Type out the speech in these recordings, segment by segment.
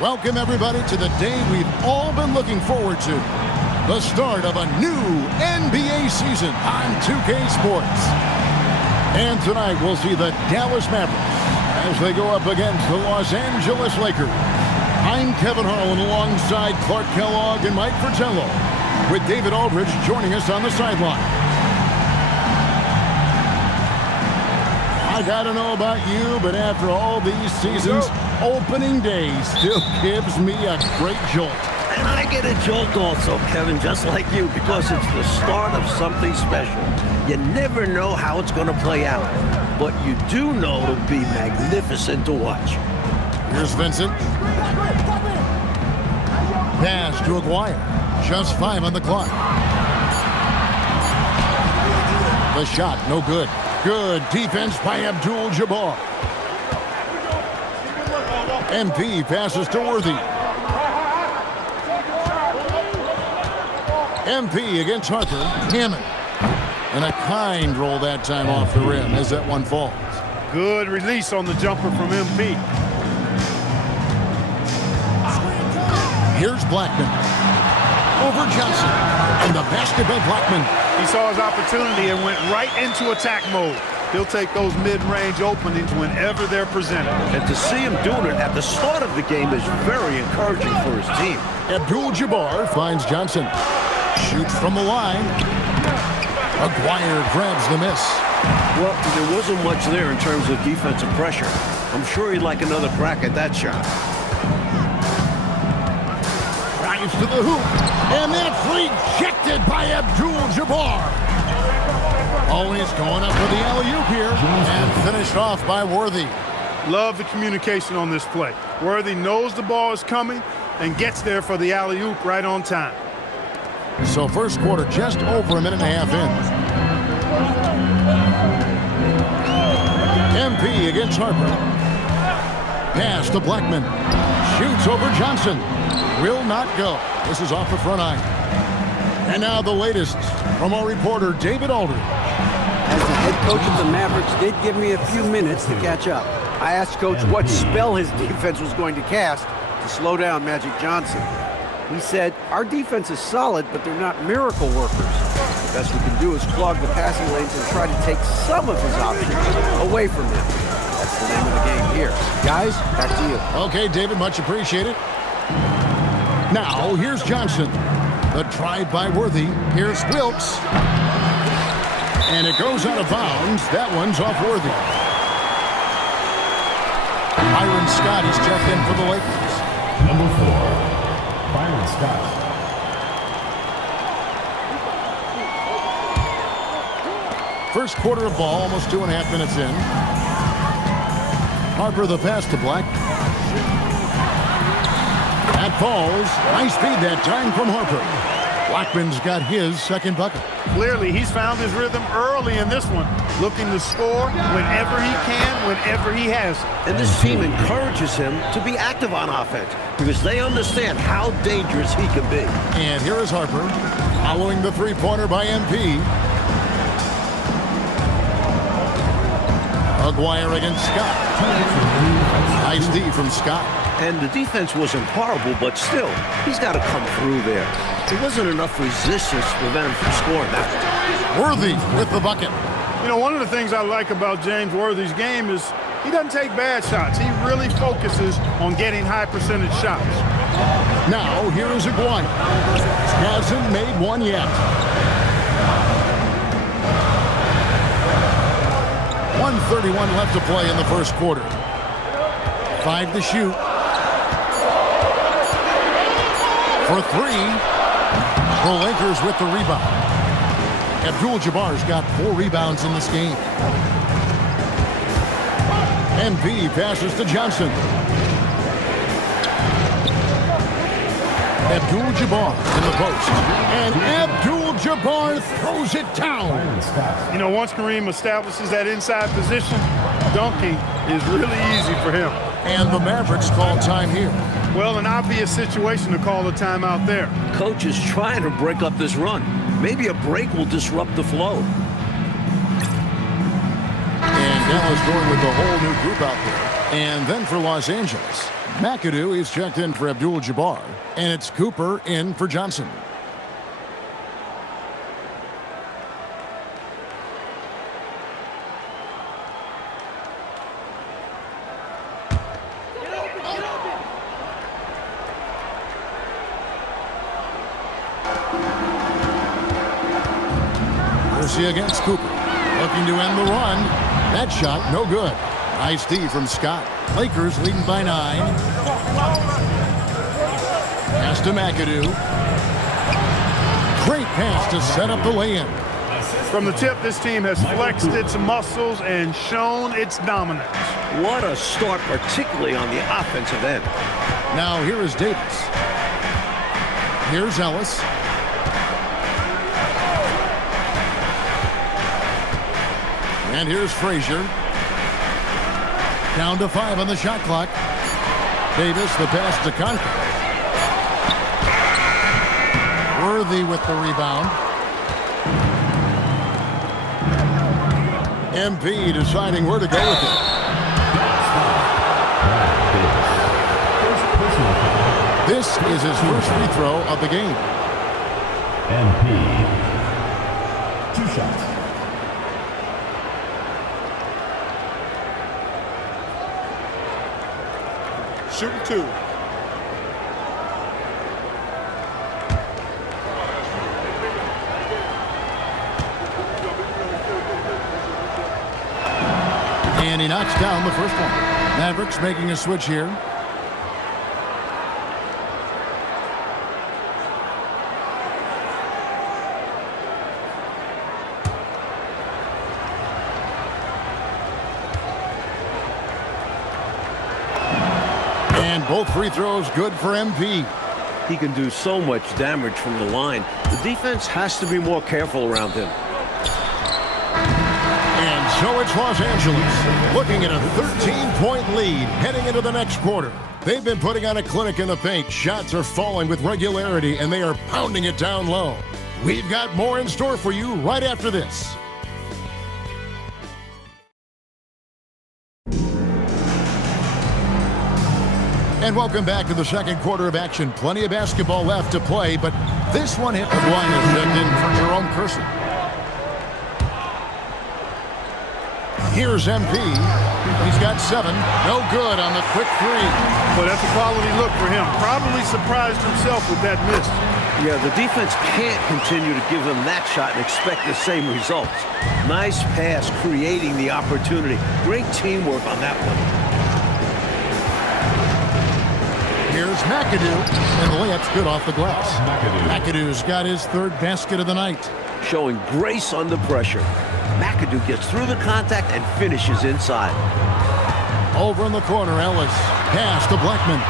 Welcome, everybody, to the day we've all been looking forward to. The start of a new NBA season on 2K Sports. And tonight we'll see the Dallas Mavericks as they go up against the Los Angeles Lakers. I'm Kevin Harlan alongside Clark Kellogg and Mike Fratello, with David Aldridge joining us on the sideline. I gotta know about you, but after all these seasons, opening day still gives me a great jolt. And I get a jolt also, Kevin, just like you, because it's the start of something special. You never know how it's going to play out, but you do know it'll be magnificent to watch. Here's Vincent. Pass to Aguirre. Just 5 on the clock. The shot, no good. Good defense by Abdul-Jabbar. MP passes to Worthy. MP against Harper. Hammond. And a kind roll that time off the rim as that one falls. Good release on the jumper from MP. Here's Blackman. Over Johnson. And the basket by Blackman. He saw his opportunity and went right into attack mode. He'll take those mid-range openings whenever they're presented. And to see him doing it at the start of the game is very encouraging for his team. Abdul-Jabbar finds Johnson. Shoots from the line. Aguirre grabs the miss. Well, there wasn't much there in terms of defensive pressure. I'm sure he'd like another crack at that shot. Drives to the hoop. And that's rejected by Abdul-Jabbar. Always going up for the alley-oop here. And finished off by Worthy. Love the communication on this play. Worthy knows the ball is coming and gets there for the alley-oop right on time. So first quarter just over a minute and a half in. MP against Harper. Pass to Blackman. Shoots over Johnson. Will not go. This is off the front iron. And now the latest from our reporter, David Aldridge. As the head coach of the Mavericks did give me a few minutes to catch up. I asked Coach what spell his defense was going to cast to slow down Magic Johnson. He said, our defense is solid, but they're not miracle workers. The best we can do is clog the passing lanes and try to take some of his options away from him. That's the name of the game here. Guys, back to you. Okay, David, much appreciated. Now, here's Johnson. The drive by Worthy. Here's Wilkes. And it goes out of bounds. That one's off Worthy. Byron Scott is checked in for the Lakers. Number 4, Byron Scott. First quarter of ball, almost 2.5 minutes in. Harper the pass to Black. That falls. Nice feed that time from Harper. Blackman's got his second bucket. Clearly, he's found his rhythm early in this one, looking to score whenever he can, whenever he has it. And this team encourages him to be active on offense because they understand how dangerous he can be. And here is Harper following the three-pointer by MP. Aguirre against Scott. Nice D from Scott. And the defense wasn't horrible, but still, he's got to come through there. There wasn't enough resistance to prevent him from scoring that. Worthy with the bucket. You know, one of the things I like about James Worthy's game is he doesn't take bad shots. He really focuses on getting high percentage shots. Now, here is Aguirre. Hasn't made one yet. 1:31 left to play in the first quarter. 5 to shoot. For 3. The Lakers with the rebound. Abdul-Jabbar's got 4 rebounds in this game. MP passes to Johnson. Abdul-Jabbar in the post. And Abdul-Jabbar throws it down. You know, once Kareem establishes that inside position, dunking is really easy for him. And the Mavericks call time here. Well, an obvious situation to call a timeout there. Coach is trying to break up this run. Maybe a break will disrupt the flow. And Dallas going with the whole new group out there. And then for Los Angeles, McAdoo is checked in for Abdul-Jabbar. And it's Cooper in for Johnson. Percy against Cooper. Looking to end the run. That shot, no good. Nice D from Scott. Lakers leading by 9. Pass to McAdoo. Great pass to set up the lay-in. From the tip, this team has flexed its muscles and shown its dominance. What a start, particularly on the offensive end. Now here is Davis. Here's Ellis. And here's Frazier. Down to 5 on the shot clock. Davis, the pass to Conklin. Worthy with the rebound. MP deciding where to go with it. This is his first free throw of the game. MP. 2 shots. Shooting 2. And he knocks down the first one. Mavericks making a switch here. And both free throws good for MP. He can do so much damage from the line. The defense has to be more careful around him. And so it's Los Angeles looking at a 13-point lead heading into the next quarter. They've been putting on a clinic in the paint. Shots are falling with regularity, and they are pounding it down low. We've got more in store for you right after this. And welcome back to the second quarter of action. Plenty of basketball left to play, but this one hit the line is checked in for Jerome Kersey. Here's MP. He's got 7. No good on the quick 3. But that's a quality look for him. Probably surprised himself with that miss. Yeah, the defense can't continue to give him that shot and expect the same results. Nice pass, creating the opportunity. Great teamwork on that one. Here's McAdoo, and the layup's good off the glass. McAdoo's got his third basket of the night. Showing grace under pressure. McAdoo gets through the contact and finishes inside. Over in the corner, Ellis. Pass to Blackman.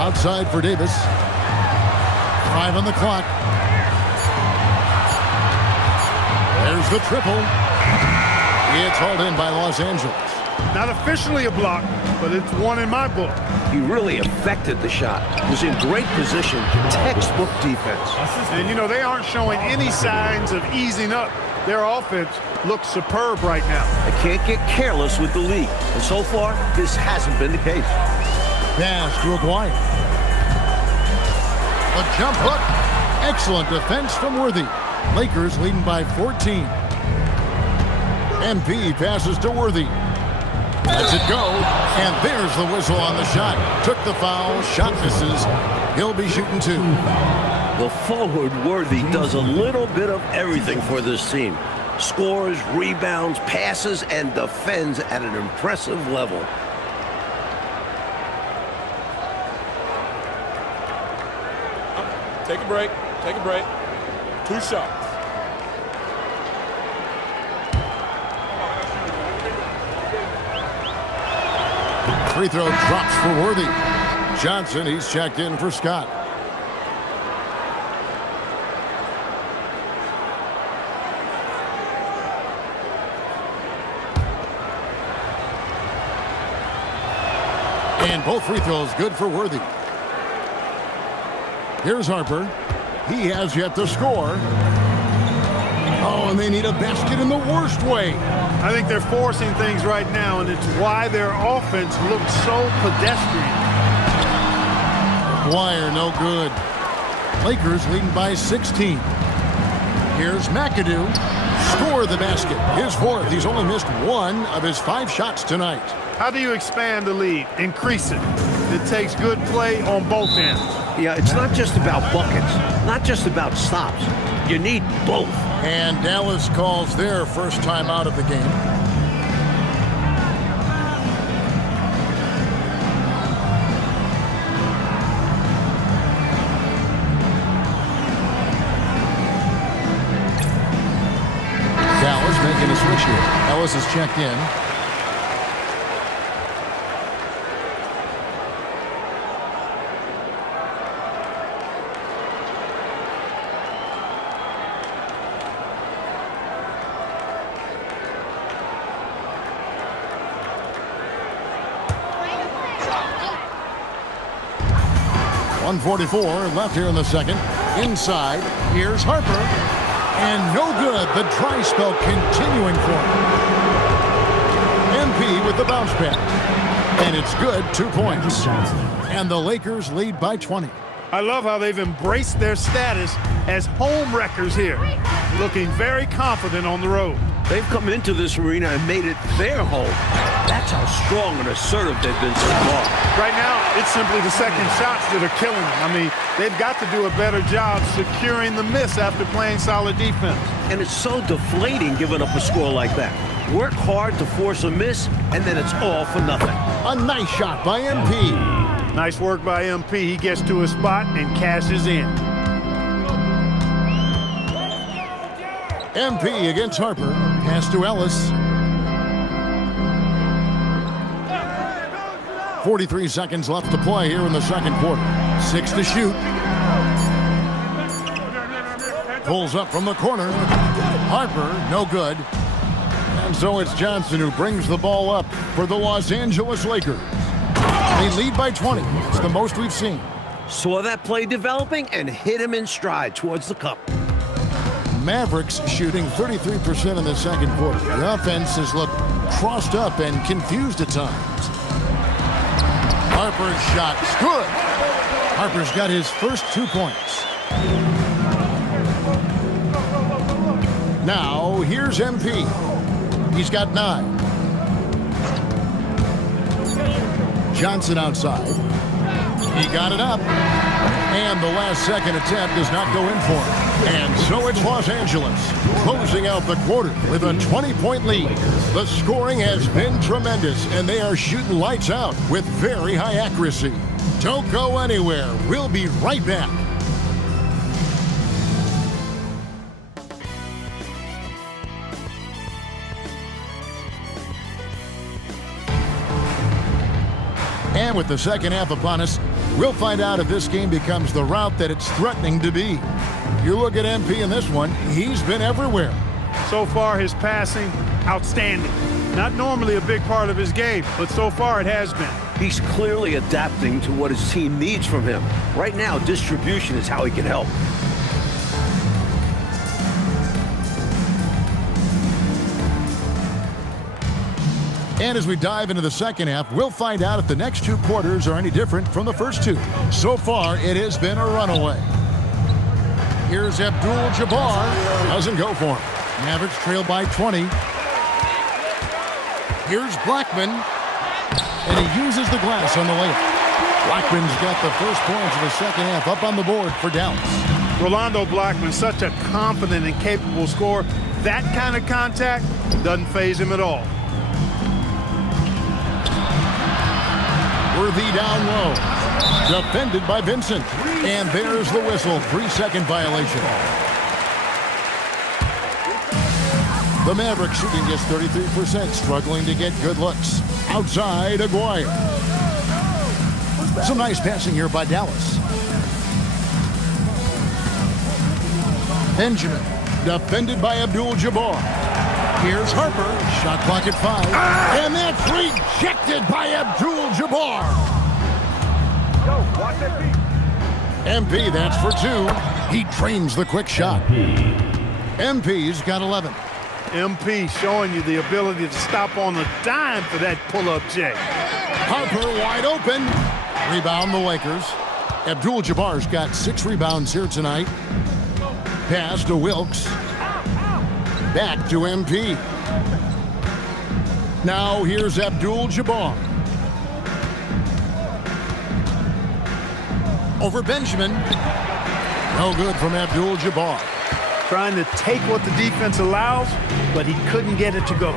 Outside for Davis. 5 on the clock. There's the triple. It's hauled in by Los Angeles. Not officially a block, but it's one in my book. He really affected the shot. Was in great position. Textbook defense. And, you know, they aren't showing any signs of easing up. Their offense looks superb right now. They can't get careless with the lead. And so far, this hasn't been the case. Pass to Aguirre. A jump hook. Excellent defense from Worthy. Lakers leading by 14. MP passes to Worthy. Lets it go. And there's the whistle on the shot. Took the foul. Shot misses. He'll be shooting 2. The forward Worthy does a little bit of everything for this team. Scores, rebounds, passes, and defends at an impressive level. Take a break. Take a break. 2 shots. Free throw drops for Worthy. Johnson, he's checked in for Scott. And both free throws good for Worthy. Here's Harper. He has yet to score. Oh, and they need a basket in the worst way. I think they're forcing things right now, and it's why their offense looks so pedestrian. Wire, no good. Lakers leading by 16. Here's McAdoo. Score the basket. His 4th. He's only missed 1 of his 5 shots tonight. How do you expand the lead? Increase it. It takes good play on both ends. Yeah, it's not just about buckets, not just about stops. You need both. And Dallas calls their first time out of the game. Dallas making a switch here. Ellis is checked in. .144 left here in the second. Inside, here's Harper. And no good. The dry spell continuing for him. MP with the bounce pass. And it's good, 2 points. And the Lakers lead by 20. I love how they've embraced their status as home wreckers here. Looking very confident on the road. They've come into this arena and made it their home. That's how strong and assertive they've been so far. Right now, it's simply the second shots that are killing them. I mean, they've got to do a better job securing the miss after playing solid defense. And it's so deflating giving up a score like that. Work hard to force a miss, and then it's all for nothing. A nice shot by MP. Nice work by MP. He gets to his spot and cashes in. MP against Harper. Pass to Ellis. 43 seconds left to play here in the second quarter. 6 to shoot. Pulls up from the corner. Harper, no good. And so it's Johnson who brings the ball up for the Los Angeles Lakers. They lead by 20. It's the most we've seen. Saw that play developing and hit him in stride towards the cup. Mavericks shooting 33% in the second quarter. The offense has looked crossed up and confused at times. Harper's shot's good. Harper's got his first 2 points. Now, here's MP. He's got 9. Johnson outside. He got it up. And the last-second attempt does not go in for it. And so it's Los Angeles closing out the quarter with a 20-point lead. The scoring has been tremendous, and they are shooting lights out with very high accuracy. Don't go anywhere. We'll be right back. And with the second half upon us, we'll find out if this game becomes the route that it's threatening to be. You look at MP in this one, he's been everywhere. So far, his passing, outstanding. Not normally a big part of his game, but so far it has been. He's clearly adapting to what his team needs from him. Right now, distribution is how he can help. And as we dive into the second half, we'll find out if the next two quarters are any different from the first two. So far, it has been a runaway. Here's Abdul-Jabbar. Doesn't go for him. Mavericks trail by 20. Here's Blackman. And he uses the glass on the layup. Blackman's got the first points of the second half up on the board for Dallas. Rolando Blackman, such a confident and capable scorer. That kind of contact doesn't faze him at all. Worthy down low. Defended by Vincent. And there's the whistle. 3-second violation. The Mavericks shooting just 33%, struggling to get good looks. Outside, Aguirre. Some nice passing here by Dallas. Benjamin, defended by Abdul-Jabbar. Here's Harper, shot clock at 5. And that's rejected by Abdul-Jabbar. MP, that's for 2. He drains the quick shot. MP's got 11. MP showing you the ability to stop on the dime for that pull-up J. Harper wide open. Rebound the Lakers. Abdul-Jabbar's got 6 rebounds here tonight. Pass to Wilkes. Back to MP. Now here's Abdul-Jabbar. Over Benjamin. No good from Abdul-Jabbar. Trying to take what the defense allows, but he couldn't get it to go.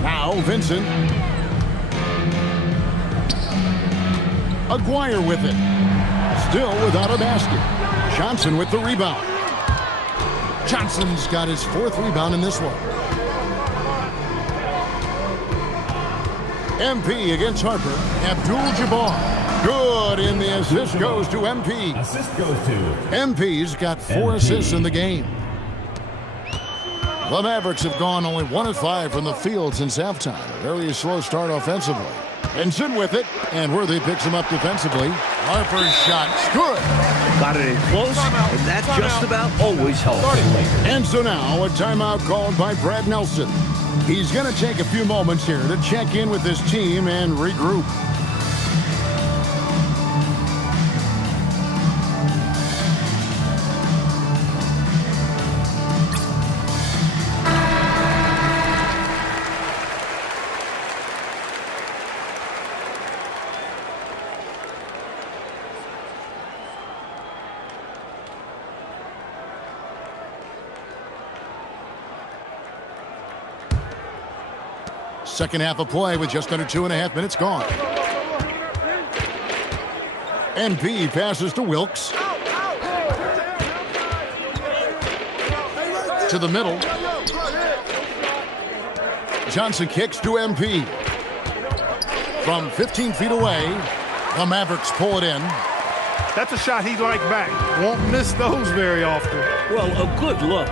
Now Vincent. Aguirre with it. Still without a basket. Johnson with the rebound. Johnson's got his 4th rebound in this one. MP against Harper. Abdul-Jabbar. Good, and the assist goes to MP. Assist goes to MP's got 4 MP. assists in the game. The Mavericks have gone only 1 of 5 from the field since halftime. A very slow start offensively. Benson with it, and Worthy picks him up defensively. Harper's shot's good. Got it in close, and that just about always helps. And so now a timeout called by Brad Nelson. He's going to take a few moments here to check in with his team and regroup. Second half of play with just under 2.5 minutes gone. NP passes to Wilkes. To the middle. Johnson kicks to MP. From 15 feet away, the Mavericks pull it in. That's a shot he'd like back. Won't miss those very often. Well, a good look.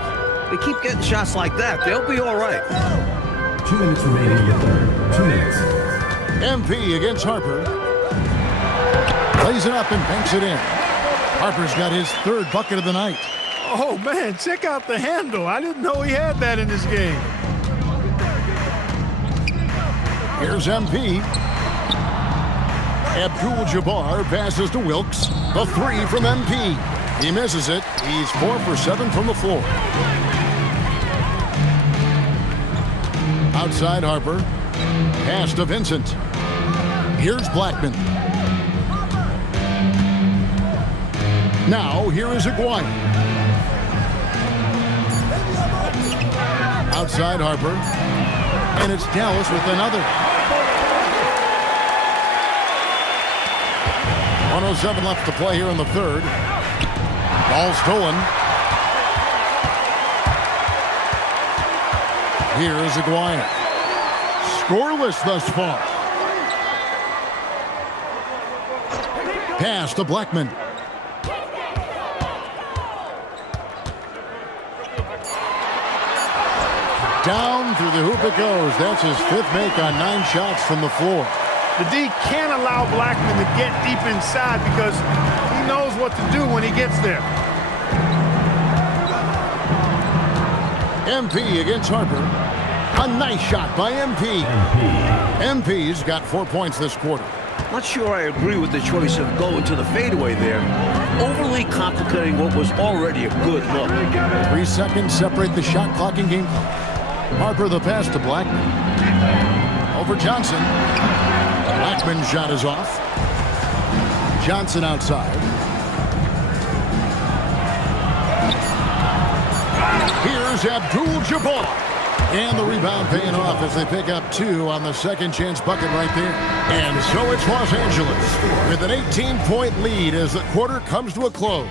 They keep getting shots like that. They'll be all right. 2 minutes remaining in the third. 2 minutes. MP against Harper. Lays it up and banks it in. Harper's got his 3rd bucket of the night. Oh, man, check out the handle. I didn't know he had that in his game. Here's MP. Abdul-Jabbar passes to Wilkes. The 3 from MP. He misses it. He's 4 for 7 from the floor. Outside Harper. Pass to Vincent. Here's Blackman. Now, here is Aguirre. Outside Harper. And it's Dallas with another. 1:07 left to play here in the third. Ball stolen. Here is Aguirre. Scoreless thus far. Pass to Blackman. Down through the hoop it goes. That's his 5th make on 9 shots from the floor. The D can't allow Blackman to get deep inside because he knows what to do when he gets there. MP against Harper. A nice shot by MP. MP's got 4 points this quarter. Not sure I agree with the choice of going to the fadeaway there. Overly complicating what was already a good look. 3 seconds separate the shot clock and game clock. Harper the pass to Blackman. Over Johnson. Blackman's shot is off. Johnson outside. Here's Abdul-Jabbar. And the rebound paying off as they pick up 2 on the second chance bucket right there. And so it's Los Angeles with an 18-point lead as the quarter comes to a close.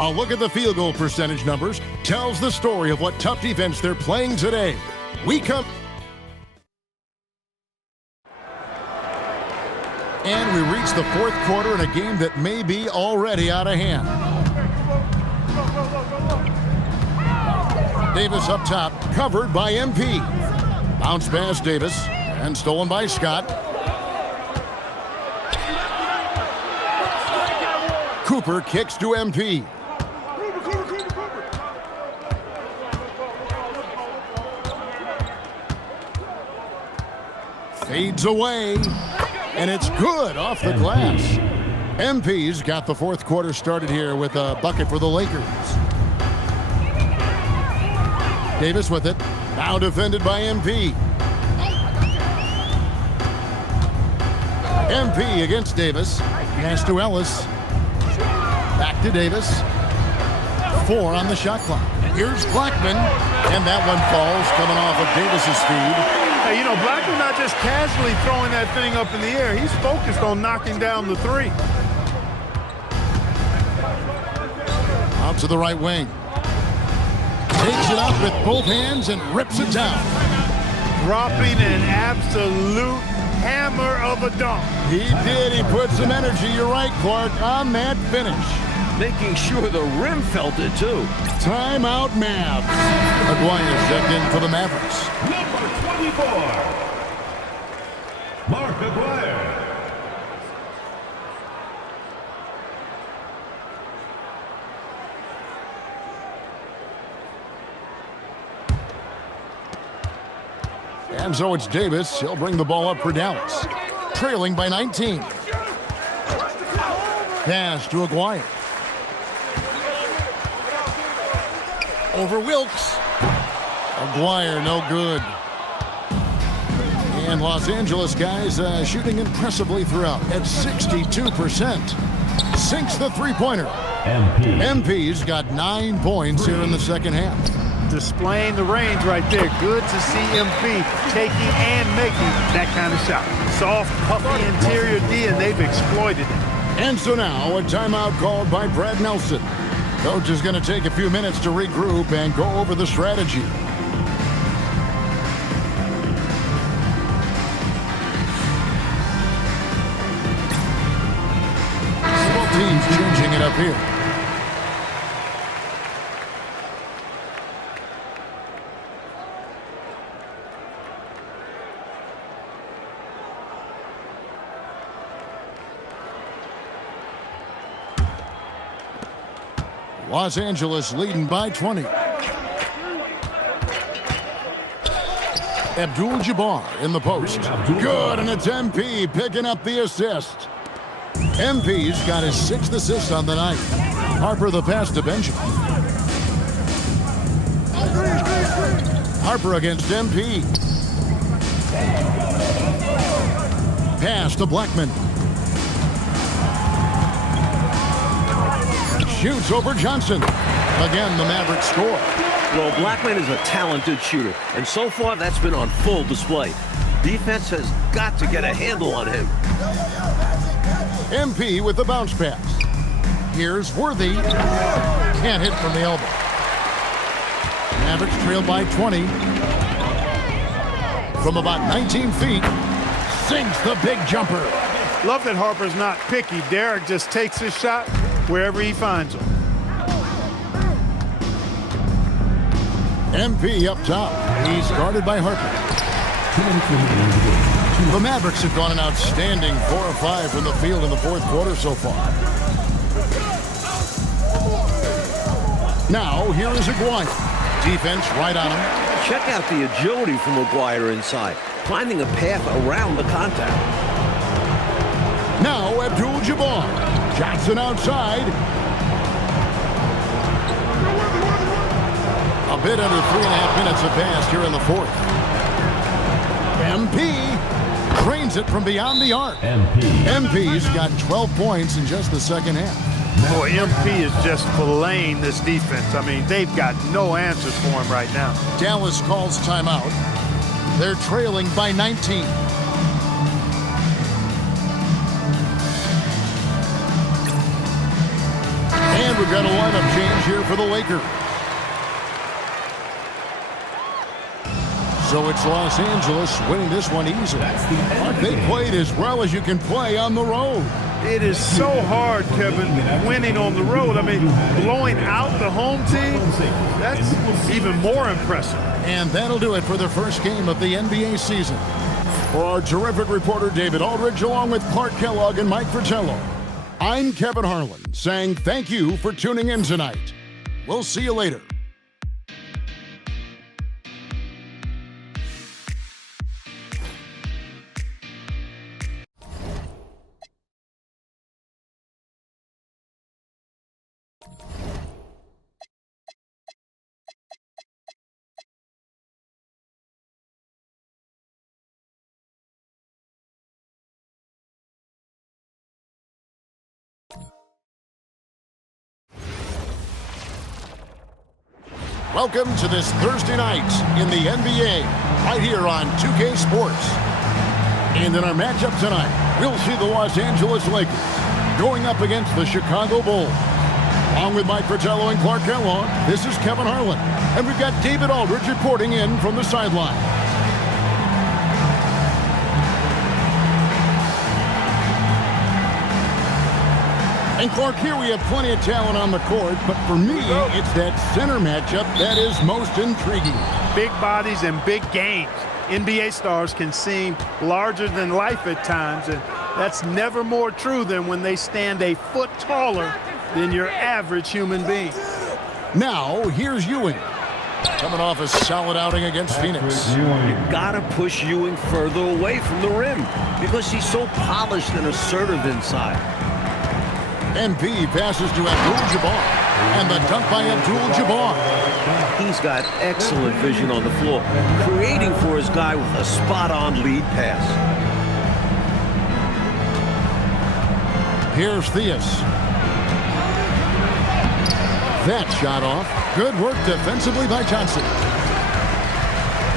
A look at the field goal percentage numbers tells the story of what tough defense they're playing today. We come... And we reach the 4th quarter in a game that may be already out of hand. Davis up top, covered by MP. Bounce pass Davis, and stolen by Scott. Cooper kicks to MP. Fades away, and it's good off the glass. MP's got the 4th quarter started here with a bucket for the Lakers. Davis with it. Now defended by MP. MP against Davis. Pass to Ellis. Back to Davis. 4 on the shot clock. Here's Blackman. And that one falls coming off of Davis's feed. Hey, you know, Blackman not just casually throwing that thing up in the air. He's focused on knocking down the 3. Out to the right wing. Takes it up with both hands and rips it down. Dropping an absolute hammer of a dunk. He did. He put some energy, you're right, Clark, on that finish. Making sure the rim felt it, too. Timeout, Mavs. Aguirre stepped in for the Mavericks. Number 24, Mark Aguirre. And so it's Davis. He'll bring the ball up for Dallas. Trailing by 19. Pass to Aguirre. Over Wilkes. Aguirre, no good. And Los Angeles guys shooting impressively throughout at 62%. Sinks the three-pointer. MP's got 9 points here in the second half. Displaying the range right there. Good to see MP taking and making that kind of shot. Soft, puffy interior D, and they've exploited it. And so now a timeout called by Brad Nelson. Coach is going to take a few minutes to regroup and go over the strategy. Both teams changing it up here. Los Angeles leading by 20. Abdul-Jabbar in the post. Good, and it's MP picking up the assist. MP's got his 6th assist on the night. Harper the pass to Benjamin. Harper against MP. Pass to Blackman. shoots over Johnson. Again, the Mavericks score. Well, Blackman is a talented shooter, and so far that's been on full display. Defense has got to get a handle on him. MP with the bounce pass. Here's Worthy. Can't hit from the elbow. Mavericks trail by 20. From about 19 feet, sinks the big jumper. Love that Harper's not picky. Derek just takes his shot wherever he finds him. MP up top. He's guarded by Harper. The Mavericks have gone an outstanding 4 of 5 from the field in the fourth quarter so far. Now, here is Aguirre. Defense right on him. Check out the agility from Aguirre inside, finding a path around the contact. Now, Abdul-Jabbar. Johnson outside. A bit under 3.5 minutes have passed here in the fourth. MP drains it from beyond the arc. MP's got 12 points in just the second half. Boy, MP is just filleting this defense. I mean, they've got no answers for him right now. Dallas calls timeout. They're trailing by 19. And we've got a lineup change here for the Lakers. So it's Los Angeles winning this one easily. They played as well as you can play on the road. It is so hard, Kevin, winning on the road. I mean, blowing out the home team, that's even more impressive. And that'll do it for the first game of the NBA season. For our terrific reporter, David Aldridge, along with Clark Kellogg and Mike Fratello, I'm Kevin Harlan, saying thank you for tuning in tonight. We'll see you later. Welcome to this Thursday night in the NBA, right here on 2K Sports. And in our matchup tonight, we'll see the Los Angeles Lakers going up against the Chicago Bulls. Along with Mike Fratello and Clark Kellogg, this is Kevin Harlan. And we've got David Aldridge reporting in from the sideline. And Clark, here we have plenty of talent on the court, but for me, it's that center matchup that is most intriguing. Big bodies and big games. NBA stars can seem larger than life at times, and that's never more true than when they stand a foot taller than your average human being. Now, here's Ewing. Coming off a solid outing against Phoenix. You gotta push Ewing further away from the rim because he's so polished and assertive inside. MP passes to Abdul-Jabbar, and the dunk by Abdul-Jabbar. He's got excellent vision on the floor, creating for his guy with a spot-on lead pass. Here's Theus. That shot off. Good work defensively by Johnson.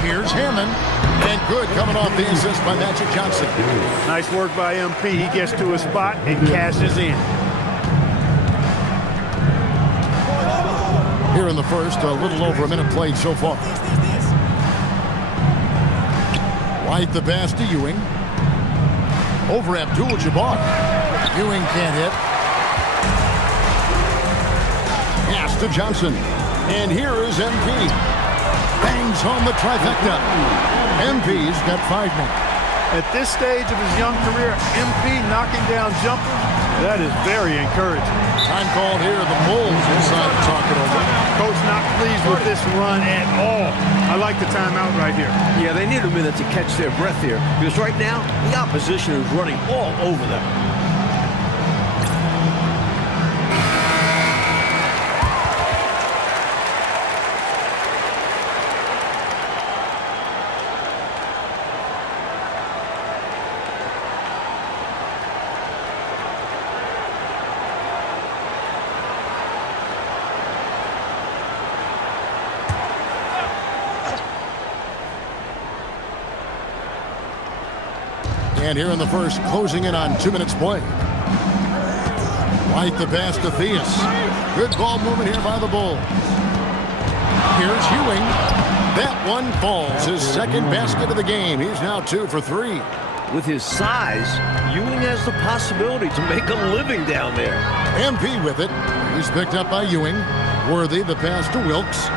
Here's Hammond, and good coming off the assist by Magic Johnson. Nice work by MP. He gets to a spot and cashes in. Here in the first, a little over a minute played so far. Right the pass to Ewing. Over Abdul-Jabbar. Ewing can't hit. Pass to Johnson. And here is MP. Bangs home the trifecta. MP's got 5 more. At this stage of his young career, MP knocking down jumpers, that is very encouraging. Time called here. The Bulls inside to talk it over. Coach not pleased with this run at all. I like the timeout right here. Yeah, they need a minute to catch their breath here because right now the opposition is running all over them. And here in the first, closing in on 2 minutes play. White the pass to Theus. Good ball movement here by the Bulls. Here's Ewing. That one falls. His second basket of the game. He's now 2 for 3. With his size, Ewing has the possibility to make a living down there. MP with it. He's picked up by Ewing. Worthy the pass to Wilkes.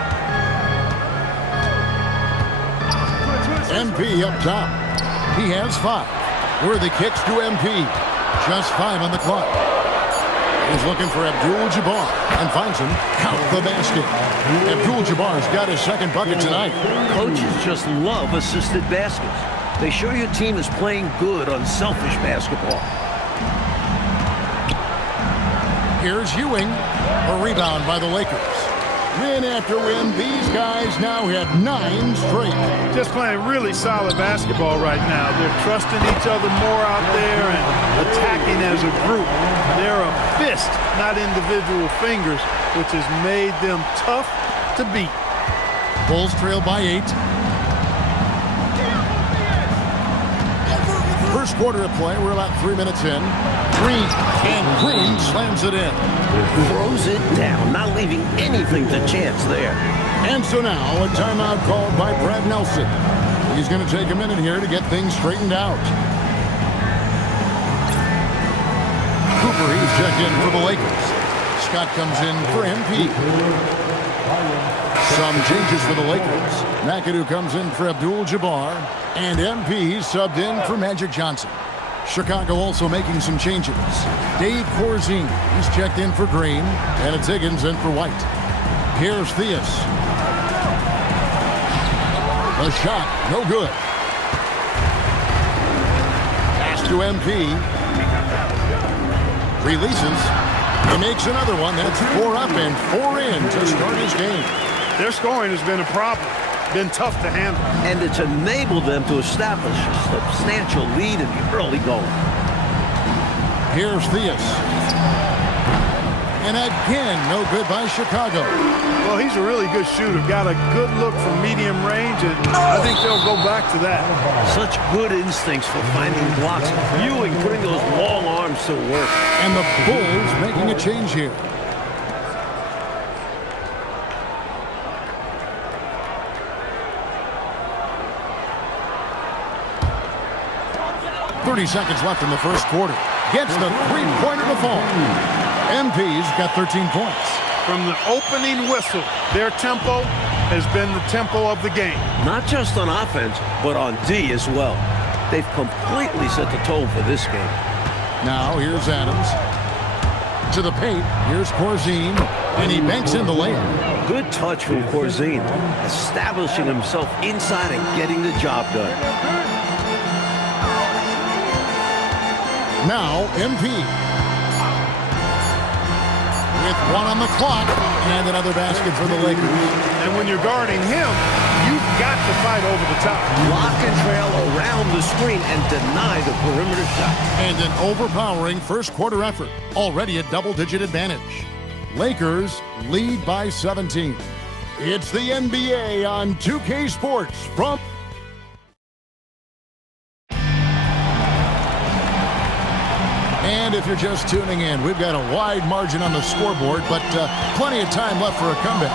MP up top. He has 5. Worthy kicks to MP. Just 5 on the clock. He's looking for Abdul-Jabbar and finds him. Count the basket. Abdul-Jabbar's got his second bucket tonight. Coaches just love assisted baskets. They show your team is playing good, unselfish basketball. Here's Ewing. A rebound by the Lakers. Win after win, these guys now have 9 straight. Just playing really solid basketball right now. They're trusting each other more out there and attacking as a group. They're a fist, not individual fingers, which has made them tough to beat. Bulls trail by 8. First quarter of play, we're about 3 minutes in. Green slams it in. Throws it down, not leaving anything to chance there. And so now a timeout called by Brad Nelson. He's going to take a minute here to get things straightened out. Cooper, he's checked in for the Lakers. Scott comes in for MP. Some changes for the Lakers. McAdoo comes in for Abdul-Jabbar. And MP subbed in for Magic Johnson. Chicago also making some changes. Dave Corzine, he's checked in for Green. And it's Higgins in for White. Here's Theus. The shot, no good. Pass to MP. Releases. He makes another one. That's 4 up and 4 in to start his game. Their scoring has been a problem. Been tough to handle. And it's enabled them to establish a substantial lead in the early going. Here's Theus. And again, no good by Chicago. Well, he's a really good shooter. Got a good look from medium range, and I think they'll go back to that. Such good instincts for finding blocks. Ewing putting those long arms to work. And the Bulls making a change here. 30 seconds left in the first quarter. Gets the three-pointer to fall. MP's got 13 points. From the opening whistle, their tempo has been the tempo of the game. Not just on offense, but on D as well. They've completely set the tone for this game. Now here's Adams. To the paint. Here's Corzine. And he banks in the layup. Good touch from Corzine, establishing himself inside and getting the job done. Now MP. With 1 on the clock and another basket for the Lakers. And when you're guarding him, you've got to fight over the top. Lock and trail around the screen and deny the perimeter shot. And an overpowering first quarter effort. Already a double-digit advantage. Lakers lead by 17. It's the NBA on 2K Sports from... And if you're just tuning in, we've got a wide margin on the scoreboard, but plenty of time left for a comeback.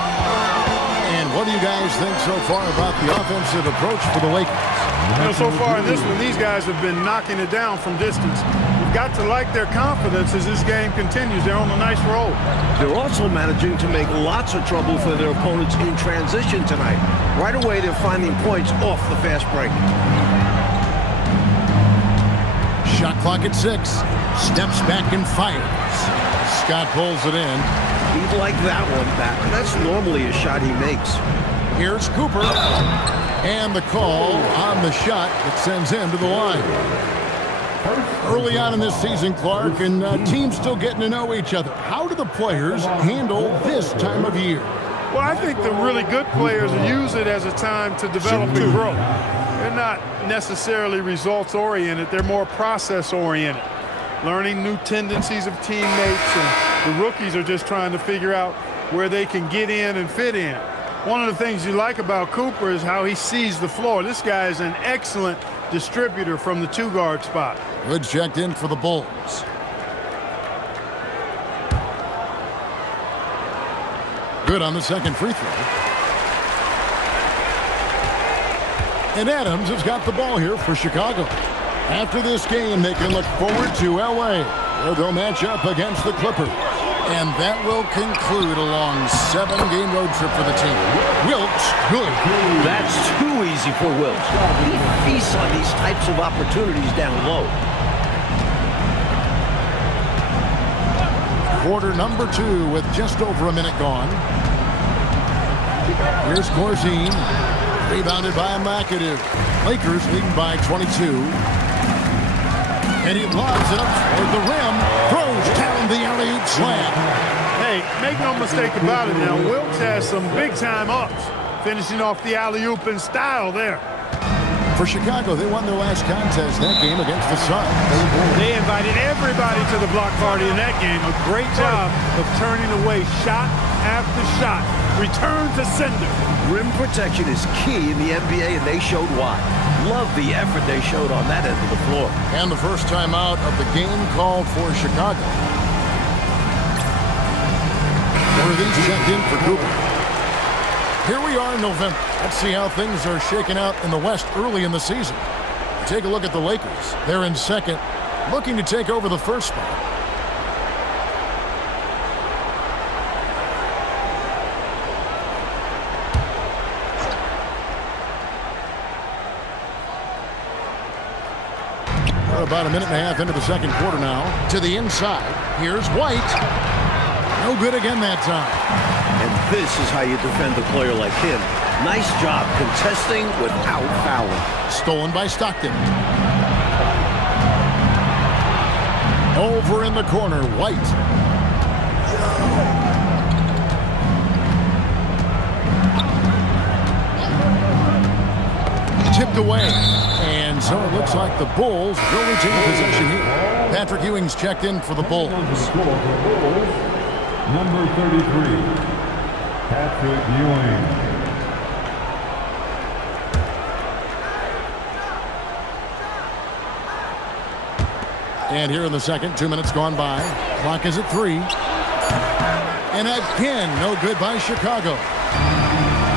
And what do you guys think so far about the offensive approach for the Lakers? You know, so far in this one, these guys have been knocking it down from distance. You've got to like their confidence as this game continues. They're on a nice roll. They're also managing to make lots of trouble for their opponents in transition tonight. Right away, they're finding points off the fast break. Shot clock at 6. Steps back and fires. Scott pulls it in. He'd like that one back. That's normally a shot he makes. Here's Cooper. And the call on the shot that sends him to the line. Early on in this season, Clark, and teams still getting to know each other. How do the players handle this time of year? Well, I think the really good players use it as a time to develop and grow. They're not necessarily results-oriented. They're more process-oriented. Learning new tendencies of teammates, and the rookies are just trying to figure out where they can get in and fit in. One of the things you like about Cooper is how he sees the floor. This guy is an excellent distributor from the 2-guard spot. Good checked in for the Bulls. Good on the second free throw. And Adams has got the ball here for Chicago. After this game, they can look forward to L.A., where they'll match up against the Clippers. And that will conclude a long 7-game road trip for the team. Wilkes, good. That's too easy for Wilkes. He feasts on these types of opportunities down low. Quarter number 2 with just over a minute gone. Here's Corzine. Rebounded by McAdoo. Lakers leading by 22. And he lobs it up toward the rim. Throws down the alley-oop slam. Hey, make no mistake about it now. Wilkes has some big-time ups, finishing off the alley-oop in style there. For Chicago, they won their last contest that game against the Suns. They invited everybody to the block party in that game. A great job of turning away shot after shot. Return to sender. Rim protection is key in the NBA, and they showed why. Love the effort they showed on that end of the floor. And the first time out of the game called for Chicago. Worthy's checked in for Cooper. Here we are in November. Let's see how things are shaking out in the West early in the season. Take a look at the Lakers. They're in second, looking to take over the first spot. We're about a minute and a half into the second quarter now. To the inside. Here's White. No good again that time. And this is how you defend a player like him. Nice job contesting without fouling. Stolen by Stockton. Over in the corner, White. Tipped away. And so it looks like the Bulls will retain possession here. Patrick Ewing's checked in for the Bulls. Number 33, Patrick Ewing. And here in the second, 2 minutes gone by. Clock is at 3. And again, no good by Chicago.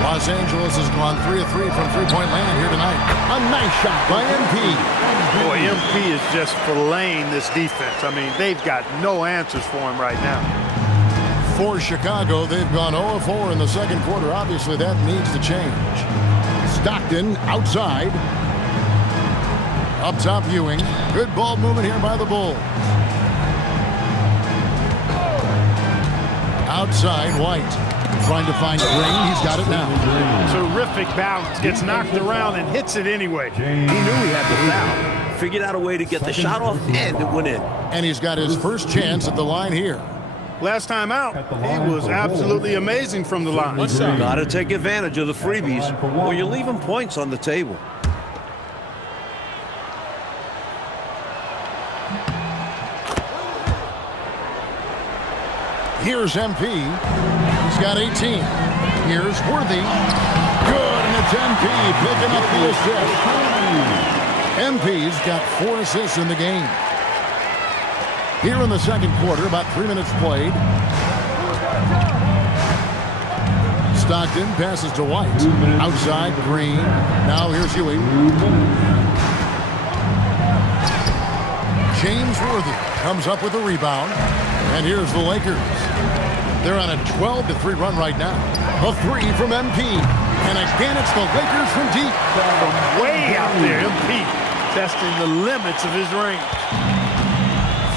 Los Angeles has gone 3 of 3 from three-point land here tonight. A nice shot by MP. Boy, MP is just filleting this defense. I mean, they've got no answers for him right now. For Chicago, they've gone 0 of 4 in the second quarter. Obviously, that needs to change. Stockton outside. Up top, Ewing. Good ball movement here by the Bulls. Outside, White. Trying to find Green. He's got it now. Terrific balance. Gets knocked around and hits it anyway. He knew he had the foul. Figured out a way to get the shot off, and it went in. And he's got his first chance at the line here. Last time out, he was absolutely amazing from the line. Got to take advantage of the freebies, or you're leaving points on the table. Here's MP. He's got 18. Here's Worthy. Good, and it's MP picking up the assist. MP's got 4 assists in the game. Here in the second quarter, about 3 minutes played. Stockton passes to White. Outside, Green. Now here's Ewing. James Worthy comes up with a rebound. And here's the Lakers. They're on a 12-3 run right now. A 3 from MP. And again, it's the Lakers from deep. From way out there, MP testing the limits of his range.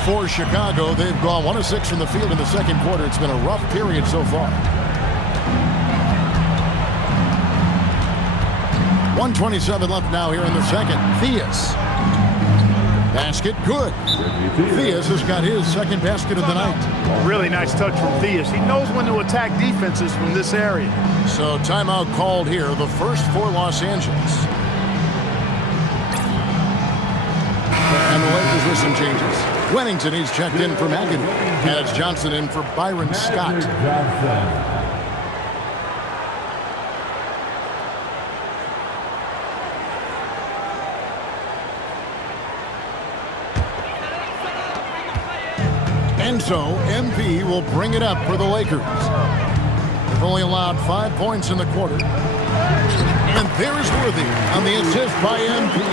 For Chicago, they've gone 1 of 6 from the field in the second quarter. It's been a rough period so far. 1:27 left now here in the second. Theus. Basket good. Theus has got his second basket of the night. Really nice touch from Theus. He knows when to attack defenses from this area. So timeout called here, the first for Los Angeles. And the Lakers with some changes. Wennington, he's checked in for McAdoo. And it's Johnson in for Byron Scott. And so, MP will bring it up for the Lakers. They've only allowed 5 points in the quarter. And there's Worthy on the assist by MP.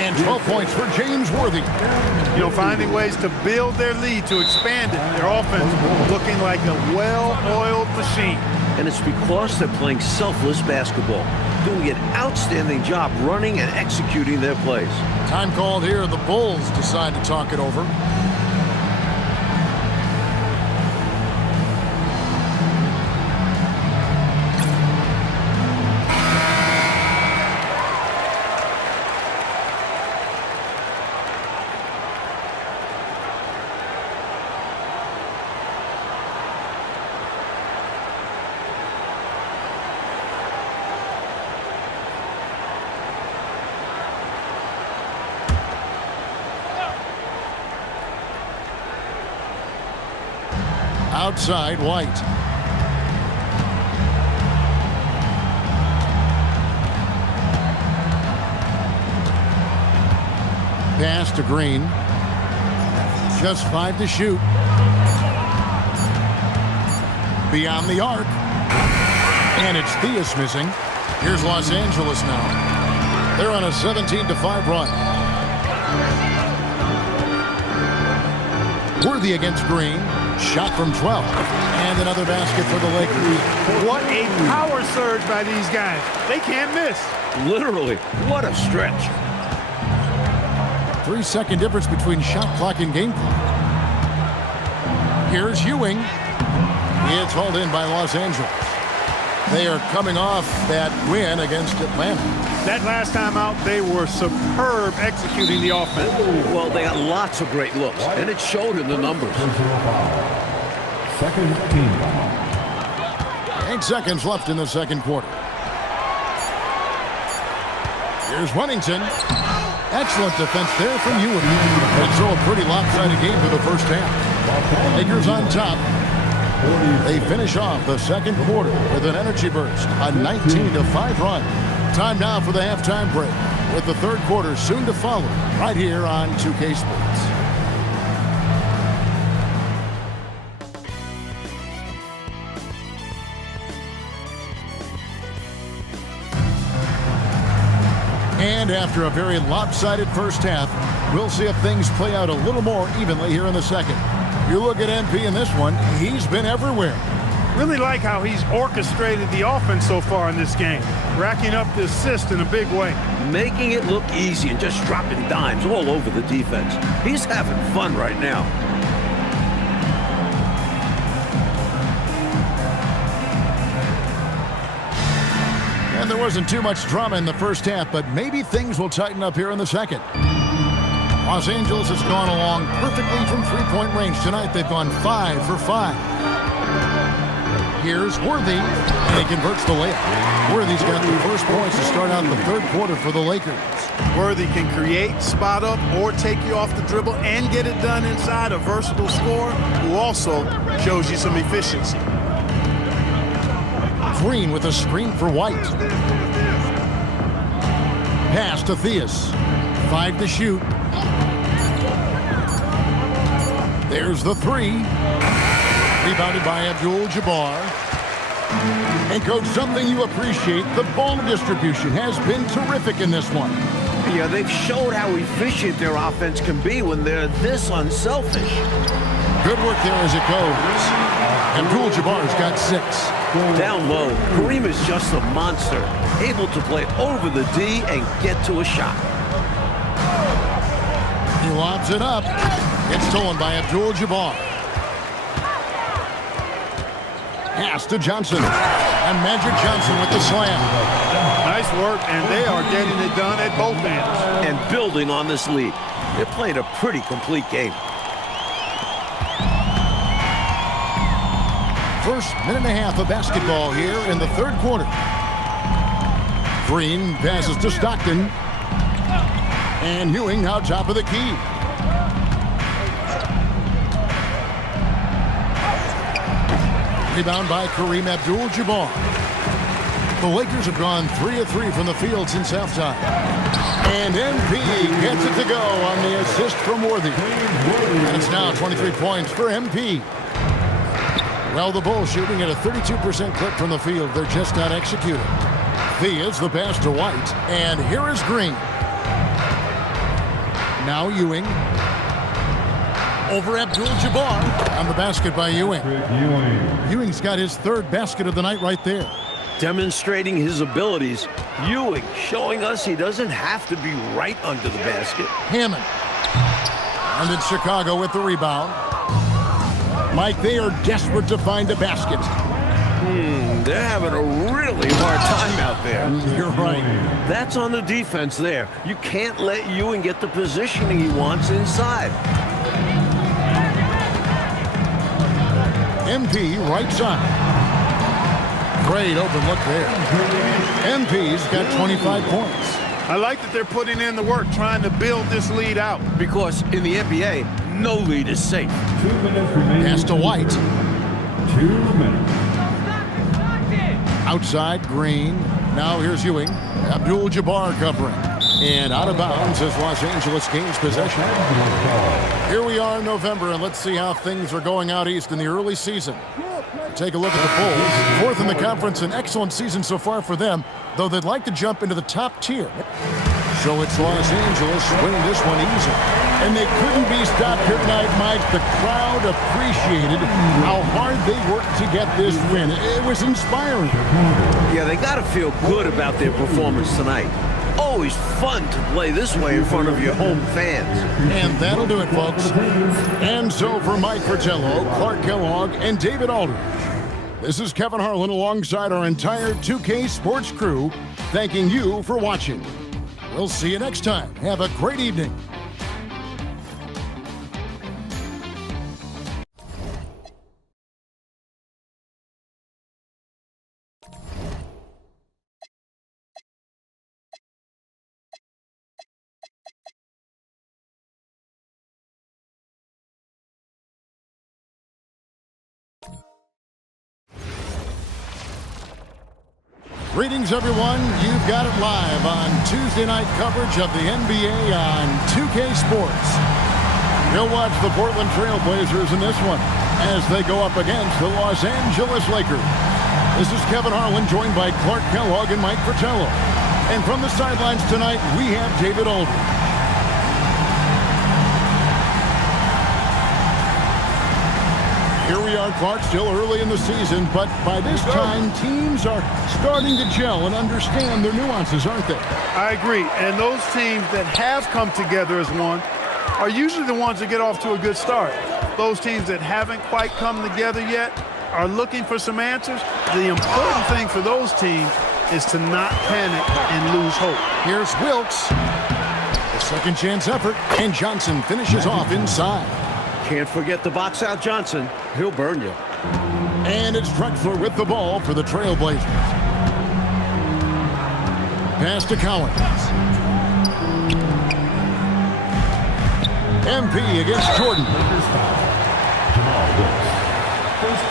And 12 points for James Worthy. You know, finding ways to build their lead, to expand it. Their offense looking like a well-oiled machine. And it's because they're playing selfless basketball, doing an outstanding job running and executing their plays. Time called here. The Bulls decide to talk it over. Outside, White. Pass to Green. Just 5 to shoot. Beyond the arc. And it's Theus missing. Here's Los Angeles now. They're on a 17-5 run. Worthy against Green. Shot from 12. And another basket for the Lakers. What a power surge by these guys. They can't miss. Literally, what a stretch. 3-second difference between shot clock and game clock. Here's Ewing. It's hauled in by Los Angeles. They are coming off that win against Atlanta. That last time out, they were superb executing the offense. Well, they got lots of great looks, and it showed in the numbers. Second team. 8 seconds left in the second quarter. Here's Wennington. Excellent defense there from Ewing. And so a pretty lopsided game for the first half. Lakers on top. They finish off the second quarter with an energy burst, a 19-5 run. Time now for the halftime break, with the third quarter soon to follow, right here on 2K Sports. And after a very lopsided first half, we'll see if things play out a little more evenly here in the second. You look at MP in this one, he's been everywhere. Really like how he's orchestrated the offense so far in this game, racking up the assist in a big way. Making it look easy and just dropping dimes all over the defense. He's having fun right now. And there wasn't too much drama in the first half, but maybe things will tighten up here in the second. Los Angeles has gone along perfectly from three-point range. Tonight they've gone 5 for 5. Here's Worthy, and he converts the layup. Worthy's got the first points to start out the third quarter for the Lakers. Worthy can create, spot up, or take you off the dribble and get it done inside. A versatile scorer who also shows you some efficiency. Green with a screen for White. Pass to Theus. 5 to shoot. There's the 3. Rebounded by Abdul-Jabbar. And coach, something you appreciate, the ball distribution has been terrific in this one. Yeah, they've showed how efficient their offense can be when they're this unselfish. Good work there as it goes. Abdul-Jabbar's got 6. Down low, Kareem is just a monster, able to play over the D and get to a shot. He lobs it up. It's stolen by Abdul-Jabbar. Pass to Johnson. And Magic Johnson with the slam. Nice work, and they are getting it done at both ends. And building on this lead. They're playing a pretty complete game. First minute and a half of basketball here in the third quarter. Green passes to Stockton. And Ewing out top of the key. Rebound by Kareem Abdul-Jabbar. The Lakers have gone 3 of 3 from the field since halftime. And MP gets it to go on the assist from Worthy. And it's now 23 points for MP. Well, the Bulls shooting at a 32% clip from the field. They're just not executing. Thea's the pass to White. And here is Green. Now Ewing. Over Abdul-Jabbar on the basket by Ewing. Ewing's got his third basket of the night right there. Demonstrating his abilities, Ewing showing us he doesn't have to be right under the basket. Hammond. And it's Chicago with the rebound. Mike, they are desperate to find a basket. They're having a really hard time out there. You're right. That's on the defense there. You can't let Ewing get the positioning he wants inside. MP right side. Great open look there. MP's got 25 points. I like that they're putting in the work, trying to build this lead out. Because in the NBA, no lead is safe. 2 minutes remaining. Pass to White. 2 minutes. Outside, Green. Now here's Ewing. Abdul-Jabbar covering. And out of bounds as Los Angeles gains possession. Here we are in November, and let's see how things are going out east in the early season. Take a look at the Bulls. Fourth in the conference, an excellent season so far for them, though they'd like to jump into the top tier. So it's Los Angeles winning this one easy. And they couldn't be stopped here tonight, Mike. The crowd appreciated how hard they worked to get this win. It was inspiring. Yeah, they got to feel good about their performance tonight. Always fun to play this way in front of your home fans. And that'll do it, folks. And so for Mike Fratello, Clark Kellogg, and David Aldridge, this is Kevin Harlan alongside our entire 2K Sports crew, thanking you for watching. We'll see you next time. Have a great evening. Greetings, everyone. You've got it live on Tuesday night coverage of the NBA on 2K Sports. You'll watch the Portland Trail Blazers in this one as they go up against the Los Angeles Lakers. This is Kevin Harlan, joined by Clark Kellogg and Mike Fratello. And from the sidelines tonight, we have David Aldridge. Here we are, Clark, still early in the season, but by this time, teams are starting to gel and understand their nuances, aren't they? I agree, and those teams that have come together as one are usually the ones that get off to a good start. Those teams that haven't quite come together yet are looking for some answers. The important thing for those teams is to not panic and lose hope. Here's Wilkes. A second chance effort, and Johnson finishes off inside. Can't forget the box out Johnson. He'll burn you. And it's Drexler with the ball for the Trailblazers. Pass to Collins. MP against Jordan.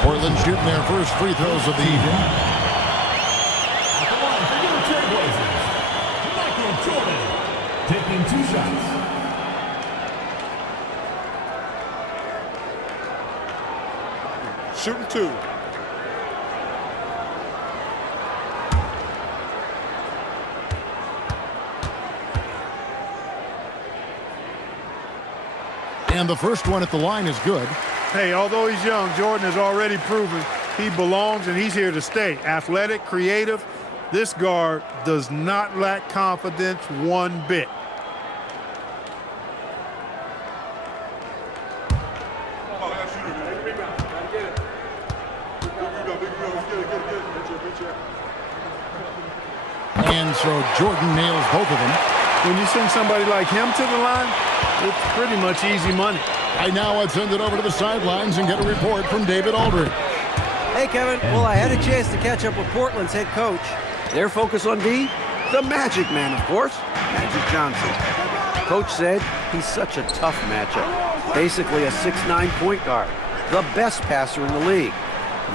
Portland shooting their first free throws of the evening. Michael Jordan taking 2 shots. Shooting 2. And the first one at the line is good. Hey, although he's young, Jordan has already proven he belongs and he's here to stay. Athletic, creative. This guard does not lack confidence one bit. And so Jordan nails both of them. When you send somebody like him to the line, it's pretty much easy money. Right now, I'd send it over to the sidelines and get a report from David Aldridge. Hey, Kevin. Well, I had a chance to catch up with Portland's head coach. Their focus on D? The Magic Man, of course. Magic Johnson. Coach said he's such a tough matchup. Basically a 6'9" point guard. The best passer in the league.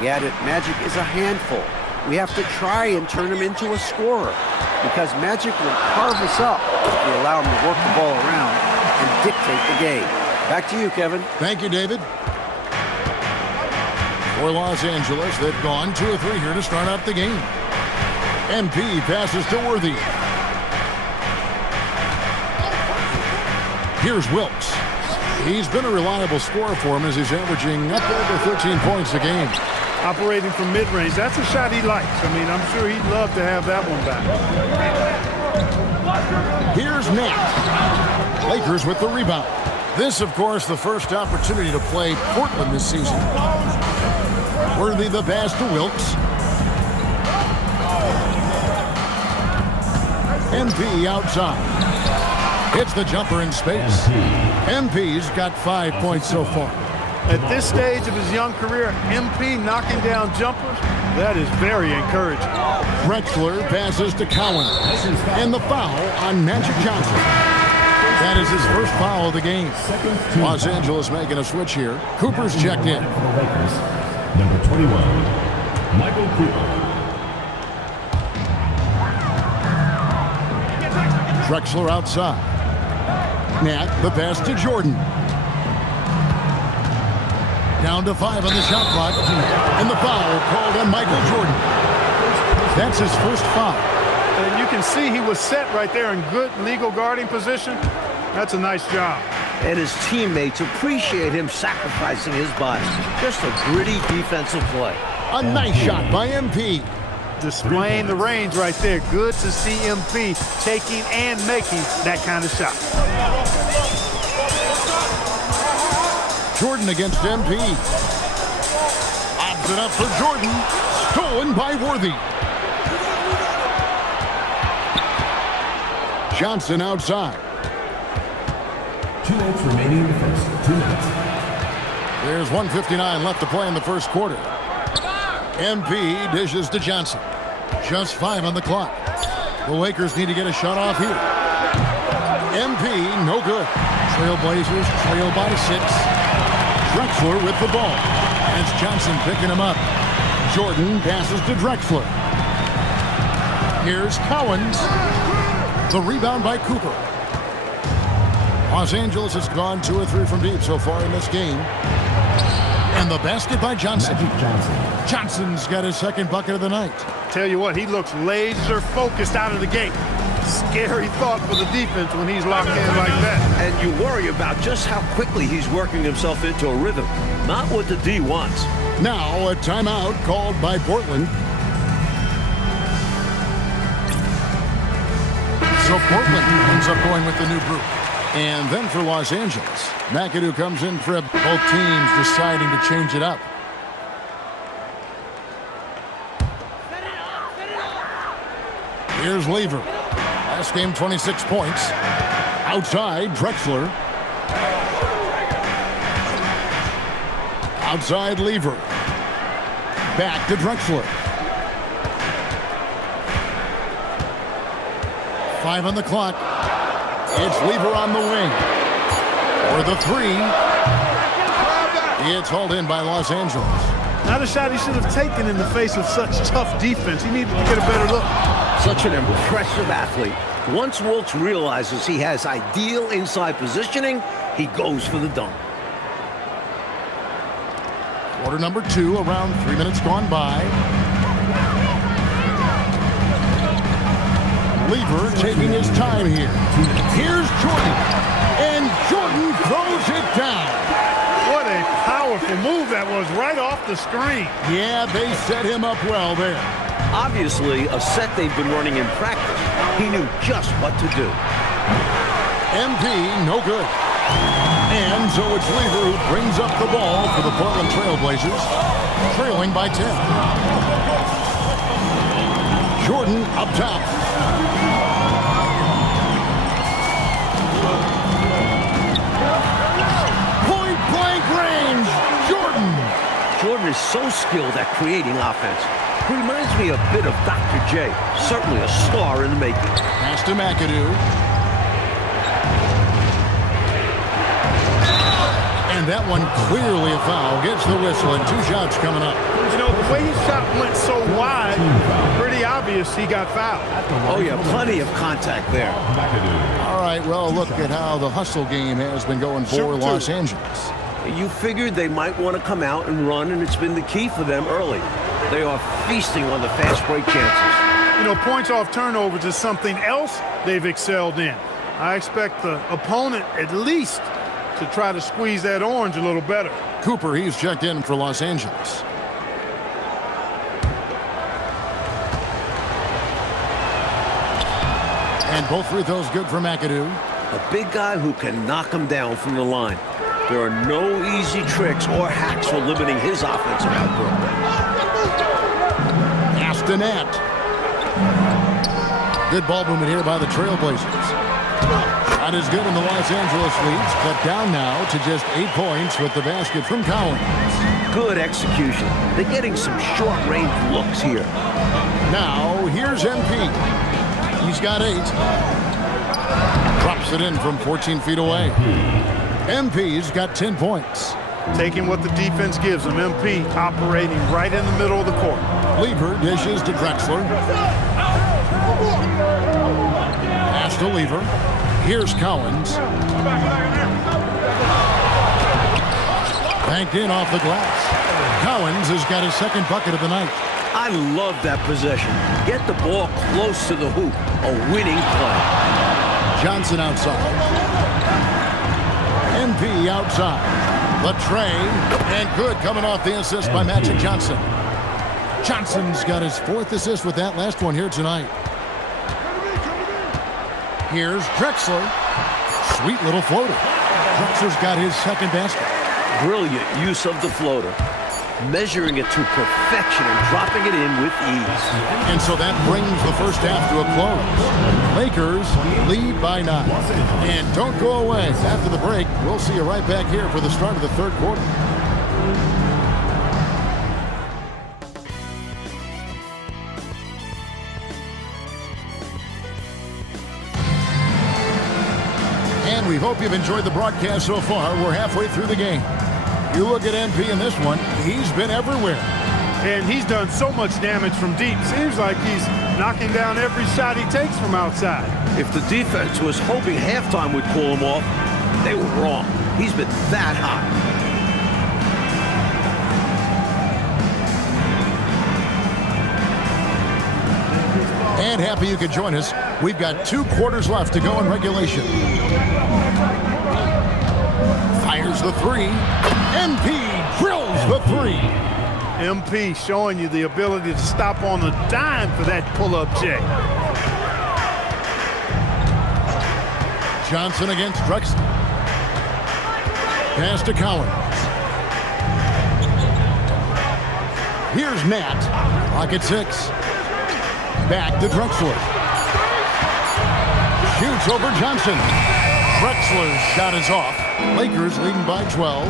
He added Magic is a handful. We have to try and turn him into a scorer because Magic will carve us up if we allow him to work the ball around and dictate the game. Back to you, Kevin. Thank you, David. For Los Angeles, they've gone 2 of 3 here to start out the game. MP passes to Worthy. Here's Wilkes. He's been a reliable scorer for him as he's averaging up over 13 points a game. Operating from mid-range, that's a shot he likes. I mean, I'm sure he'd love to have that one back. Here's Nat. Lakers with the rebound. This, of course, the first opportunity to play Portland this season. Worthy the pass to Wilkes. MP outside. Hits the jumper in space. MP's got 5 points so far. At this stage of his young career, MP knocking down jumpers, that is very encouraging. Drexler passes to Cowan. And the foul on Magic Johnson. That is his first foul of the game. Los Angeles making a switch here. Cooper's checked in. Number 21, Michael Cooper. Drexler outside. Nat, the pass to Jordan. Down to 5 on the shot clock. And the foul called on Michael Jordan. That's his first foul. And you can see he was set right there in good legal guarding position. That's a nice job. And his teammates appreciate him sacrificing his body. Just a gritty defensive play. A nice shot by MP. Displaying the range right there. Good to see MP taking and making that kind of shot. Jordan against MP. Lobs it up for Jordan. Stolen by Worthy. Johnson outside. 2 minutes remaining in the first. 2 minutes. There's 1:59 left to play in the first quarter. MP dishes to Johnson. Just 5 on the clock. The Lakers need to get a shot off here. MP, no good. Trailblazers trail by 6. Drexler with the ball. As Johnson picking him up. Jordan passes to Drexler. Here's Cowens. The rebound by Cooper. Los Angeles has gone 2 or 3 from deep so far in this game. And the basket by Johnson. Magic Johnson. Johnson's got his second bucket of the night. Tell you what, he looks laser focused out of the gate. Scary thought for the defense when he's locked in like that. And you worry about just how quickly he's working himself into a rhythm. Not what the D wants. Now a timeout called by Portland. So Portland ends up going with the new group. And then for Los Angeles, McAdoo comes in for both teams deciding to change it up. Here's Lever. Last game, 26 points. Outside, Drexler. Outside, Lever. Back to Drexler. 5 on the clock. It's Lever on the wing. For the 3. It's hauled in by Los Angeles. Not a shot he should have taken in the face of such tough defense. He needed to get a better look. Such an impressive athlete. Once Wilkes realizes he has ideal inside positioning, he goes for the dunk. Quarter number 2, around 3 minutes gone by. Lever taking his time here. Here's Jordan. And Jordan throws it down. What a powerful move that was right off the screen. Yeah, they set him up well there. Obviously, a set they've been running in practice. He knew just what to do. MP, no good. And so it's Lever who brings up the ball for the Portland Trailblazers, trailing by 10. Jordan up top. Point-blank range, Jordan. Jordan is so skilled at creating offense. He reminds me a bit of Dr. J. Certainly a star in the making. Pass to McAdoo. And that one clearly a foul. Gets the whistle and 2 shots coming up. You know, the way his shot went so wide, pretty obvious he got fouled. Oh, yeah, plenty of contact there. All right, well, look at how the hustle game has been going for Los Angeles. You figured they might want to come out and run, and it's been the key for them early. They are feasting on the fast break chances. You know, points off turnovers is something else they've excelled in. I expect the opponent at least to try to squeeze that orange a little better. Cooper, he's checked in for Los Angeles. And both free throws good for McAdoo. A big guy who can knock him down from the line. There are no easy tricks or hacks for limiting his offensive output. Astonette. Good ball movement here by the Trailblazers. Shot is good in the Los Angeles leads, cut down now to just 8 points with the basket from Collins. Good execution. They're getting some short-range looks here. Now, here's MP. He's got 8. Drops it in from 14 feet away. MP's got 10 points. Taking what the defense gives him. MP operating right in the middle of the court. Lever dishes to Drexler. Pass to Lever. Here's Collins. Banked in off the glass. Collins has got his second bucket of the night. I love that possession. Get the ball close to the hoop. A winning play. Johnson outside. MP outside. The tray. And good coming off the assist by Magic Johnson. Johnson's got his 4th assist with that last one here tonight. Here's Drexler. Sweet little floater. Drexler's got his second basket. Brilliant use of the floater. Measuring it to perfection and dropping it in with ease. And so that brings the first half to a close. Lakers lead by 9. And don't go away. After the break, we'll see you right back here for the start of the third quarter. And we hope you've enjoyed the broadcast so far. We're halfway through the game. You look at MP in this one, he's been everywhere. And he's done so much damage from deep. Seems like he's knocking down every shot he takes from outside. If the defense was hoping halftime would cool him off, they were wrong. He's been that hot. And happy you could join us. We've got 2 quarters left to go in regulation. Fires the 3. MP drills the 3. MP showing you the ability to stop on the dime for that pull-up J. Johnson against Drexler. Pass to Collins. Here's Nat. Clock at 6. Back to Drexler. Shoots over Johnson. Drexler's shot is off. Lakers leading by 12.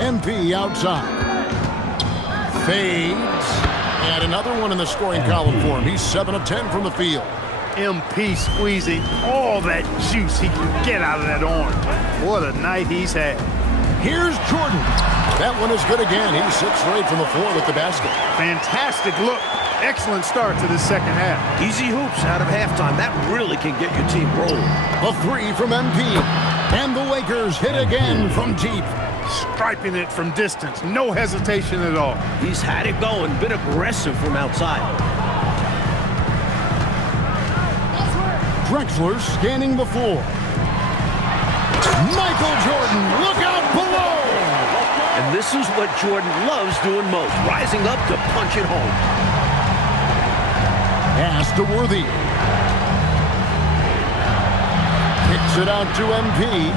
MP outside. Fades. And another one in the scoring column for him. He's 7 of 10 from the field. MP squeezing all that juice he can get out of that orange. What a night he's had. Here's Jordan. That one is good again. He's 6 straight from the floor with the basket. Fantastic look. Excellent start to the second half. Easy hoops out of halftime. That really can get your team rolling. A 3 from MP. And the Lakers hit again from deep. Striping it from distance. No hesitation at all. He's had it going. Been aggressive from outside. Drexler scanning the floor. Michael Jordan, look out below! And this is what Jordan loves doing most, rising up to punch it home. Pass to Worthy. Kicks it out to MP.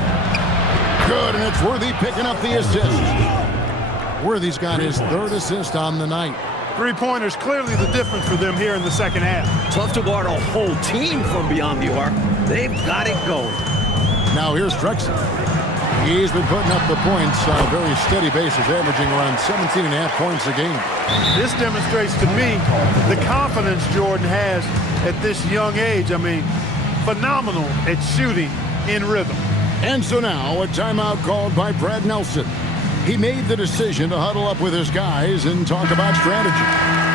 Good, and it's Worthy picking up the assist. Worthy's got his 3rd assist on the night. 3-pointers clearly the difference for them here in the second half. Tough to guard a whole team from beyond the arc. They've got it going. Now here's Drexler. He's been putting up the points on a very steady basis, averaging around 17.5 points a game. This demonstrates to me the confidence Jordan has at this young age. I mean, phenomenal at shooting in rhythm. And so now a timeout called by Brad Nelson. He made the decision to huddle up with his guys and talk about strategy.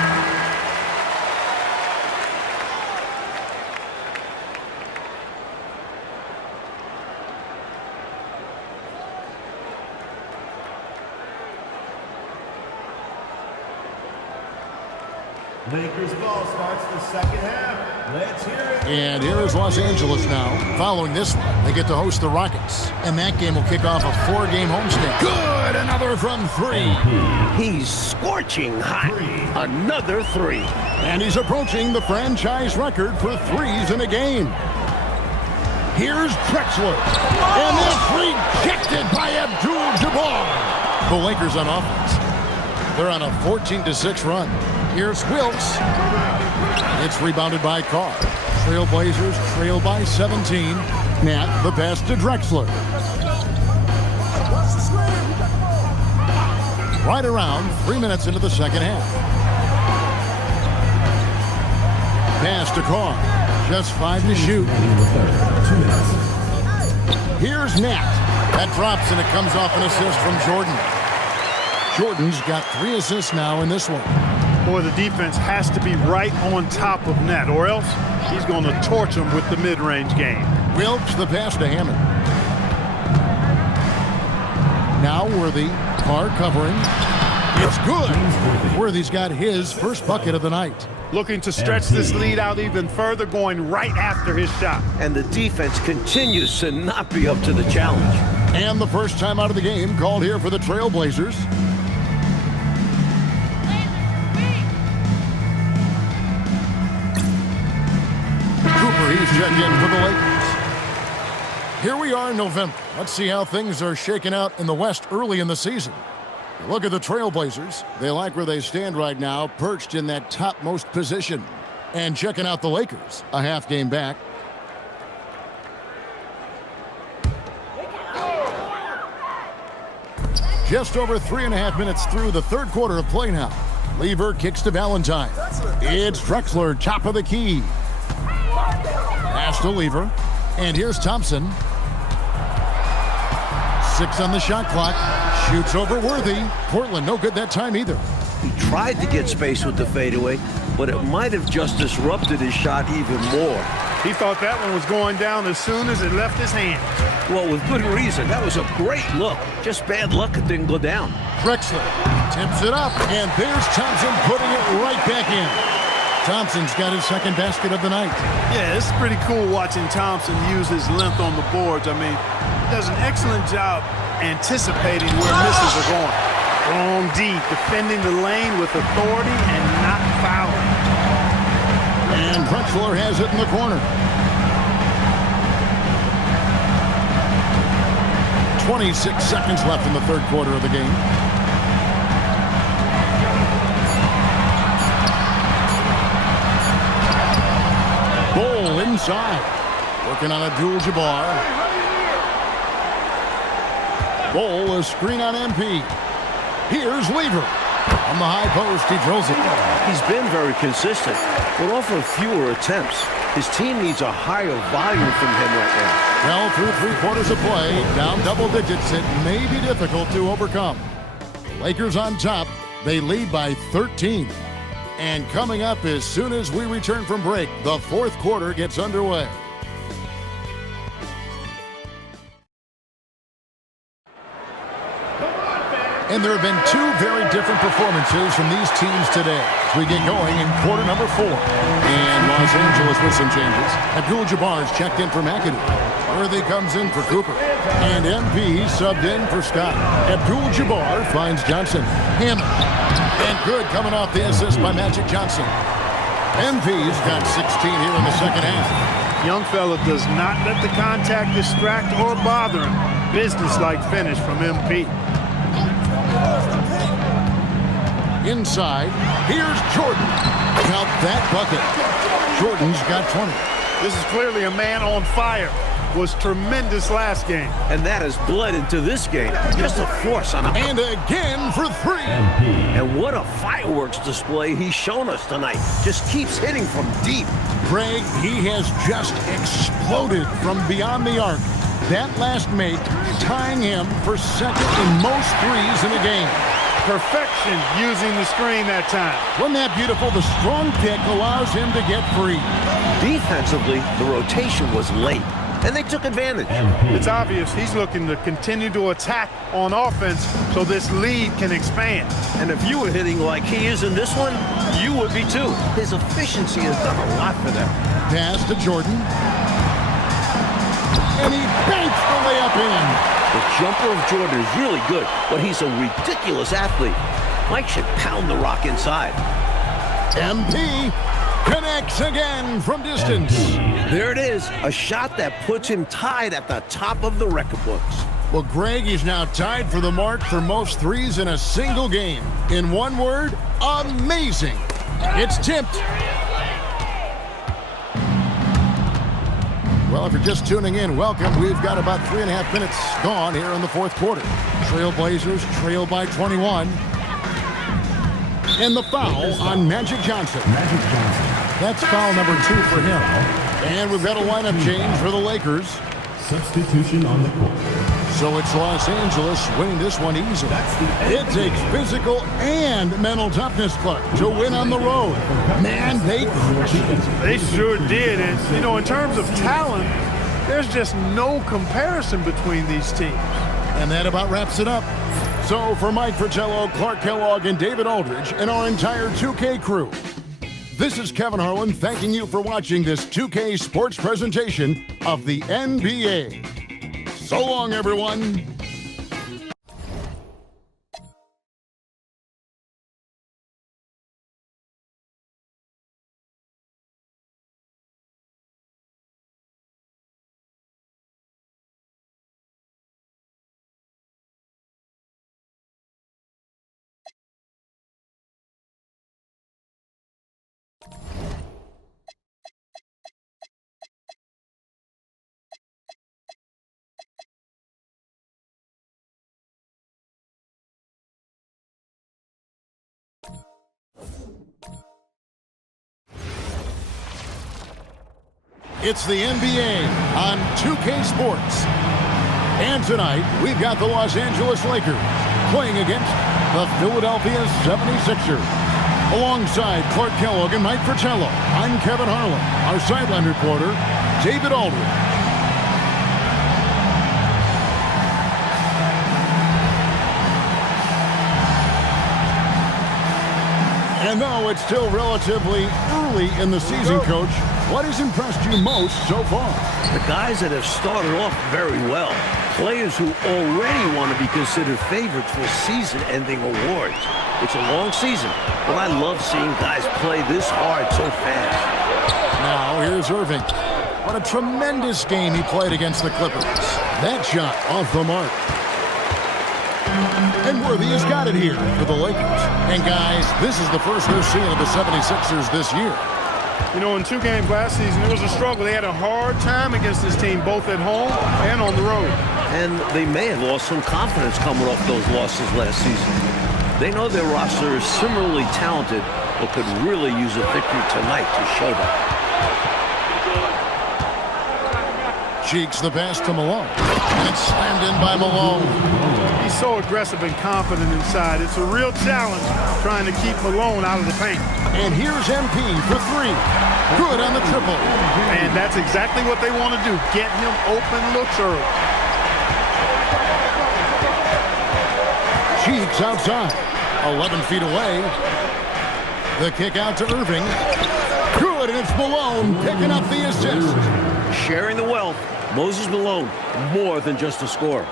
Lakers ball starts the second half. Let's hear it. And here is Los Angeles now. Following this one, they get to host the Rockets. And that game will kick off a 4-game homestand. Good! Another from 3. He's scorching hot. Another 3. And he's approaching the franchise record for threes in a game. Here's Drexler. And it's rejected by Abdul-Jabbar. The Lakers on offense. They're on a 14-6 run. Here's Wilkes. It's rebounded by Carr. Trailblazers trail by 17. Nat, the pass to Drexler. Right around 3 minutes into the second half. Pass to Carr. Just 5 to shoot. 2 minutes. Here's Nat. That drops and it comes off an assist from Jordan. Jordan's got 3 assists now in this one. Boy, the defense has to be right on top of net, or else he's going to torch them with the mid-range game. Wilkes the pass to Hammond. Now Worthy. Carr covering. It's good. Worthy's got his first bucket of the night. Looking to stretch this lead out even further, going right after his shot. And the defense continues to not be up to the challenge. And the first time out of the game called here for the Trailblazers. He's checked in for the Lakers. Here we are in November. Let's see how things are shaking out in the West early in the season. Look at the Trailblazers. They like where they stand right now, perched in that topmost position. And checking out the Lakers, a half game back. Just over 3.5 minutes through the third quarter of play now. Lever kicks to Valentine. It's Drexler, top of the key. Pass to Lever. And here's Thompson. 6 on the shot clock. Shoots over Worthy. Portland no good that time either. He tried to get space with the fadeaway, but it might have just disrupted his shot even more. He thought that one was going down as soon as it left his hand. Well, with good reason. That was a great look. Just bad luck it didn't go down. Drexler tips it up, and there's Thompson putting it right back in. Thompson's got his second basket of the night. Yeah, it's pretty cool watching Thompson use his length on the boards. I mean, he does an excellent job anticipating where misses are going. Long deep, defending the lane with authority and not fouling. And Drexler has it in the corner. 26 seconds left in the third quarter of the game. Bol inside. Working on Abdul-Jabbar. Bol, a screen on MP. Here's Lever. On the high post, he drills it. He's been very consistent, but often fewer attempts. His team needs a higher volume from him right now. Well, through 3 quarters of play, down double digits, it may be difficult to overcome. Lakers on top. They lead by 13. And coming up as soon as we return from break, the fourth quarter gets underway. And there have been 2 very different performances from these teams today as we get going in quarter number 4. And Los Angeles with some changes. Abdul-Jabbar's checked in for McAdoo. Worthy comes in for Cooper. And MP subbed in for Scott. Abdul-Jabbar finds Johnson. Hammond. And good coming off the assist by Magic Johnson. MP's got 16 here in the second half. Young fella does not let the contact distract or bother him. Business-like finish from MP. Inside, here's Jordan. Count that bucket. Jordan's got 20. This is clearly a man on fire. was tremendous last game. And that has bled into this game. Just a force on a... And again for 3. And what a fireworks display he's shown us tonight. Just keeps hitting from deep. Greg, he has just exploded from beyond the arc. That last make tying him for second in most threes in the game. Perfection using the screen that time. Wasn't that beautiful? The strong pick allows him to get free. Defensively, the rotation was late, and they took advantage. It's obvious he's looking to continue to attack on offense so this lead can expand. And if you were hitting like he is in this one, you would be too. His efficiency has done a lot for them. Pass to Jordan. And he banks the layup in. The jumper of Jordan is really good, but he's a ridiculous athlete. Mike should pound the rock inside. MP connects again from distance. There it is, a shot that puts him tied at the top of the record books. Well, Greg is now tied for the mark for most threes in a single game. In one word, amazing. It's tipped. Well, if you're just tuning in, welcome. We've got about 3.5 minutes gone here in the fourth quarter. Trailblazers trail by 21. And the foul on Magic Johnson. That's foul number 2 for him. And we've got a lineup change for the Lakers. Substitution on the court. So it's Los Angeles winning this one easily. It takes physical and mental toughness, Clark, to win on the road. Man, they crushed it. They sure did. And, you know, in terms of talent, there's just no comparison between these teams. And that about wraps it up. So for Mike Fratello, Clark Kellogg, and David Aldridge, and our entire 2K crew, this is Kevin Harlan thanking you for watching this 2K Sports presentation of the NBA. So long, everyone. It's the NBA on 2K Sports. And tonight, we've got the Los Angeles Lakers playing against the Philadelphia 76ers. Alongside Clark Kellogg and Mike Fratello, I'm Kevin Harlan. Our sideline reporter, David Aldridge. And though it's still relatively early in the season, Coach, what has impressed you most so far? The guys that have started off very well. Players who already want to be considered favorites for season-ending awards. It's a long season, but I love seeing guys play this hard so fast. Now here's Irving. What a tremendous game he played against the Clippers. That shot off the mark. And Worthy has got it here for the Lakers. And guys, this is the first they're seeing of the 76ers this year. You know, in 2 games last season, it was a struggle. They had a hard time against this team, both at home and on the road. And they may have lost some confidence coming off those losses last season. They know their roster is similarly talented, but could really use a victory tonight to show that. Cheeks the pass to Malone. And it's slammed in by Malone. He's so aggressive and confident inside. It's a real challenge trying to keep Malone out of the paint. And here's MP for 3. Good on the triple. And that's exactly what they want to do. Get him open looks early. Cheeks outside. 11 feet away. The kick out to Irving. Good, and it's Malone picking up the assist. Sharing the wealth. Moses Malone, more than just a scorer.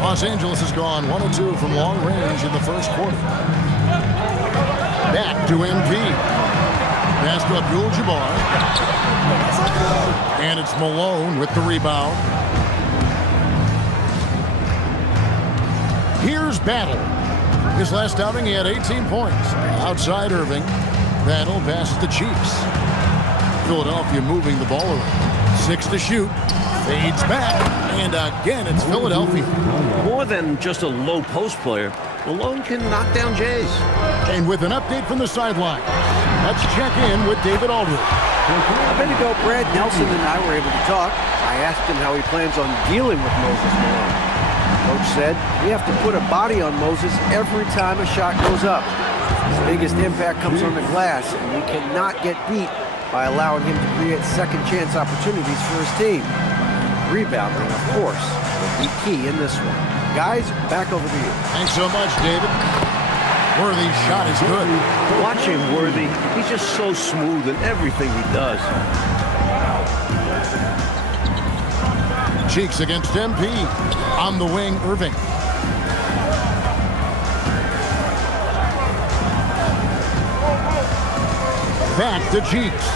Los Angeles has gone 1 of 2 from long range in the first quarter. Back to MP. Pass to Abdul-Jabbar. And it's Malone with the rebound. Here's Battle. His last outing, he had 18 points. Outside Irving. Battle passes to Cheeks. Philadelphia moving the ball around. 6 to shoot. Fades back. And again, it's Philadelphia. More than just a low post player, Malone can knock down Jays. And with an update from the sideline, let's check in with David Aldridge. A minute ago, Brad Nelson and I were able to talk. I asked him how he plans on dealing with Moses Malone. Coach said, we have to put a body on Moses every time a shot goes up. His biggest impact comes on the glass, and we cannot get beat by allowing him to create second chance opportunities for his team. Rebounding, of course, will be key in this one. Guys, back over to you. Thanks so much, David. Worthy's shot is good. Watching Worthy, he's just so smooth in everything he does. Cheeks against MP. On the wing, Irving. Back to Cheeks.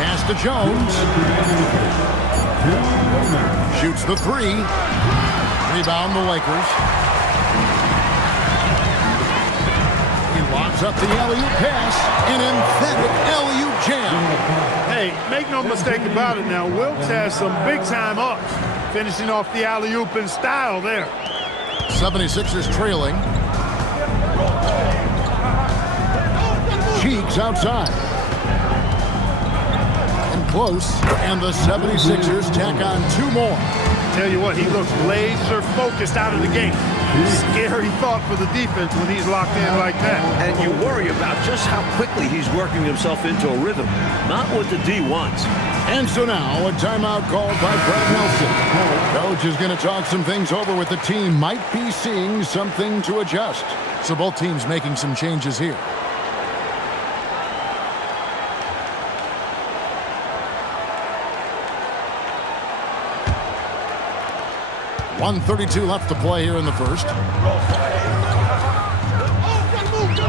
Pass to Jones. Shoots the 3. Rebound the Lakers. He locks up the alley-oop pass. An emphatic alley-oop jam. Hey, make no mistake about it now. Wilkes has some big-time ups, finishing off the alley-oop in style there. 76ers trailing. Cheeks outside. And close. And the 76ers tack on 2 more. Tell you what, he looks laser-focused out of the gate. Scary thought for the defense when he's locked in like that. And you worry about just how quickly he's working himself into a rhythm. Not what the D wants. And so now, a timeout called by Brad Nelson. Coach is going to talk some things over with the team. Might be seeing something to adjust. So both teams making some changes here. .132 left to play here in the first.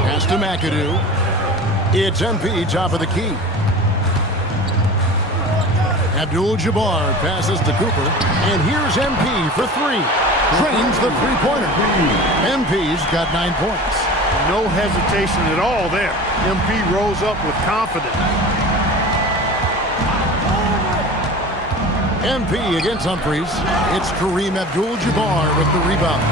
Pass to McAdoo. It's MP, top of the key. Abdul-Jabbar passes to Cooper. And here's MP for 3. Drains the three-pointer. MP's got 9 points. No hesitation at all there. MP rose up with confidence. MP against Humphries. It's Kareem Abdul-Jabbar with the rebound.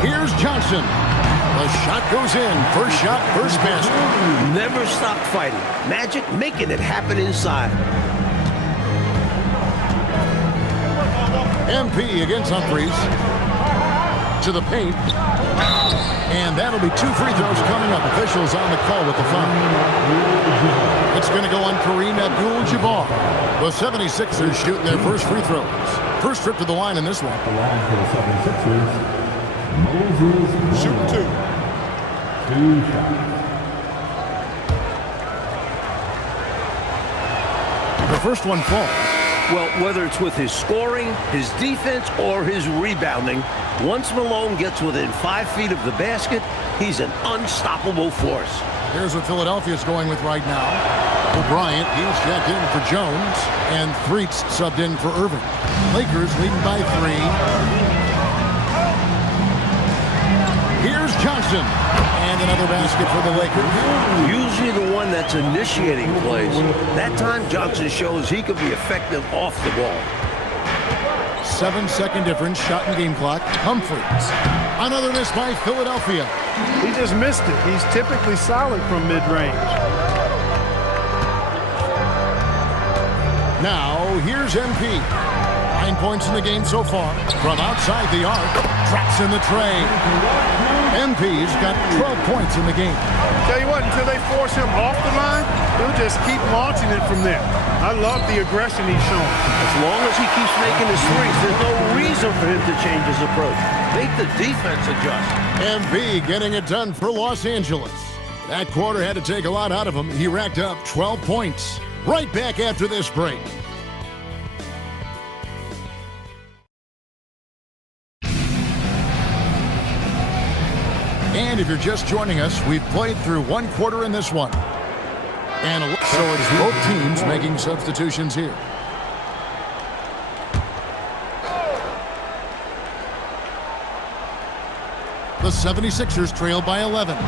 Here's Johnson. The shot goes in. First shot, first basket. Never stop fighting. Magic making it happen inside. MP against Humphries. To the paint. And that'll be 2 free throws coming up. Officials on the call with the foul. It's going to go on Kareem Abdul-Jabbar. The 76ers shooting their first free throws. First trip to the line in this one. At the line for the 76ers, Moses Shoot Malone. 2. 2 shots. The first one falls. Well, whether it's with his scoring, his defense, or his rebounding, once Malone gets within 5 feet of the basket, he's an unstoppable force. Here's what Philadelphia's going with right now. Bryant, he's checked in for Jones, and Threets subbed in for Irving. Lakers leading by 3. Here's Johnson, and another basket for the Lakers. Usually the one that's initiating plays. That time Johnson shows he could be effective off the ball. 7-second difference, shot and game clock. Humphries. Another miss by Philadelphia. He just missed it. He's typically solid from mid-range. Now, here's MP. 9 points in the game so far. From outside the arc, traps in the tray. MP's got 12 points in the game. Tell you what, until they force him off the line, he'll just keep launching it from there. I love the aggression he's showing. As long as he keeps making his threes, there's no reason for him to change his approach. Make the defense adjust. MP getting it done for Los Angeles. That quarter had to take a lot out of him. He racked up 12 points. Right back after this break. And if you're just joining us, we've played through 1 quarter in this one. And so it's both teams making substitutions here. The 76ers trail by 11.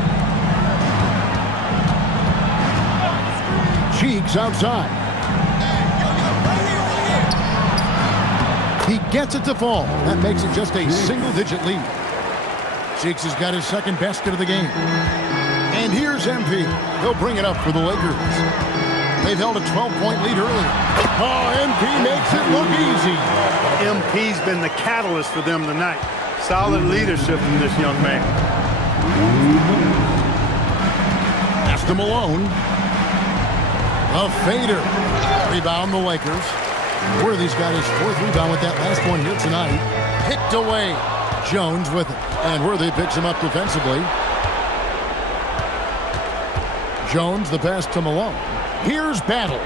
Cheeks outside. He gets it to fall. That makes it just a single-digit lead. Cheeks has got his second basket of the game. And here's MP. They'll bring it up for the Lakers. They've held a 12-point lead earlier. Oh, MP makes it look easy. MP's been the catalyst for them tonight. Solid leadership from this young man. Pass to Malone. A fader. Rebound the Lakers. Worthy's got his fourth rebound with that last one here tonight. Picked away. Jones with it. And Worthy picks him up defensively. Jones, the pass to Malone. Here's Battle.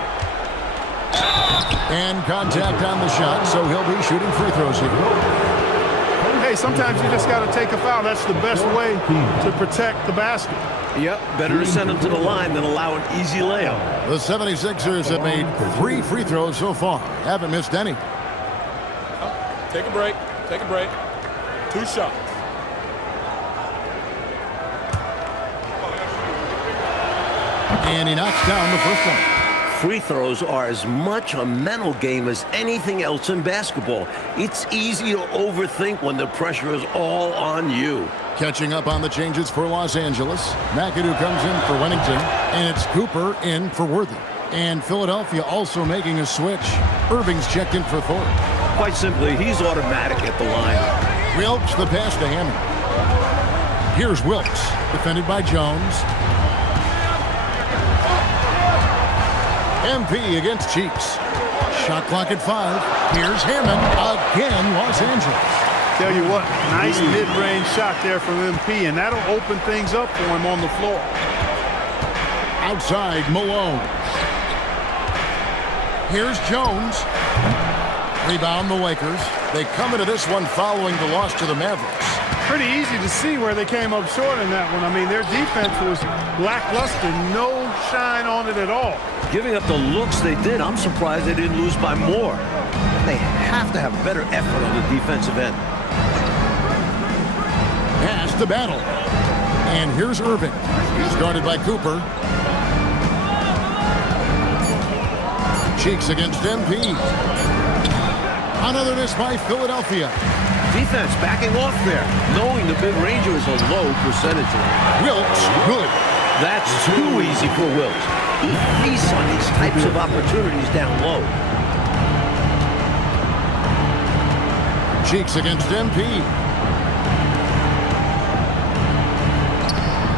And contact on the shot, so he'll be shooting free throws here. Hey, sometimes you just got to take a foul. That's the best way to protect the basket. Yep, better to send him to the line than allow an easy layup. The 76ers have made 3 free throws so far. Haven't missed any. Take a break. Take a break. 2 shots. And he knocks down the first one. Free throws are as much a mental game as anything else in basketball. It's easy to overthink when the pressure is all on you. Catching up on the changes for Los Angeles. McAdoo comes in for Wennington, and it's Cooper in for Worthy. And Philadelphia also making a switch. Irving's checked in for Thorpe. Quite simply, he's automatic at the line. Wilkes the pass to Hammond. Here's Wilkes, defended by Jones. MP against Cheeks. Shot clock at 5. Here's Hammond again, Los Angeles. Tell you what, nice mid-range shot there from MP, and that'll open things up for him on the floor. Outside, Malone. Here's Jones. Rebound the Lakers. They come into this one following the loss to the Mavericks. Pretty easy to see where they came up short in that one. I mean, their defense was lackluster, no shine on it at all. Giving up the looks they did, I'm surprised they didn't lose by more. They have to have better effort on the defensive end. Pass to Battle. And here's Irving. He's guarded by Cooper. Cheeks against MP. Another miss by Philadelphia. Defense backing off there, knowing the mid-ranger is a low percentage. Wilkes, good. That's too easy for Wilkes. He feasts on these types of opportunities down low. Cheeks against MP.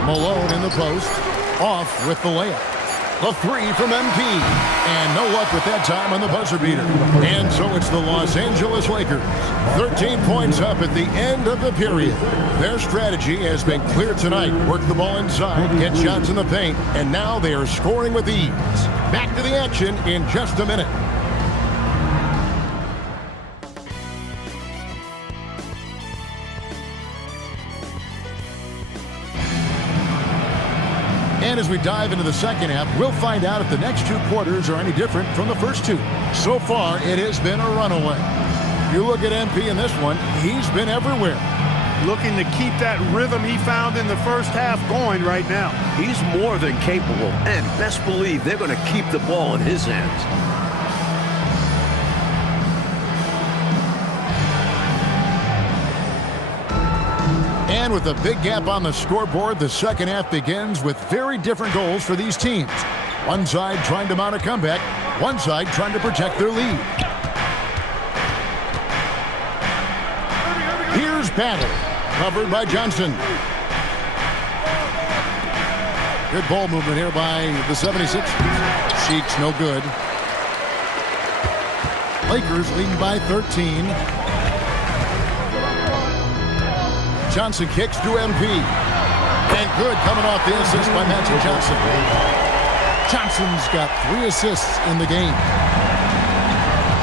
Malone in the post. Off with the layup. The 3 from MP. And no luck with that time on the buzzer beater. And so it's the Los Angeles Lakers. 13 points up at the end of the period. Their strategy has been clear tonight. Work the ball inside, get shots in the paint, and now they are scoring with ease. Back to the action in just a minute. And as we dive into the second half, we'll find out if the next 2 quarters are any different from the first 2. So far, it has been a runaway. You look at MP in this one, he's been everywhere. Looking to keep that rhythm he found in the first half going right now. He's more than capable, and best believe they're going to keep the ball in his hands. And with a big gap on the scoreboard, the second half begins with very different goals for these teams. One side trying to mount a comeback, one side trying to protect their lead. Here's Battle, covered by Johnson. Good ball movement here by the 76ers. Cheeks no good. Lakers leading by 13. Johnson kicks to MP. And good coming off the assist by Magic Johnson. Johnson's got 3 assists in the game.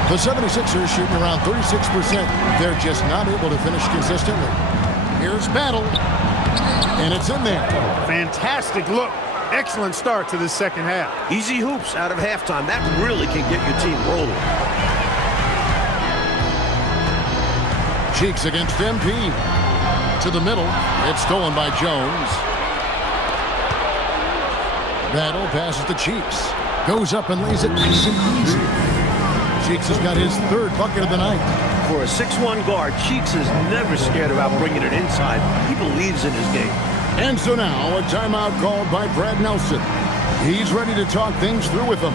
The 76ers shooting around 36%. They're just not able to finish consistently. Here's Battle. And it's in there. Fantastic look. Excellent start to this second half. Easy hoops out of halftime. That really can get your team rolling. Cheeks against MP. To the middle. It's stolen by Jones. Battle passes to Cheeks. Goes up and lays it nice and easy. Cheeks has got his third bucket of the night. For a 6'1 guard, Cheeks is never scared about bringing it inside. He believes in his game. And so now, a timeout called by Brad Nelson. He's ready to talk things through with them.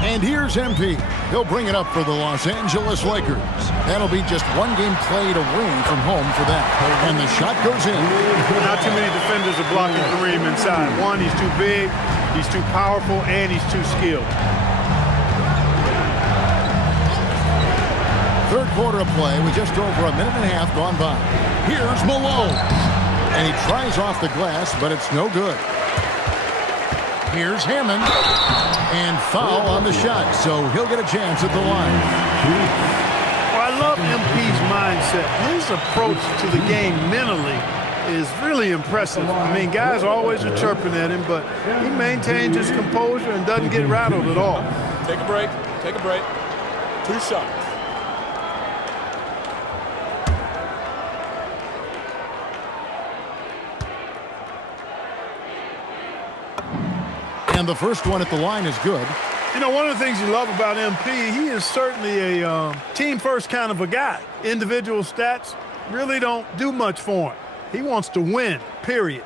And here's MP. He'll bring it up for the Los Angeles Lakers. That'll be just one game played away from home for them. And the shot goes in. Not too many defenders are blocking Kareem inside. One, he's too big, he's too powerful, and he's too skilled. Third quarter of play with just over a minute and a half gone by. Here's Malone. And he tries off the glass, but it's no good. Here's Hammond. And foul on the shot, so he'll get a chance at the line. Well, I love MP's mindset. His approach to the game mentally is really impressive. I mean, guys always are chirping at him, but he maintains his composure and doesn't get rattled at all. Take a break. Take a break. 2 shots. And the first one at the line is good. You know, one of the things you love about MP, he is certainly a team-first kind of a guy. Individual stats really don't do much for him. He wants to win, period.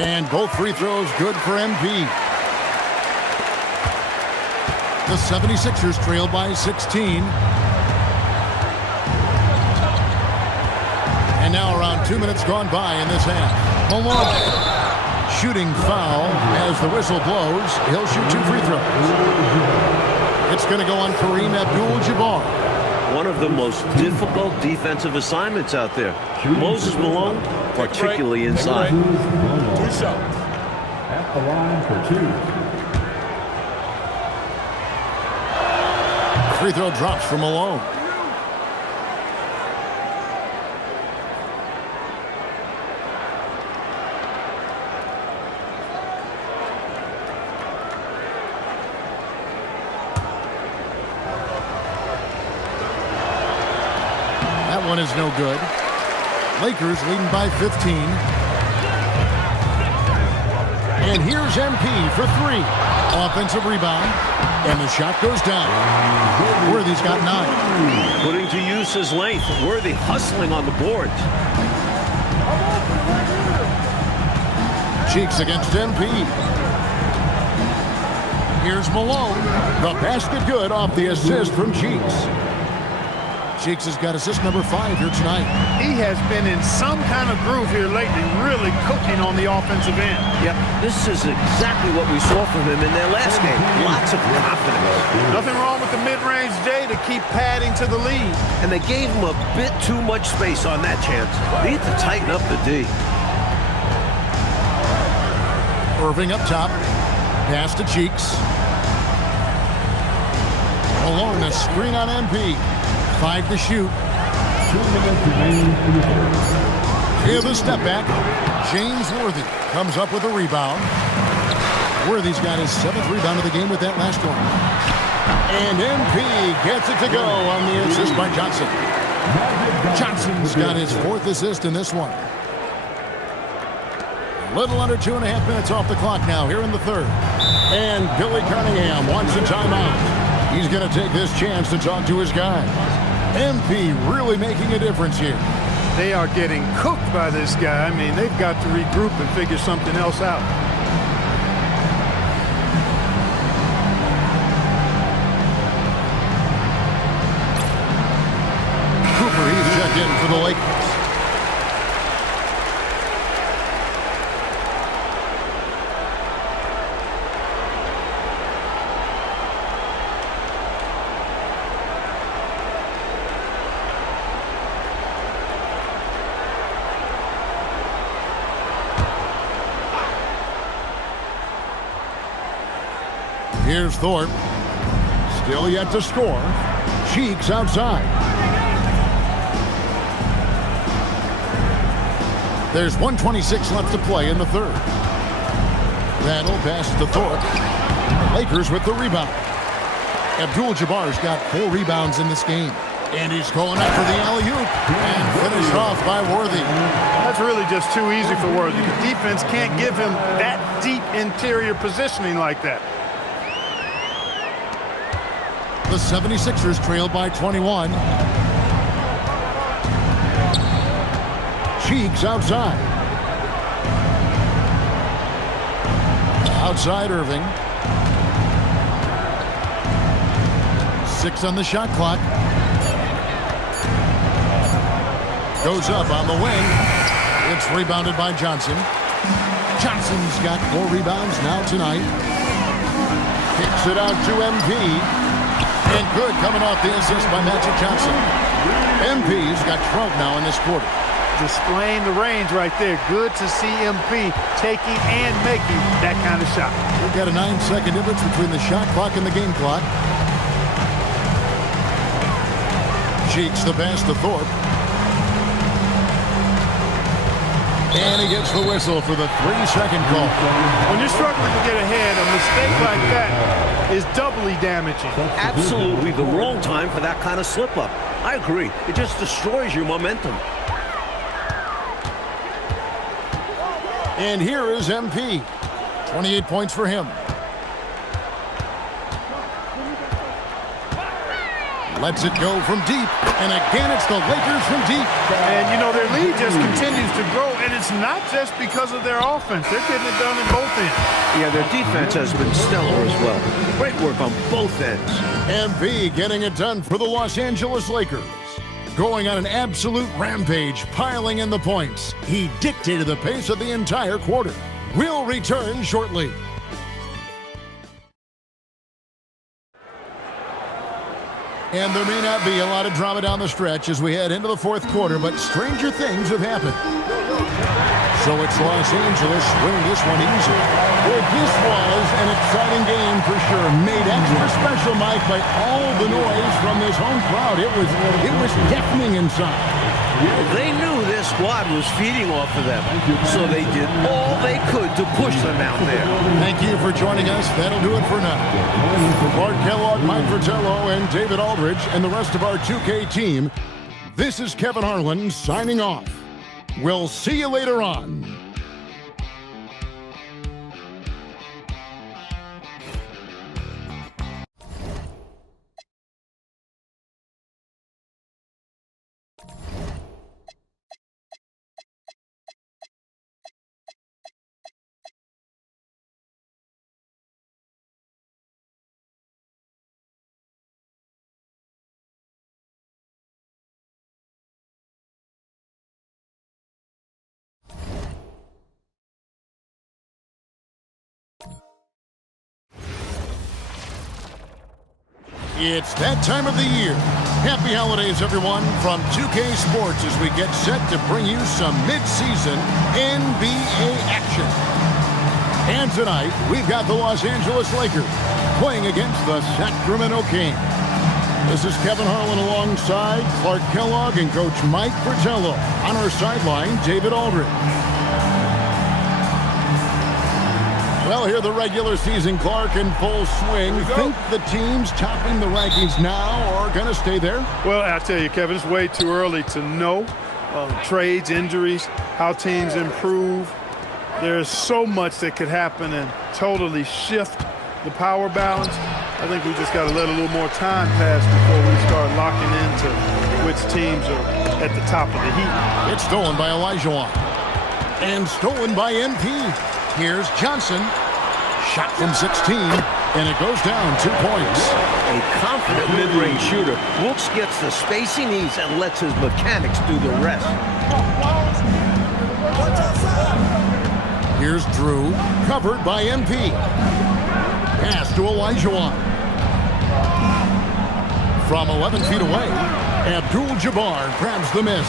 And both free throws good for MP. The 76ers trail by 16. And now around 2 minutes gone by in this half. Malone. Shooting foul as the whistle blows. He'll shoot 2 free throws. It's going to go on Kareem Abdul-Jabbar. One of the most difficult defensive assignments out there. Moses Malone, particularly inside. 2 shots. At the line for 2. Free throw drops for Malone. That one is no good. Lakers leading by 15. And here's MP for 3. Offensive rebound. And the shot goes down. Worthy's got 9. Putting to use his length. Worthy hustling on the boards. Cheeks against MP. Here's Malone. The basket good off the assist from Cheeks. Cheeks has got assist number 5 here tonight. He has been in some kind of groove here lately, really cooking on the offensive end. Yep, this is exactly what we saw from him in their last game. Lots of confidence. Nothing wrong with the mid-range J to keep padding to the lead. And they gave him a bit too much space on that chance. They need to tighten up the D. Irving up top. Pass to Cheeks. Malone, a screen on MP. 5 to shoot. 2 minutes remaining in the third. Here's the step back. James Worthy comes up with a rebound. Worthy's got his 7th rebound of the game with that last one. And MP gets it to go on the assist by Johnson. Johnson's got his 4th assist in this one. A little under 2.5 minutes off the clock now here in the third. And Billy Cunningham wants a timeout. He's going to take this chance to talk to his guys. MP really making a difference here. They are getting cooked by this guy. I mean, they've got to regroup and figure something else out. Cooper, he's checked in for the Lakers. Here's Thorpe. Still yet to score. Cheeks outside. There's 1:26 left to play in the third. Randall passes to Thorpe. Lakers with the rebound. Abdul-Jabbar's got 4 rebounds in this game. And he's going up for the alley-oop. And finished off by Worthy. That's really just too easy for Worthy. The defense can't give him that deep interior positioning like that. The 76ers trailed by 21. Cheeks outside. Outside Irving. 6 on the shot clock. Goes up on the wing. It's rebounded by Johnson. Johnson's got 4 rebounds now tonight. Kicks it out to MP. And good coming off the assist by Magic Johnson. MP's got 12 now in this quarter. Displaying the range right there. Good to see MP taking and making that kind of shot. We've got a 9-second difference between the shot clock and the game clock. Cheeks the pass to Thorpe. And he gets the whistle for the 3-second call. When you're struggling to get ahead, a mistake like that is doubly damaging. Absolutely the wrong time for that kind of slip-up. I agree. It just destroys your momentum. And here is MP. 28 points for him. Lets it go from deep. And again, it's the Lakers from deep. And, you know, their lead just continues to grow. And it's not just because of their offense. They're getting it done in both ends. Yeah, their defense has been stellar as well. Great work on both ends. MP getting it done for the Los Angeles Lakers. Going on an absolute rampage, piling in the points. He dictated the pace of the entire quarter. We'll return shortly. And there may not be a lot of drama down the stretch as we head into the fourth quarter, but stranger things have happened. So it's Los Angeles winning this one easy. Well, this was an exciting game for sure. Made extra special, Mike, by all the noise from this home crowd. It was deafening inside. They knew their squad was feeding off of them, so they did all they could to push them out there. Thank you for joining us. That'll do it for now. For Clark Kellogg, Mike Fratello, and David Aldridge, and the rest of our 2K team, this is Kevin Harlan signing off. We'll see you later on. It's that time of the year. Happy holidays, everyone, from 2K Sports as we get set to bring you some mid-season NBA action. And tonight, we've got the Los Angeles Lakers playing against the Sacramento Kings. This is Kevin Harlan alongside Clark Kellogg and Coach Mike Fratello. On our sideline, David Aldridge. Well, here the regular season, Clark, in full swing. Think the teams topping the rankings now are going to stay there? Well, I tell you, Kevin, it's way too early to know. Trades, injuries, how teams improve. There's so much that could happen and totally shift the power balance. I think we just got to let a little more time pass before we start locking into which teams are at the top of the heap. It's stolen by Olajuwon. And stolen by MP. Here's Johnson. Shot from 16, and it goes down 2 points. A confident mid-range shooter. Brooks gets the space he needs and lets his mechanics do the rest. Here's Drew, covered by MP. Pass to Olajuwon. From 11 feet away, Abdul-Jabbar grabs the miss.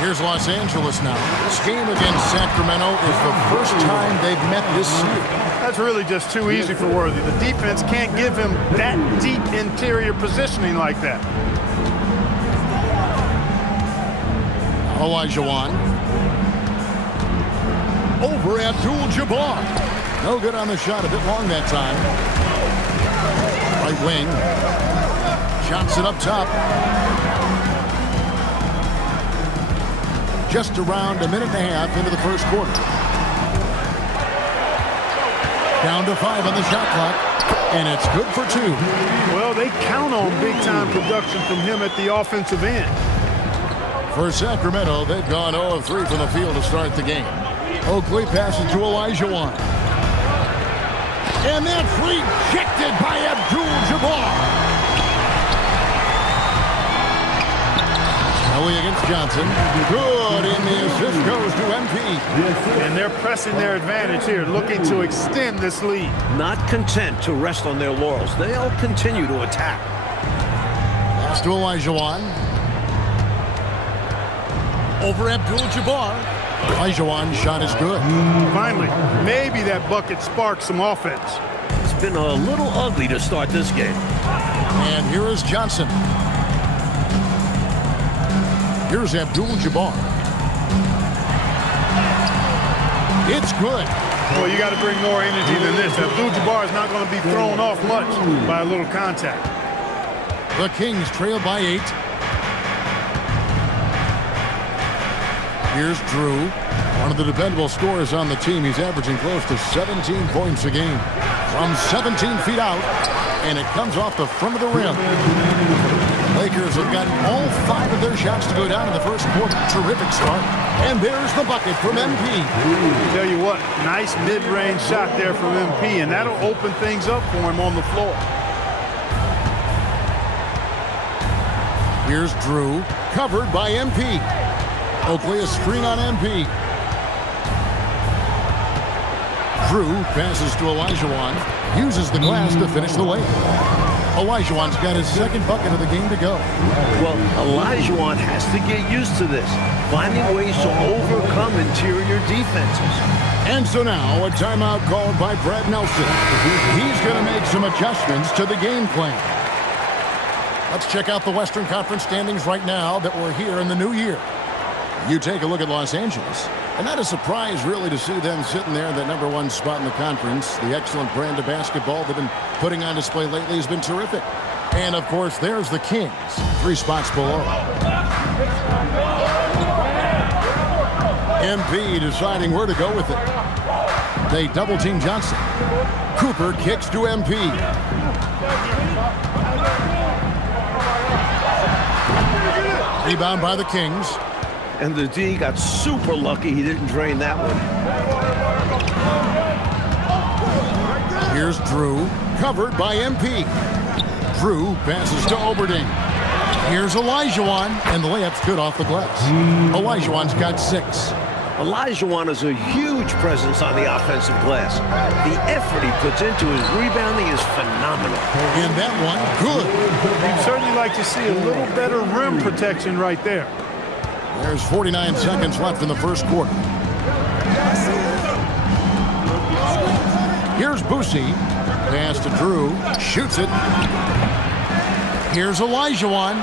Here's Los Angeles now. This game against Sacramento is the first time they've met this year. That's really just too easy for Worthy. The defense can't give him that deep interior positioning like that. Olajuwon. Over Abdul-Jabbar. No good on the shot. A bit long that time. Right wing. Johnson up top. Just around a minute and a half into the first quarter. Down to 5 on the shot clock. And it's good for 2. Well, they count on big-time production from him at the offensive end. For Sacramento, they've gone 0 of 3 from the field to start the game. Oakley passes to Olajuwon. And that's rejected by Abdul-Jabbar. Ellie against Johnson. Good, and the assist goes to MP. And they're pressing their advantage here, looking to extend this lead. Not content to rest on their laurels. They'll continue to attack. Pass to Olajuwon. Over Abdul-Jabbar. Olajuwon's shot is good. Finally, maybe that bucket sparked some offense. It's been a little ugly to start this game. And here is Johnson. Here's Abdul-Jabbar. It's good. Well, you got to bring more energy than this. Abdul-Jabbar is not going to be thrown off much by a little contact. The Kings trail by 8. Here's Drew, one of the dependable scorers on the team. He's averaging close to 17 points a game from 17 feet out, and it comes off the front of the rim. Lakers have gotten all 5 of their shots to go down in the first quarter. Terrific start. And there's the bucket from MP. Tell you what, nice mid-range shot there from MP, and that'll open things up for him on the floor. Here's Drew, covered by MP. Oakley a screen on MP. Drew passes to Olajuwon. Uses the glass to finish the layup. Olajuwon's got his second bucket of the game to go. Well, Olajuwon has to get used to this, finding ways to overcome interior defenses. And so now, a timeout called by Brad Nelson. He's going to make some adjustments to the game plan. Let's check out the Western Conference standings right now that we're here in the new year. You take a look at Los Angeles, and not a surprise really to see them sitting there in that #1 spot in the conference. The excellent brand of basketball they've been putting on display lately has been terrific. And of course, there's the Kings, 3 spots below. MP deciding where to go with it. They double team Johnson. Cooper kicks to MP. Rebound by the Kings. And the D got super lucky he didn't drain that one. Here's Drew, covered by MP. Drew passes to Oberding. Here's Olajuwon, and the layup's good off the glass. Olajuwon's got 6. Olajuwon is a huge presence on the offensive glass. The effort he puts into his rebounding is phenomenal. And that one, good. You'd certainly like to see a little better rim protection right there. There's 49 seconds left in the first quarter. Here's Boosie. Pass to Drew. Shoots it. Here's Olajuwon.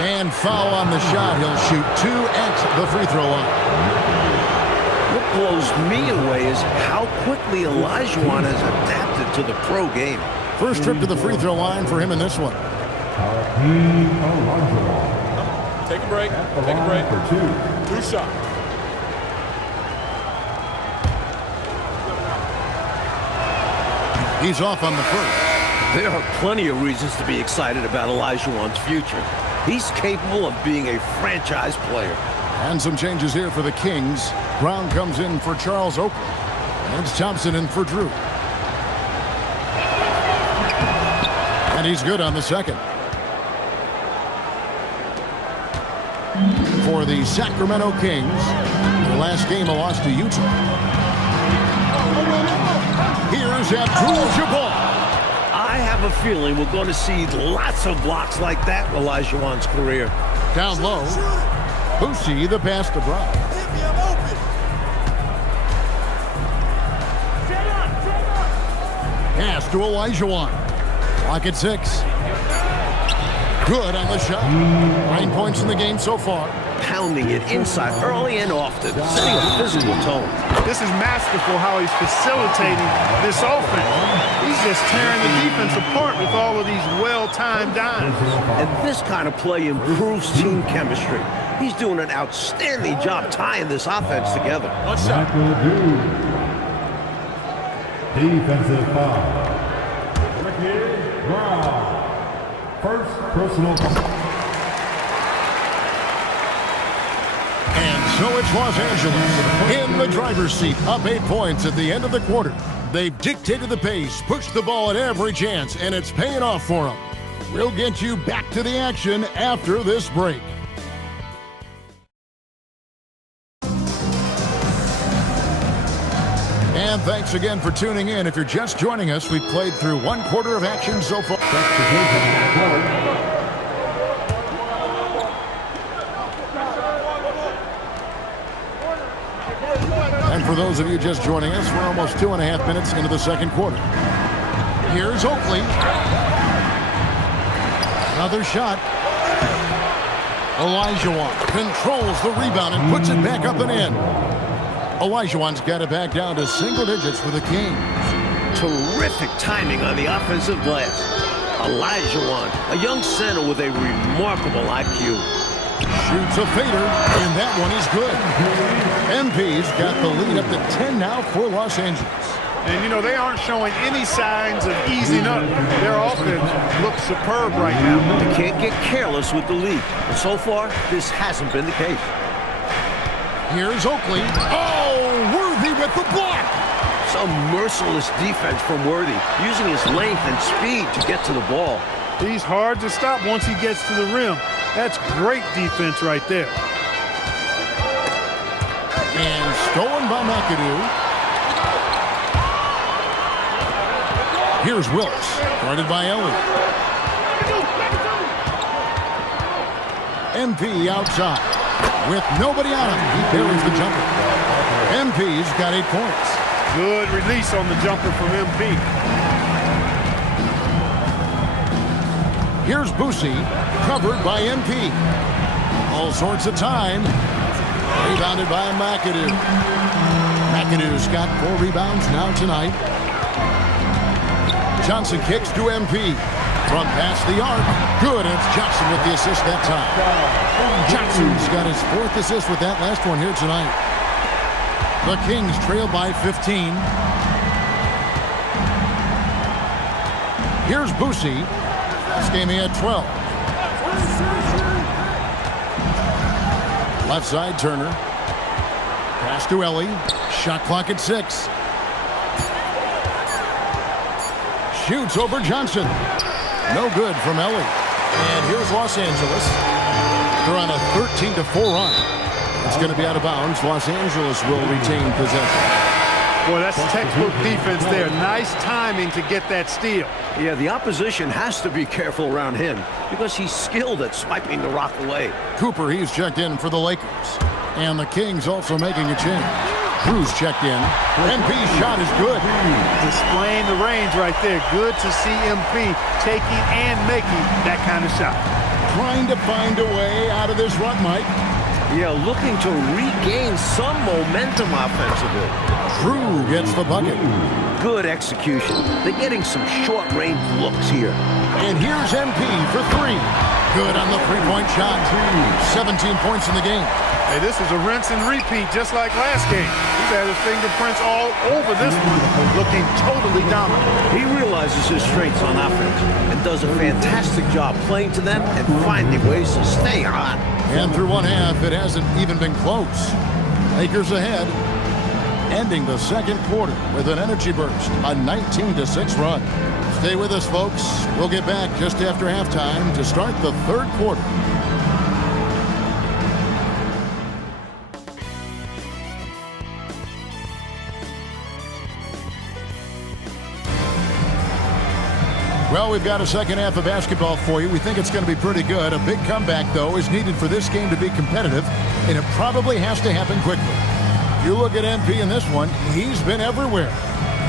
And foul on the shot. He'll shoot 2 at the free throw line. What blows me away is how quickly Olajuwon has adapted to the pro game. First trip to the free throw line for him in this one. Take a break. Take a break. 2 shots. He's off on the first. There are plenty of reasons to be excited about Olajuwon's future. He's capable of being a franchise player. And some changes here for the Kings. Brown comes in for Charles Oakley. And Thompson in for Drew. And he's good on the second. For the Sacramento Kings, the last game a loss to Utah. Here's Abdul-Jabbar. I have a feeling we're going to see lots of blocks like that in Olajuwon's career. Down low. Boosie, the pass to Brown. Pass to Olajuwon. Clock at 6. Good on the shot. 9 points in the game so far. Pounding it inside early and often, setting a physical tone. This is masterful how he's facilitating this offense. He's just tearing the defense apart with all of these well-timed dimes. And this kind of play improves team chemistry. He's doing an outstanding job tying this offense together. One shot. Defensive foul. Ricky Brown. First personal foul. And so it's Los Angeles in the driver's seat, up 8 points at the end of the quarter. They've dictated the pace, pushed the ball at every chance, and it's paying off for them. We'll get you back to the action after this break. And thanks again for tuning in. If you're just joining us, we've played through 1 quarter of action so far. And for those of you just joining us, we're almost 2.5 minutes into the second quarter. Here's Oakley. Another shot. Olajuwon controls the rebound and puts it back up and in. Olajuwon's got it back down to single digits for the Kings. Terrific timing on the offensive glass. Olajuwon, a young center with a remarkable IQ. Shoots a fader, and that one is good. MP's got the lead up to 10 now for Los Angeles. And, you know, they aren't showing any signs of easing up. Their offense looks superb right now. They can't get careless with the lead. And so far, this hasn't been the case. Here's Oakley. Oh, Worthy with the block. Some merciless defense from Worthy, using his length and speed to get to the ball. He's hard to stop once he gets to the rim. That's great defense right there. And stolen by McAdoo. Here's Willis, guarded by Elliott. MP outside. With nobody on him, he buries the jumper. MP's got 8 points. Good release on the jumper from MP. Here's Boosie, covered by MP. All sorts of time. Rebounded by McAdoo. McAdoo's got 4 rebounds now tonight. Johnson kicks to MP. From past the arc. Good, and it's Johnson with the assist that time. Johnson's got his 4th assist with that last one here tonight. The Kings trail by 15. Here's Boosie. This game he had 12. Left side, Turner. Pass to Ellie. Shot clock at 6. Shoots over Johnson. No good from Ellie. And here's Los Angeles. They're on a 13-4 run. It's going to be out of bounds. Los Angeles will retain possession. Boy, that's textbook defense there. Nice timing to get that steal. Yeah, the opposition has to be careful around him because he's skilled at swiping the rock away. Cooper, he's checked in for the Lakers. And the Kings also making a change. Cruz checked in. MP's shot is good. Displaying the range right there. Good to see MP taking and making that kind of shot. Trying to find a way out of this run, Mike. Yeah, looking to regain some momentum offensively. Cruz gets the bucket. Good execution. They're getting some short-range looks here. And here's MP for 3. Good on the 3-point shot. 17 points in the game. Hey, this is a rinse and repeat just like last game. He's had his fingerprints all over this one, looking totally dominant. He realizes his strengths on offense and does a fantastic job playing to them and finding ways to stay hot. And through one half, it hasn't even been close. Lakers ahead, ending the second quarter with an energy burst, a 19-6 run. Stay with us, folks. We'll get back just after halftime to start the third quarter. Well, we've got a second half of basketball for you. We think it's going to be pretty good. A big comeback, though, is needed for this game to be competitive, and it probably has to happen quickly. You look at MP in this one, he's been everywhere.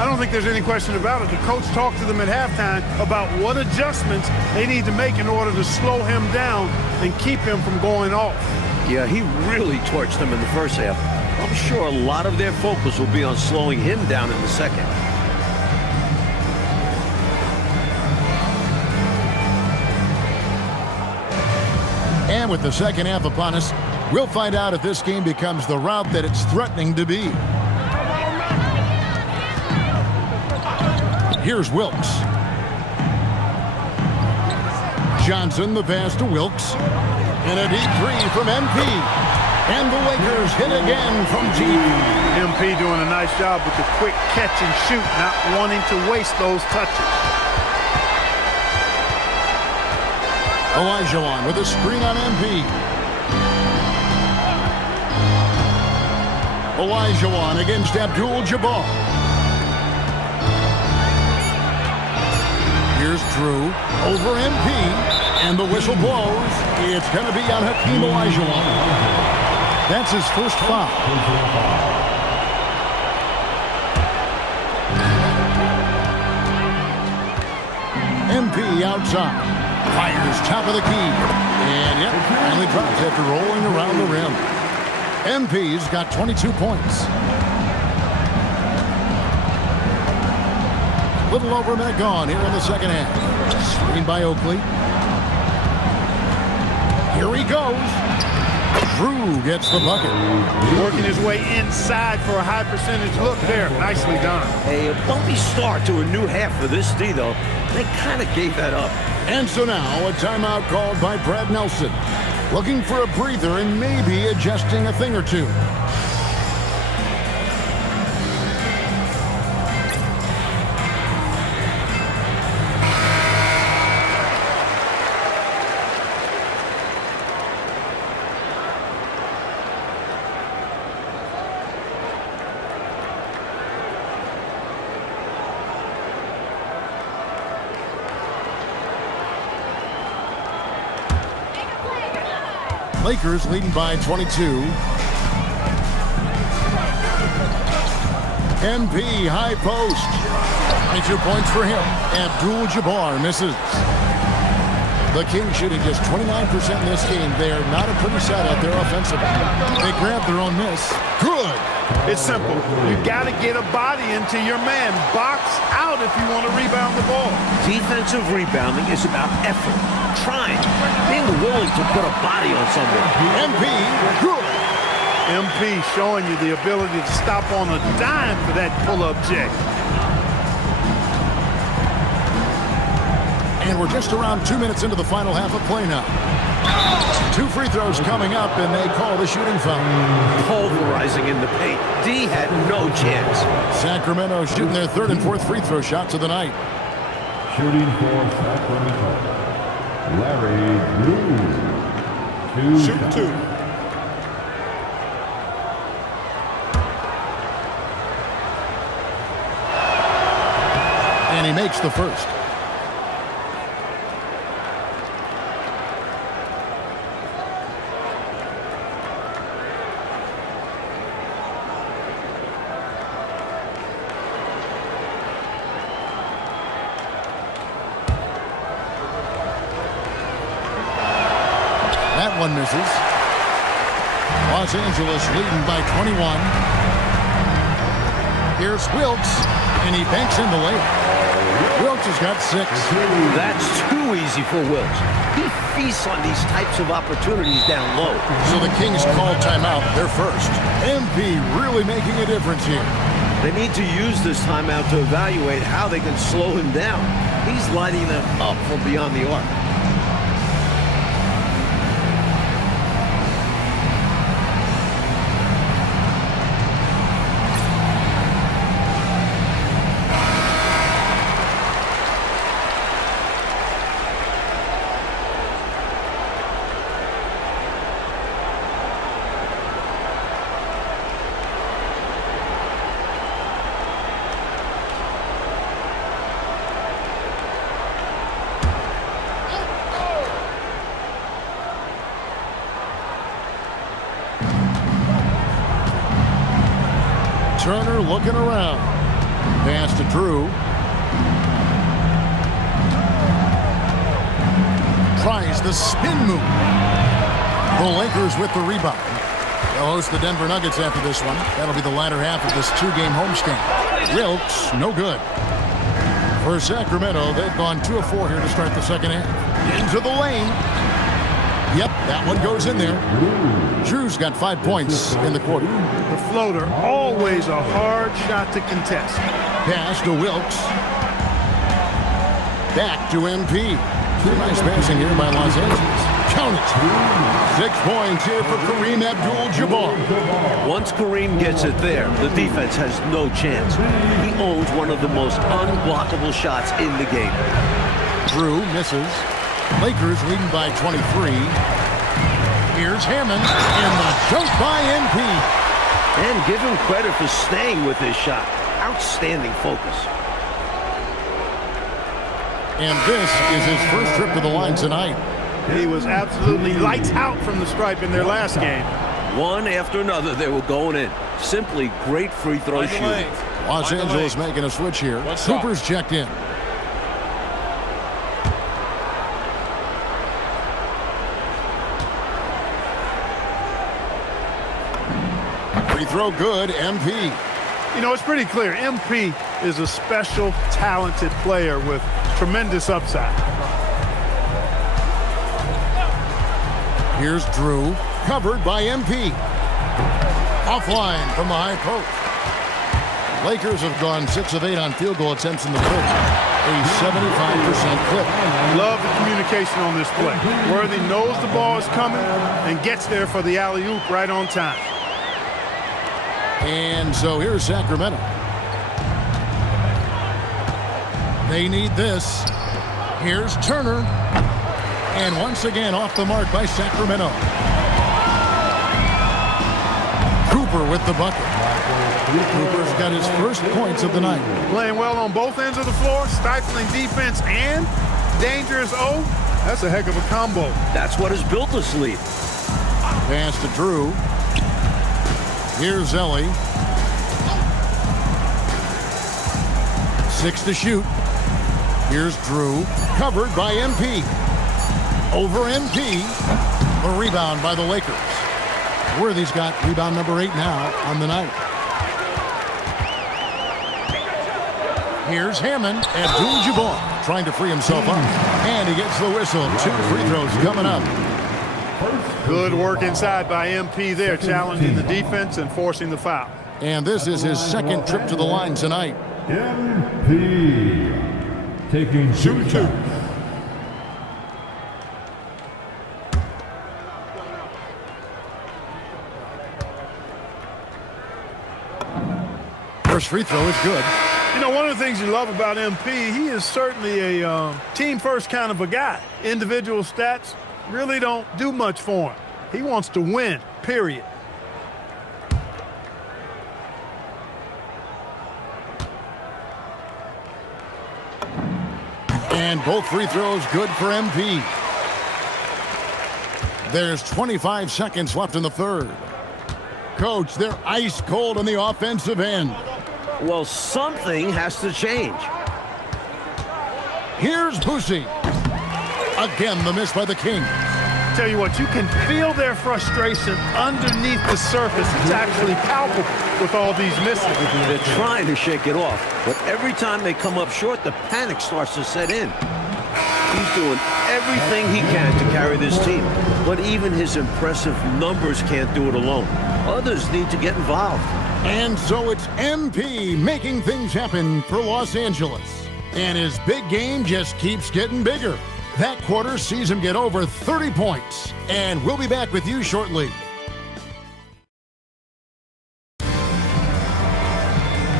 I don't think there's any question about it. The coach talked to them at halftime about what adjustments they need to make in order to slow him down and keep him from going off. Yeah, he really torched them in the first half. I'm sure a lot of their focus will be on slowing him down in the second. And with the second half upon us, we'll find out if this game becomes the route that it's threatening to be. Here's Wilkes. Johnson, the pass to Wilkes. And a deep three from MP. And the Lakers hit again from deep. MP doing a nice job with the quick catch and shoot, not wanting to waste those touches. Olajuwon with a screen on MP. Olajuwon against Abdul-Jabbar. Here's Drew over MP, and the whistle blows. It's going to be on Hakeem Olajuwon. That's his first foul. MP outside. Fires top of the key. And yep, finally drops after rolling around the rim. MP's got 22 points. Little over a minute gone here in the second half. Screen by Oakley. Here he goes. Drew gets the bucket. Working his way inside for a high percentage look there. Nicely done. A bumpy start to a new half for this D, though. They kind of gave that up. And so now a timeout called by Brad Nelson. Looking for a breather and maybe adjusting a thing or two. Lakers leading by 22. MP high post. 22 points for him. Abdul-Jabbar misses. The Kings shooting just 29% in this game. They are not a pretty sight out there offensively. They grab their own miss. Good. It's simple. You got to get a body into your man. Box out if you want to rebound the ball. Defensive rebounding is about effort, trying, being willing to put a body on someone. MP, good. MP showing you the ability to stop on a dime for that pull-up check. And we're just around 2 minutes into the final half of play now. 2 free throws coming up, and they call the shooting foul. Pulverizing in the paint. D had no chance. Sacramento shooting their 3rd and 4th free throw shots of the night. Shooting for Sacramento, Larry Blue. Shoot 2. And he makes the first. That one misses. Los Angeles leading by 21. Here's Wilkes, and he banks in the layup. Wilkes has got 6. That's too easy for Wilkes. He feasts on these types of opportunities down low. So the Kings call timeout, their first. MP really making a difference here. They need to use this timeout to evaluate how they can slow him down. He's lighting them up from beyond the arc. Turner looking around. Pass to Drew. Tries the spin move. The Lakers with the rebound. They'll host the Denver Nuggets after this one. That'll be the latter half of this two-game homestand. Wilkes, no good. For Sacramento, they've gone 2 of 4 here to start the second half. Into the lane. Yep, that one goes in there. Drew's got 5 points in the quarter. The floater, always a hard shot to contest. Pass to Wilkes. Back to MP. Nice passing here by Los Angeles. Count it. 6 points here for Kareem Abdul-Jabbar. Once Kareem gets it there, the defense has no chance. He owns one of the most unblockable shots in the game. Drew misses. Lakers leading by 23. Here's Hammond, and the dunk by MP. And give him credit for staying with his shot. Outstanding focus. And this is his first trip to the line tonight. He was absolutely lights out from the stripe in their last game. One after another, they were going in. Simply great free throw shooting. Los Angeles making a switch here. Cooper's checked in. Free throw good, MP. You know, it's pretty clear. MP is a special, talented player with tremendous upside. Here's Drew, covered by MP. Offline from the high post. Lakers have gone 6 of 8 on field goal attempts in the first. A 75% clip. Love the communication on this play. Worthy knows the ball is coming and gets there for the alley-oop right on time. And so here's Sacramento. They need this. Here's Turner. And once again off the mark by Sacramento. Cooper with the bucket. Cooper's got his first points of the night. Playing well on both ends of the floor, stifling defense and dangerous O. That's a heck of a combo. That's what has built this lead. Pass to Drew. Here's Ellie. 6 to shoot. Here's Drew. Covered by MP. Over MP. The rebound by the Lakers. Worthy's got rebound number 8 now on the night. Here's Hammond. Abdul-Jabbar trying to free himself up. And he gets the whistle. 2 free throws coming up. Good work inside by MP there, challenging the defense and forcing the foul. And this is his second trip to the line tonight. MP taking 2 shots. First free throw is good. You know, one of the things you love about MP, he is certainly a team-first kind of a guy. Individual stats really don't do much for him. He wants to win, period. And both free throws good for MP. There's 25 seconds left in the third. Coach, they're ice cold on the offensive end. Well, something has to change. Here's Boosie. Again, the miss by the Kings. Tell you what, you can feel their frustration underneath the surface. It's actually palpable with all these misses. They're trying to shake it off, but every time they come up short, the panic starts to set in. He's doing everything he can to carry this team, but even his impressive numbers can't do it alone. Others need to get involved. And so it's MP making things happen for Los Angeles. And his big game just keeps getting bigger. That quarter sees him get over 30 points. And we'll be back with you shortly.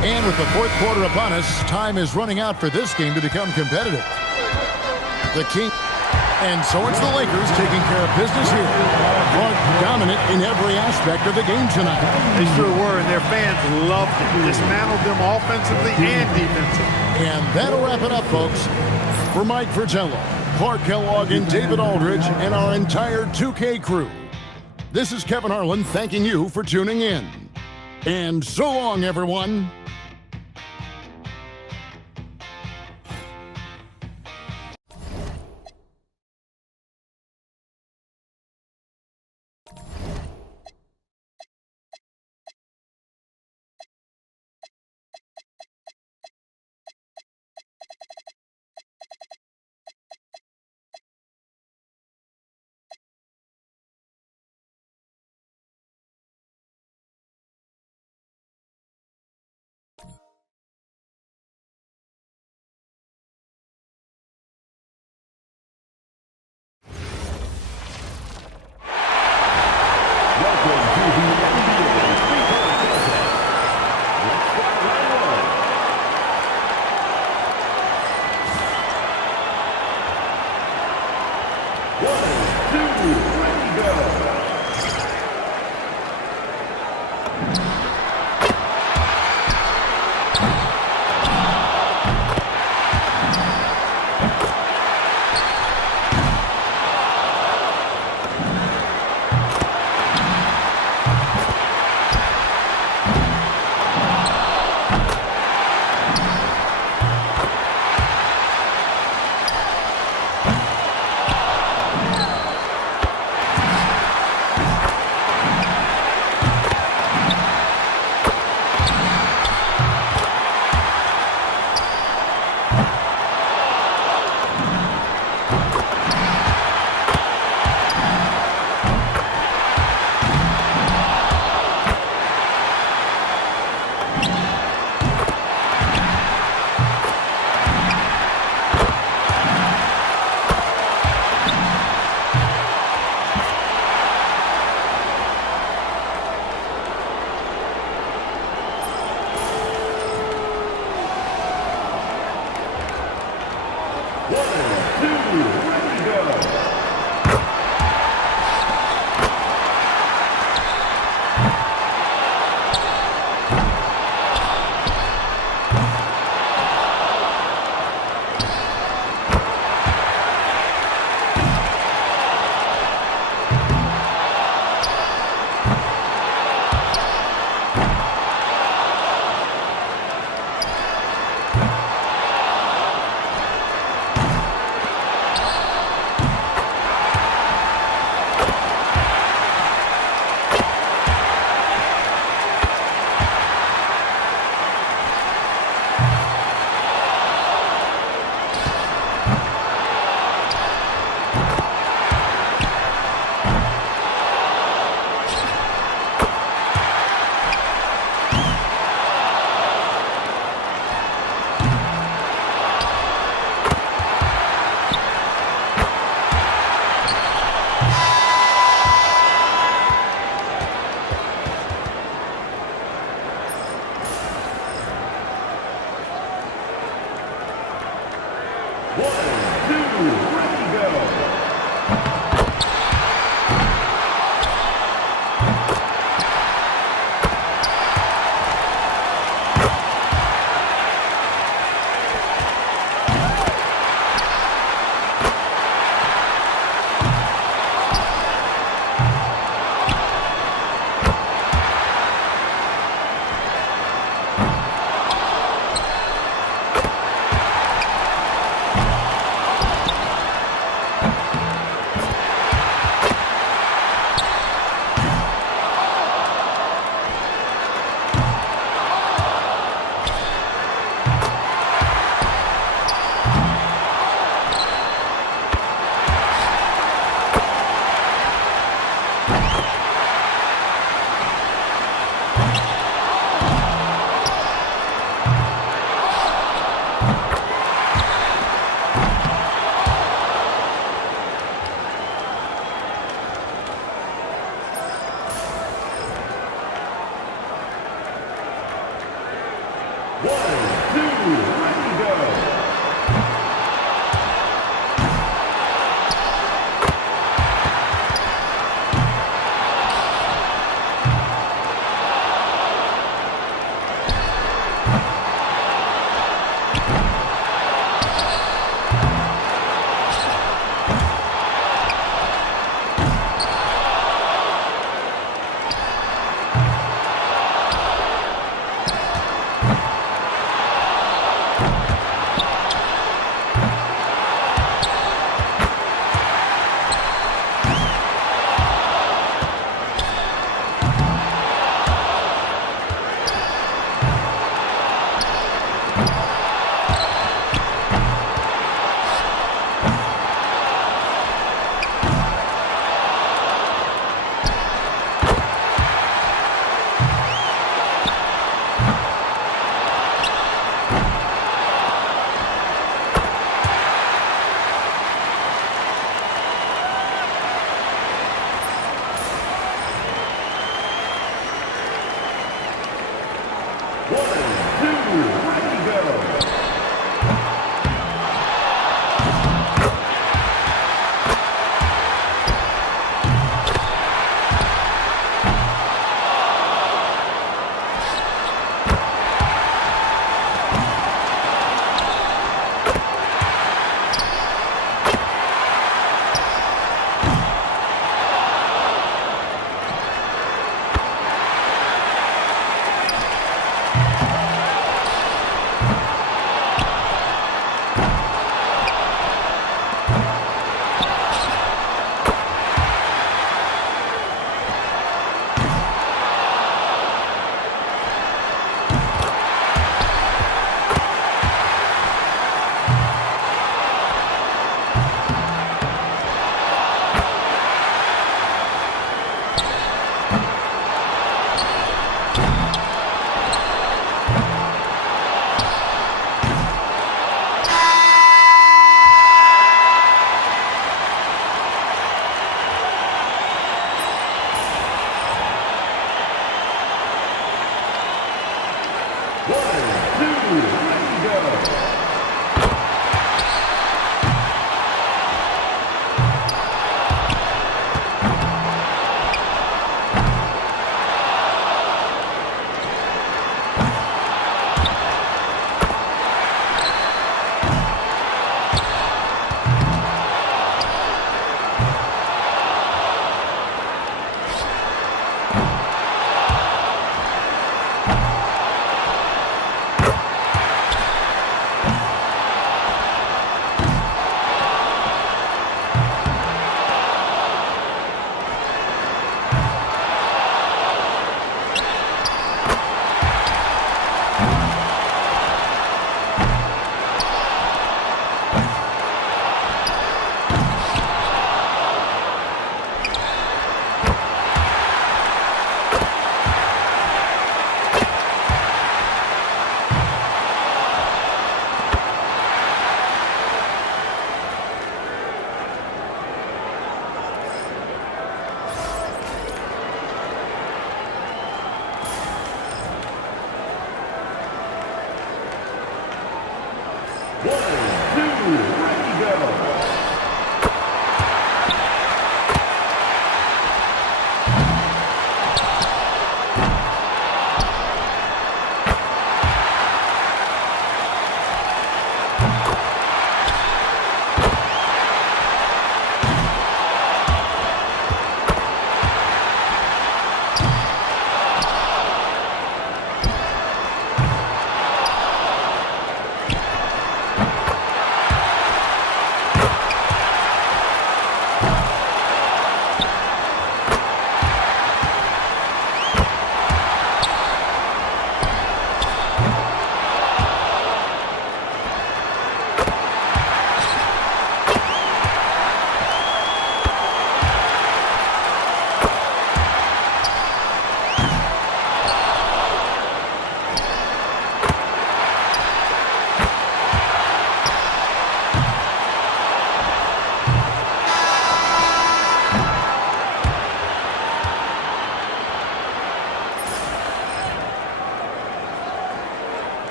And with the fourth quarter upon us, time is running out for this game to become competitive. The King. And so it's the Lakers taking care of business here. Clark dominant in every aspect of the game tonight. They sure were, and their fans loved it. Dismantled them offensively and defensively. And that'll wrap it up, folks. For Mike Fratello, Clark Kellogg, and David Aldridge, and our entire 2K crew, this is Kevin Harlan thanking you for tuning in. And so long, everyone.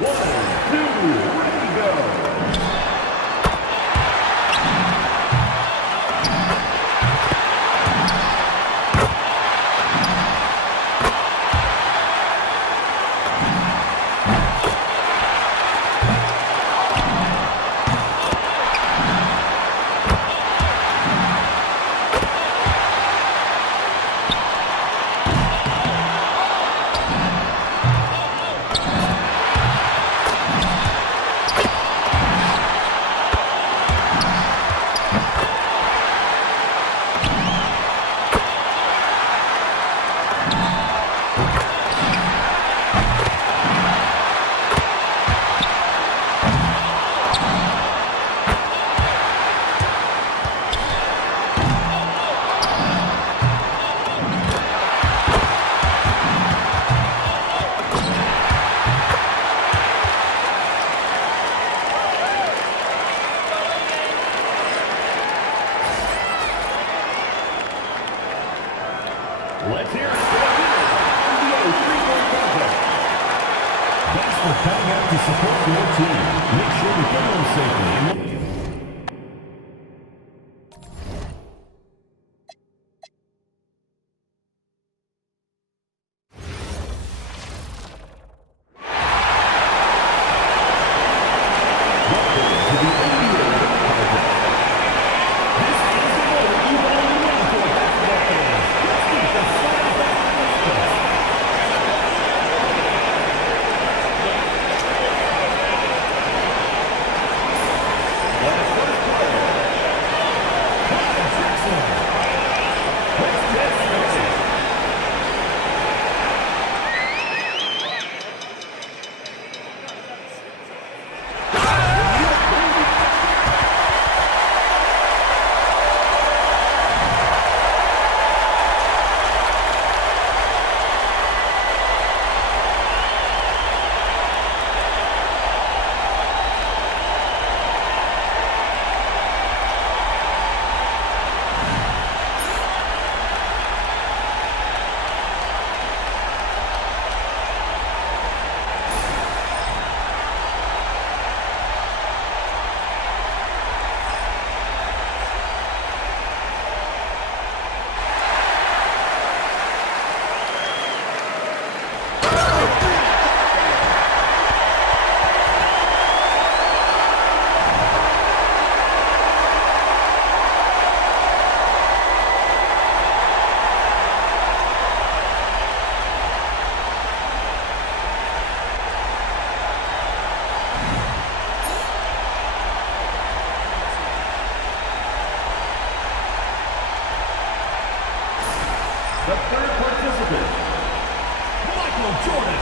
ready, go. Let's hear it for the winner of the NBA three-point contest. Thanks for coming out to support your team. Make sure to get home safely. The third participant, Michael Jordan.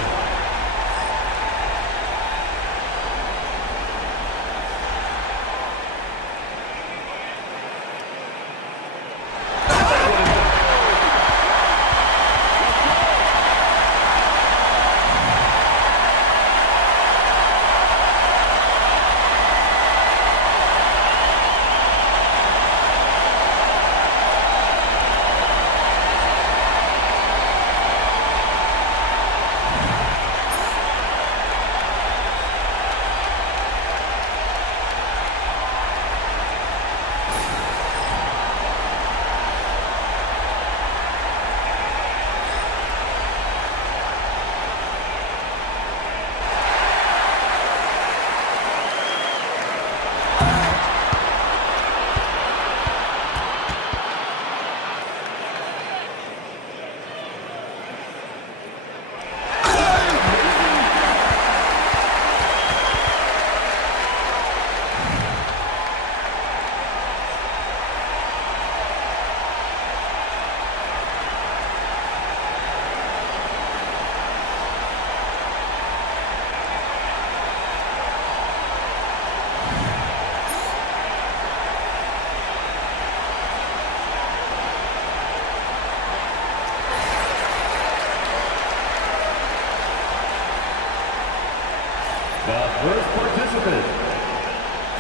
The first participant,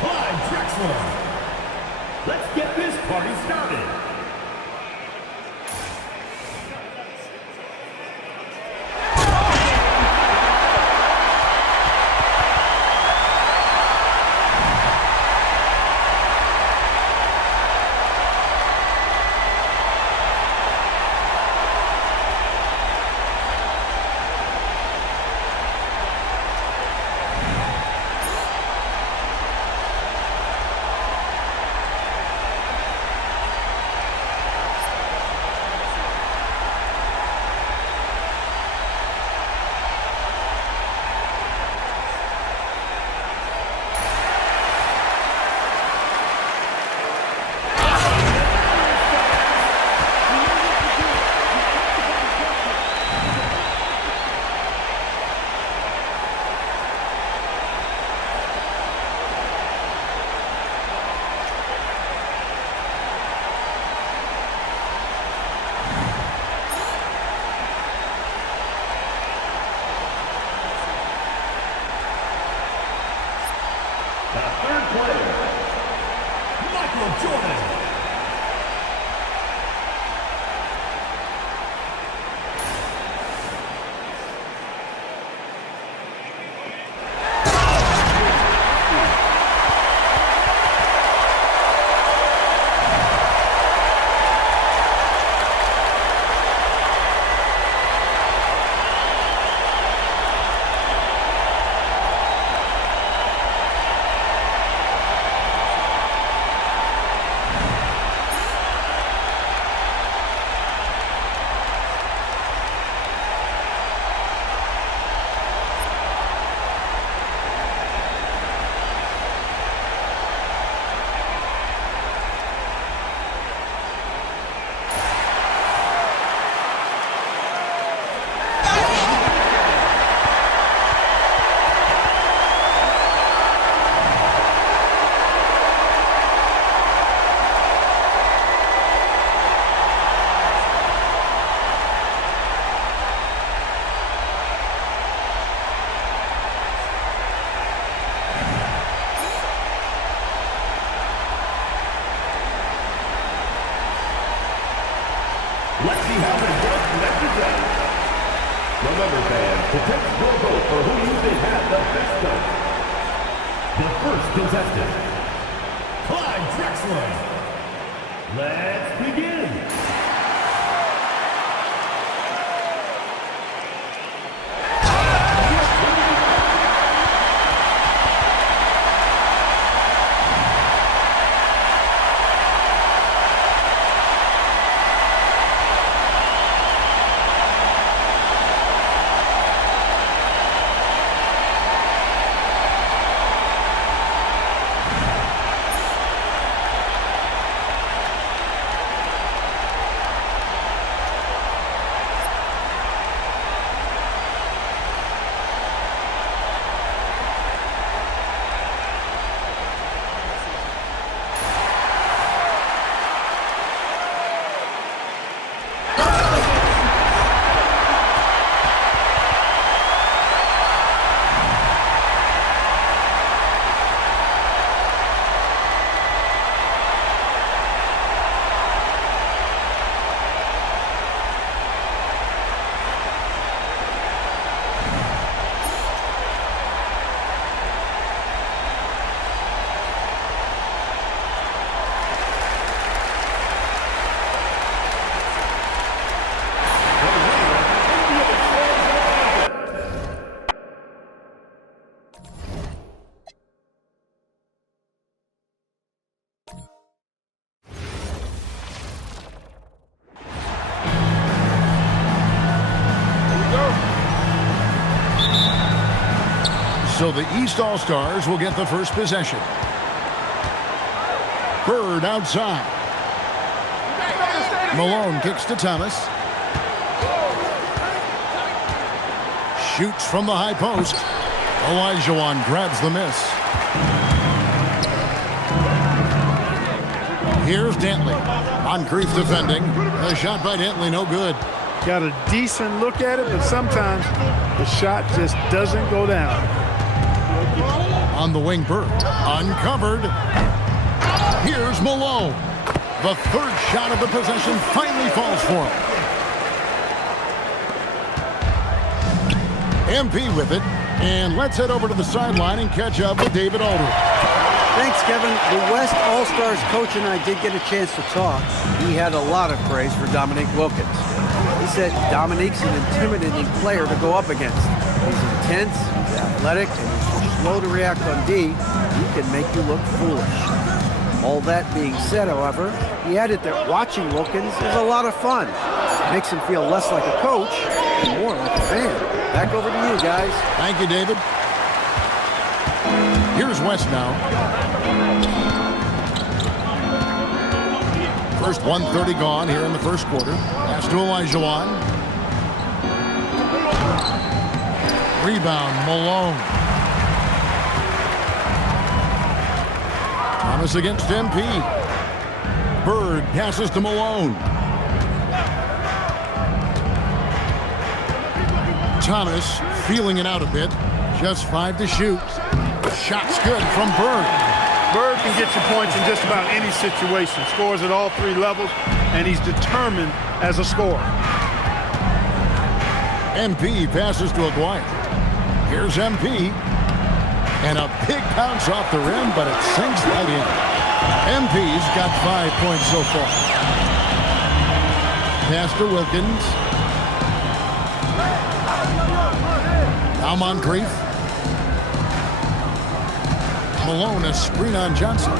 Clyde Drexler. Let's get this party started. to take your vote for who you think had the best night. The first contestant, Clyde Drexler. Let's begin. So the East All-Stars will get the first possession. Bird outside. Malone kicks to Thomas. Shoots from the high post. Olajuwon grabs the miss. Here's Dantley. Moncrief defending. A shot by Dantley, no good. Got a decent look at it, but sometimes the shot just doesn't go down. On the wing, Bird. Uncovered. Here's Malone. The third shot of the possession finally falls for him. MP with it. And let's head over to the sideline and catch up with David Aldridge. Thanks, Kevin. The West All-Stars coach and I did get a chance to talk. He had a lot of praise for Dominique Wilkins. He said Dominique's an intimidating player to go up against. He's intense, he's athletic, and he's slow to react on D. He can make you look foolish. All that being said, however, he added that watching Wilkins is a lot of fun. It makes him feel less like a coach and more like a fan. Back over to you, guys. Thank you, David. Here's West now. First 1:30 gone here in the first quarter. Pass to Olajuwon. Rebound, Malone. Thomas against MP. Bird passes to Malone. Thomas feeling it out a bit. Just 5 to shoot. Shot's good from Bird. Bird can get you points in just about any situation. Scores at all 3 levels, and he's determined as a scorer. MP passes to Aguirre. Here's MP. And a big bounce off the rim, but it sinks right in. MP's got 5 points so far. Pass to Wilkins. Now Moncrief. Malone, a screen on Johnson.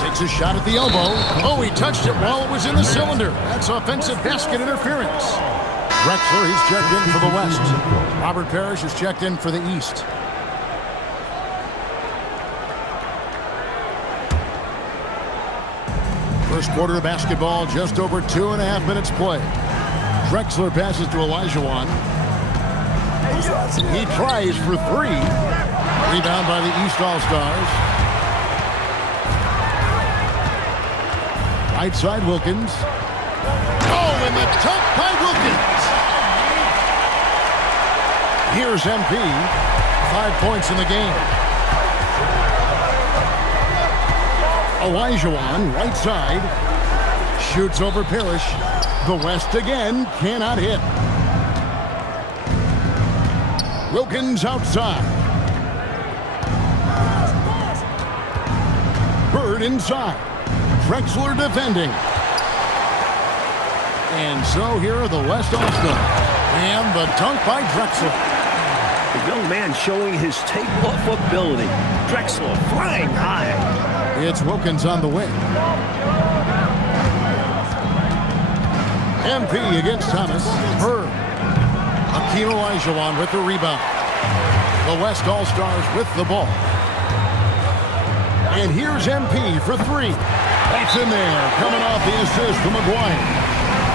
Takes a shot at the elbow. Oh, he touched it while it was in the cylinder. That's offensive basket interference. Drexler, he's checked in for the West. Robert Parrish is checked in for the East. First quarter of basketball, just over 2.5 minutes play. Drexler passes to Olajuwon. He tries for 3. Rebound by the East All-Stars. Right side, Wilkins. Oh, and the dunk by Wilkins. Here's MP. 5 points in the game. Olajuwon, right side. Shoots over Parrish. The West again cannot hit. Wilkins outside. Bird inside. Drexler defending. And so here are the West All-Stars. And the dunk by Drexler. The young man showing his takeoff ability. Drexler flying high. It's Wilkins on the wing. MP against Thomas. Bird. Hakeem Olajuwon with the rebound. The West All-Stars with the ball. And here's MP for three. That's in there, coming off the assist from McGuire.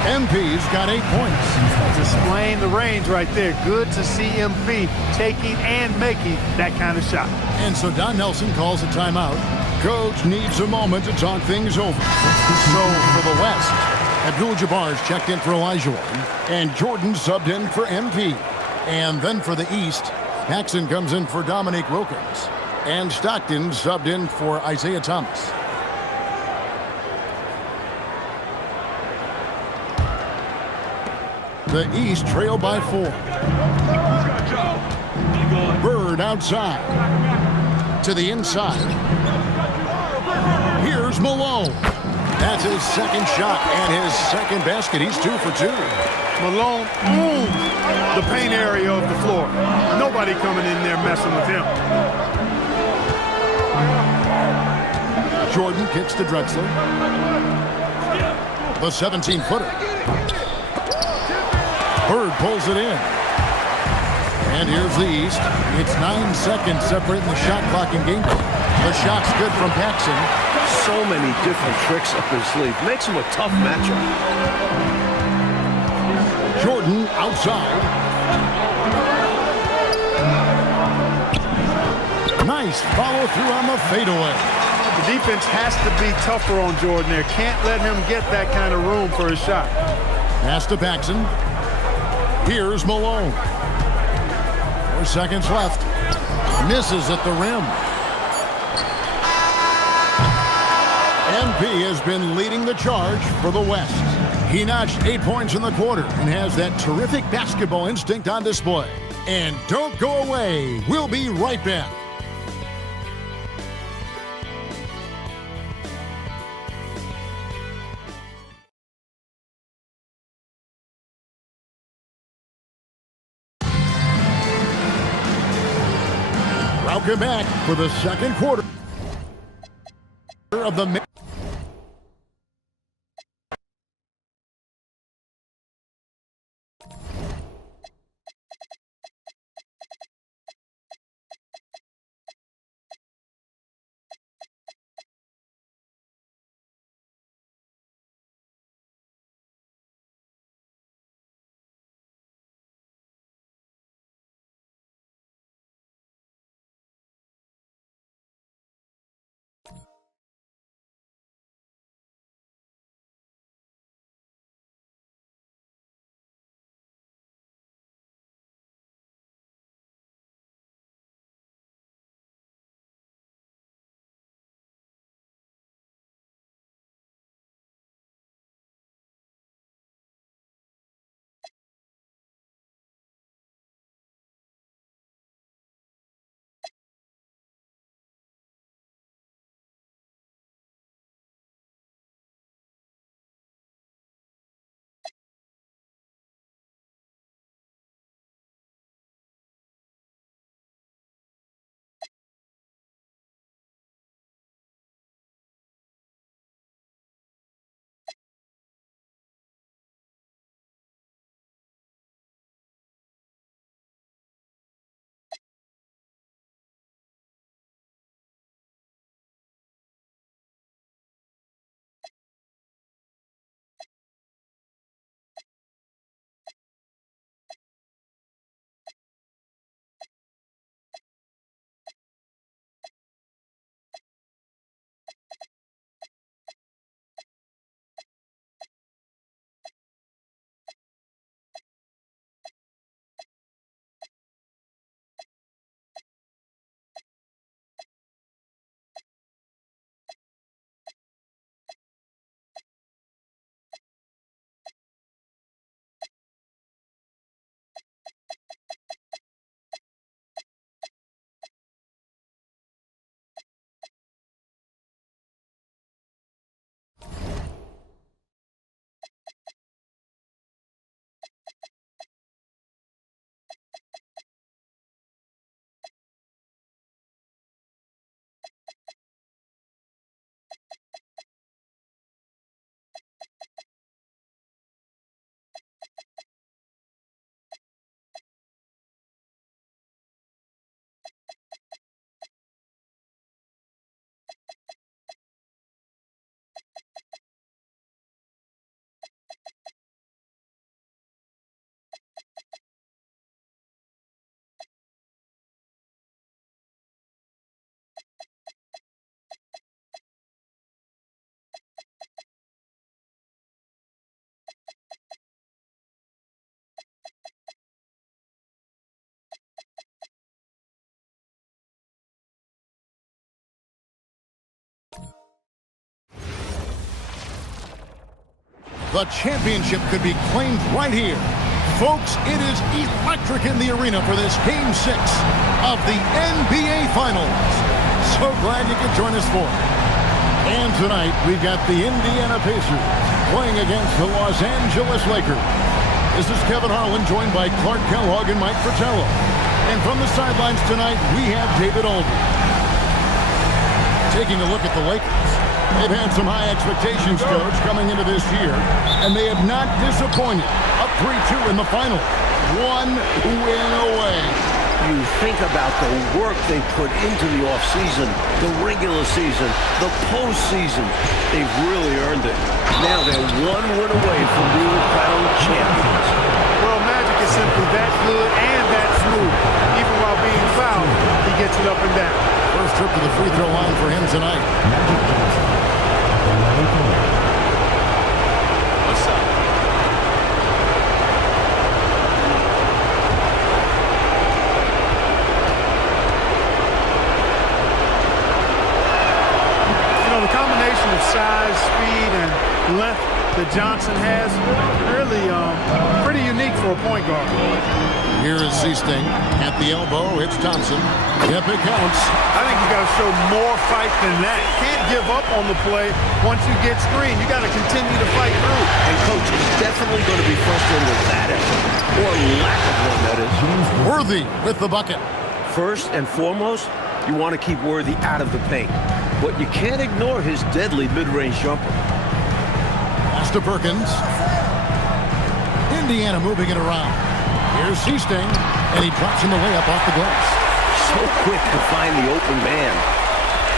MP's got 8 points. Displaying the range right there. Good to see MP taking and making that kind of shot. And so Don Nelson calls a timeout. Coach needs a moment to talk things over. So for the West, Abdul-Jabbar's checked in for Olajuwon, and Jordan subbed in for MP. And then for the East, Paxson comes in for Dominique Wilkins, and Stockton subbed in for Isaiah Thomas. The East trail by 4. Bird outside. To the inside. Here's Malone. That's his second shot and his second basket. He's 2 for 2. Malone moved the paint area of the floor. Nobody coming in there messing with him. Jordan kicks to Drexler. The 17-footer. Bird pulls it in. And here's the East. It's 9 seconds separating the shot clock and game clock. The shot's good from Paxson. So many different tricks up his sleeve. Makes him a tough matchup. Jordan outside. Nice follow through on the fadeaway. The defense has to be tougher on Jordan there. Can't let him get that kind of room for his shot. Pass to Paxson. Here's Malone. 4 seconds left. Misses at the rim. MP has been leading the charge for the West. He notched 8 points in the quarter and has that terrific basketball instinct on display. And don't go away. We'll be right back. Welcome back for the second quarter of the The championship could be claimed right here. Folks, it is electric in the arena for this Game 6 of the NBA Finals. So glad you could join us for it. And tonight, we've got the Indiana Pacers playing against the Los Angeles Lakers. This is Kevin Harlan, joined by Clark Kellogg and Mike Fratello. And from the sidelines tonight, we have David Aldridge. Taking a look at the Lakers. They've had some high expectations, Coach, coming into this year, and they have not disappointed. Up 3-2 in the final. One win away. You think about the work they put into the offseason, the regular season, the postseason. They've really earned it. Now they're one win away from being crowned champions. Well, Magic is simply that good and that smooth. Even while being fouled, he gets it up and down. First trip to the free throw line for him tonight. Magic Johnson. What's up? You know, the combination of size, speed, and length that Johnson has, really pretty unique for a point guard. Here is Seasting at the elbow. It's Thompson. Yep, it counts. I think you got to show more fight than that. Can't give up on the play once you get screened. You got to continue to fight through. And Coach is definitely going to be frustrated with that effort, or lack of one, that is. Worthy with the bucket. First and foremost, you want to keep Worthy out of the paint. But you can't ignore his deadly mid-range jumper. Pass to Perkins. Indiana moving it around. Here's Seasting, and he drops in the layup off the glass. So quick to find the open man.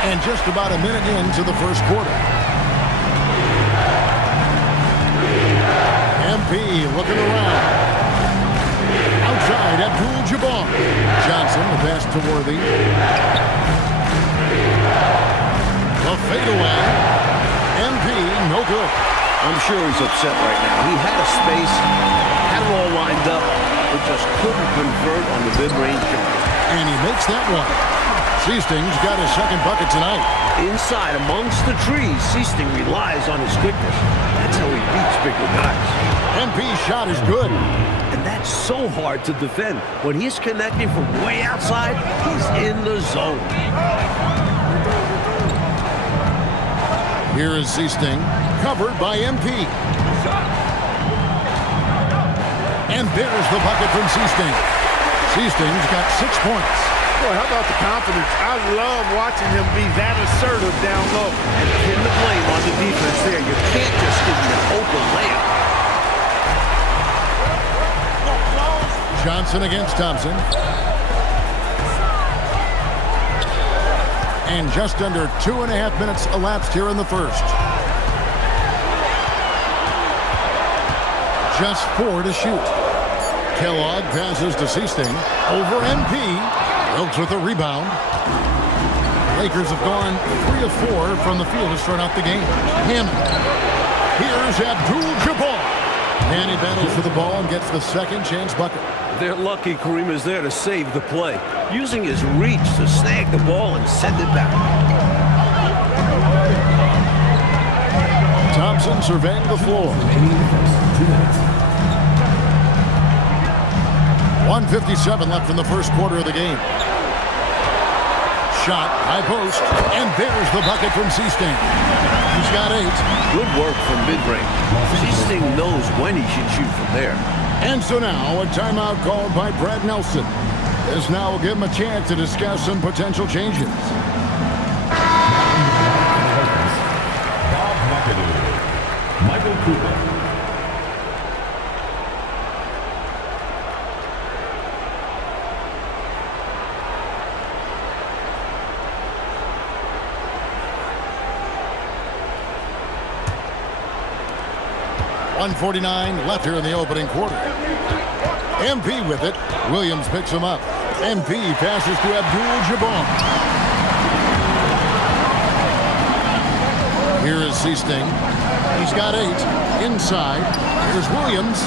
And just about a minute into the first quarter. MP looking around. Outside, Abdul-Jabbar. Johnson, the pass to Worthy. The fadeaway. MP, no good. I'm sure he's upset right now. He had a space, had it all lined up, but just couldn't convert on the mid-range jumper. And he makes that one. Seasting's got his second bucket tonight. Inside, amongst the trees, Seasting relies on his quickness. That's how he beats bigger guys. MP's shot is good. And that's so hard to defend. When he's connecting from way outside, he's in the zone. Here is Seasting, covered by MP. And there's the bucket from Seasting. Seasting's got 6 points. Boy, how about the confidence? I love watching him be that assertive down low. And pin the blame on the defense there. You can't just give him an open layup. Johnson against Thompson. And just under 2.5 minutes elapsed here in the first. Just 4 to shoot. Kellogg passes to Seasting. Over MP. Wilkes with a rebound. Lakers have gone 3 of 4 from the field to start out the game. Hammond. Here's Abdul-Jabbar. And he battles for the ball and gets the second chance bucket. They're lucky Kareem is there to save the play, using his reach to snag the ball and send it back. Thompson surveying the floor. 1:57 left in the first quarter of the game. Shot, high post, and there's the bucket from Seasting. He's got 8. Good work from mid-range. Seasting knows when he should shoot from there. And so now, a timeout called by Brad Nelson. This now will give him a chance to discuss some potential changes. Bob McAdoo. Michael Cooper. .149 left here in the opening quarter. MP with it. Williams picks him up. MP passes to Abdul-Jabbar. Here is Seasting. He's got 8. Inside. Here's Williams.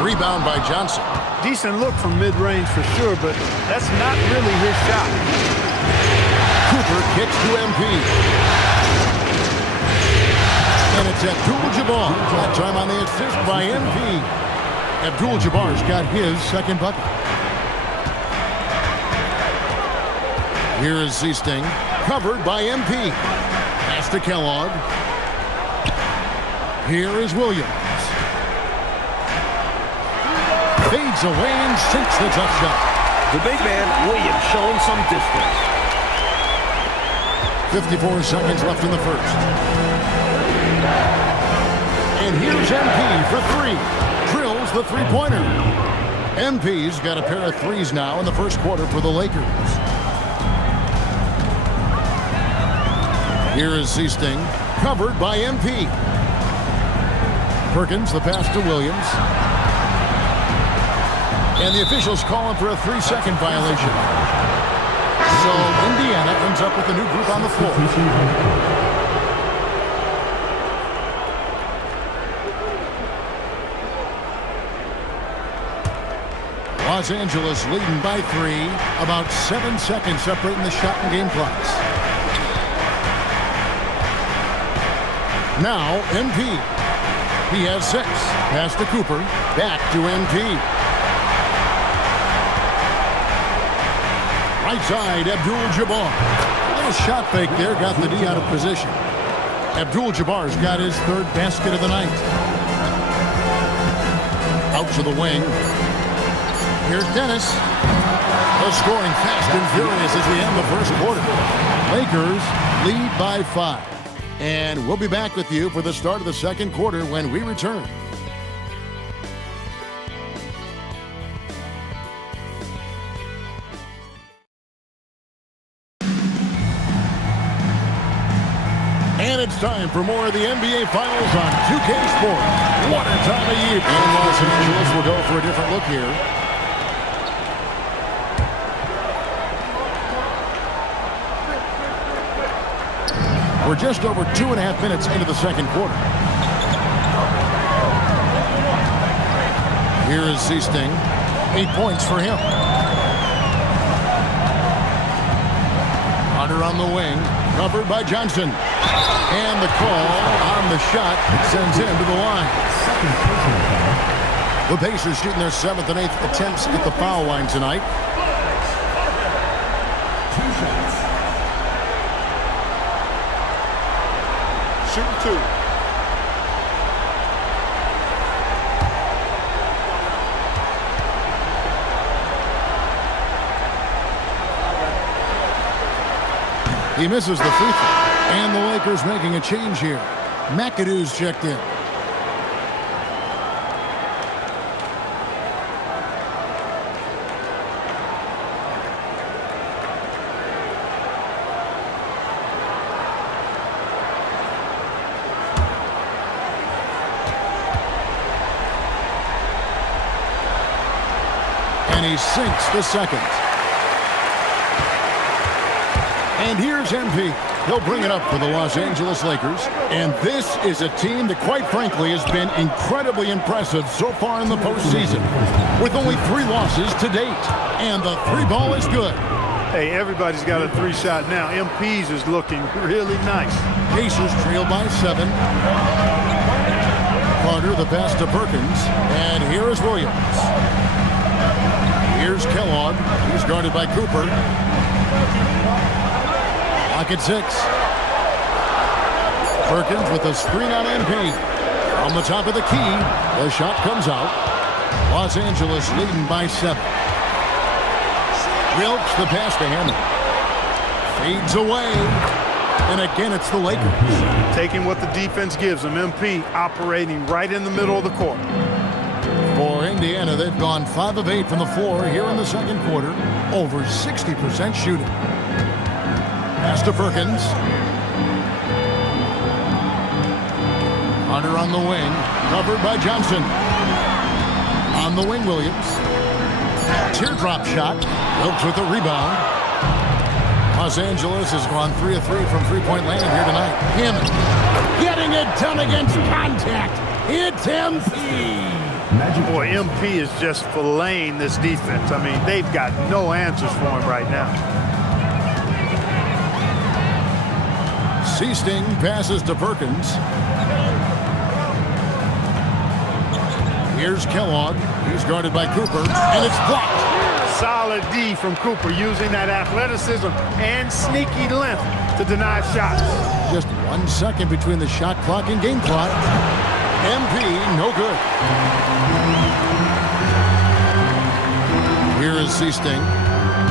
Rebound by Johnson. Decent look from mid-range for sure, but that's not really his shot. Cooper kicks to MP. And it's Abdul-Jabbar. That time on the assist by MP. Abdul-Jabbar's got his second bucket. Here is Seasting, covered by MP. Pass to Kellogg. Here is Williams. Fades away and sinks the tough shot. The big man, Williams, showing some distance. 54 seconds left in the first. And here's MP for three. Drills the three-pointer. MP's got a pair of threes now in the first quarter for the Lakers. Here is Seasting, covered by MP. Perkins, the pass to Williams. And the officials calling for a 3-second violation. So Indiana ends up with a new group on the floor. Los Angeles leading by 3. About 7 seconds separating the shot and game clocks. Now MP. He has 6. Pass to Cooper. Back to MP. Right side, Abdul-Jabbar. A little shot fake there, got the D out of position. Abdul-Jabbar's got his third basket of the night. Out to the wing. Here's Dennis. The scoring fast and furious as we end the first quarter. Lakers lead by 5. And we'll be back with you for the start of the second quarter when we return. And it's time for more of the NBA Finals on 2K Sports. What a time of year. And Los Angeles will go for a different look here. We're just over 2.5 minutes into the second quarter. Here is Seasting. 8 points for him. Hunter on the wing. Covered by Johnson. And the call on the shot sends him to the line. The Pacers shooting their 7th and 8th attempts at the foul line tonight. Shooting 2. He misses the free throw. And the Lakers making a change here. McAdoo's checked in. And he sinks the second. And here's MP. He'll bring it up for the Los Angeles Lakers. And this is a team that, quite frankly, has been incredibly impressive so far in the postseason, with only 3 losses to date. And the 3 ball is good. Hey, everybody's got a 3-shot now. MP's is looking really nice. Pacers trail by 7. Carter, the pass to Perkins. And here is Williams. Here's Kellogg. He's guarded by Cooper. Lock at 6. Perkins with a screen on MP. From the top of the key, the shot comes out. Los Angeles leading by 7. Wilkes the pass to Hammond. Fades away. And again, it's the Lakers. Taking what the defense gives them. MP operating right in the middle of the court. For Indiana, they've gone 5 of 8 from the floor here in the second quarter. Over 60% shooting. Pass to Perkins. Hunter on the wing. Covered by Johnson. On the wing, Williams. Teardrop shot. Wilkes with the rebound. Los Angeles has gone 3 of 3 from three-point land here tonight. Hammond getting it done against contact. It's MP. Boy, MP is just filleting this defense. I mean, they've got no answers for him right now. Seasting passes to Perkins. Here's Kellogg. He's guarded by Cooper, and it's blocked. Solid D from Cooper, using that athleticism and sneaky length to deny shots. Just 1 second between the shot clock and game clock. MP, no good. Here is Seasting.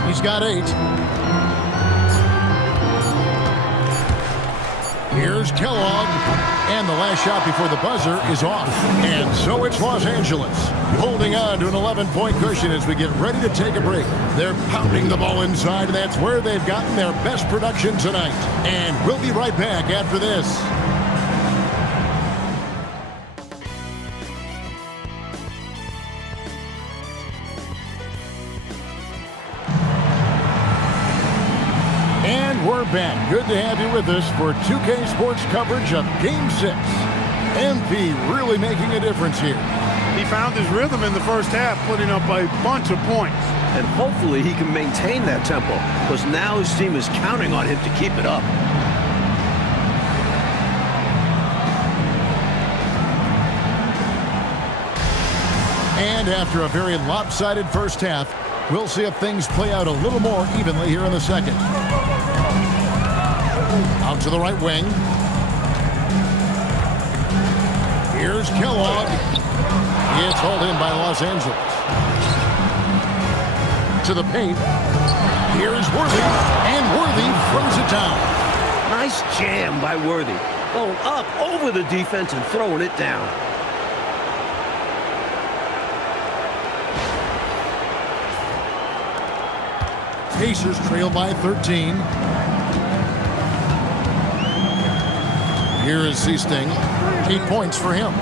He's got 8. Here's Kellogg. And the last shot before the buzzer is off. And so it's Los Angeles holding on to an 11-point cushion as we get ready to take a break. They're pounding the ball inside, and that's where they've gotten their best production tonight. And we'll be right back after this. And we're back. Good to have you with us for 2K Sports coverage of Game 6. MP really making a difference here. He found his rhythm in the first half, putting up a bunch of points. And hopefully he can maintain that tempo, because now his team is counting on him to keep it up. And after a very lopsided first half, we'll see if things play out a little more evenly here in the second. Out to the right wing. Here's Kellogg. It's hauled in by Los Angeles. To the paint. Here's Worthy. And Worthy throws it down. Nice jam by Worthy. Going up over the defense and throwing it down. Pacers trail by 13. Here is Seasting. 8 points for him.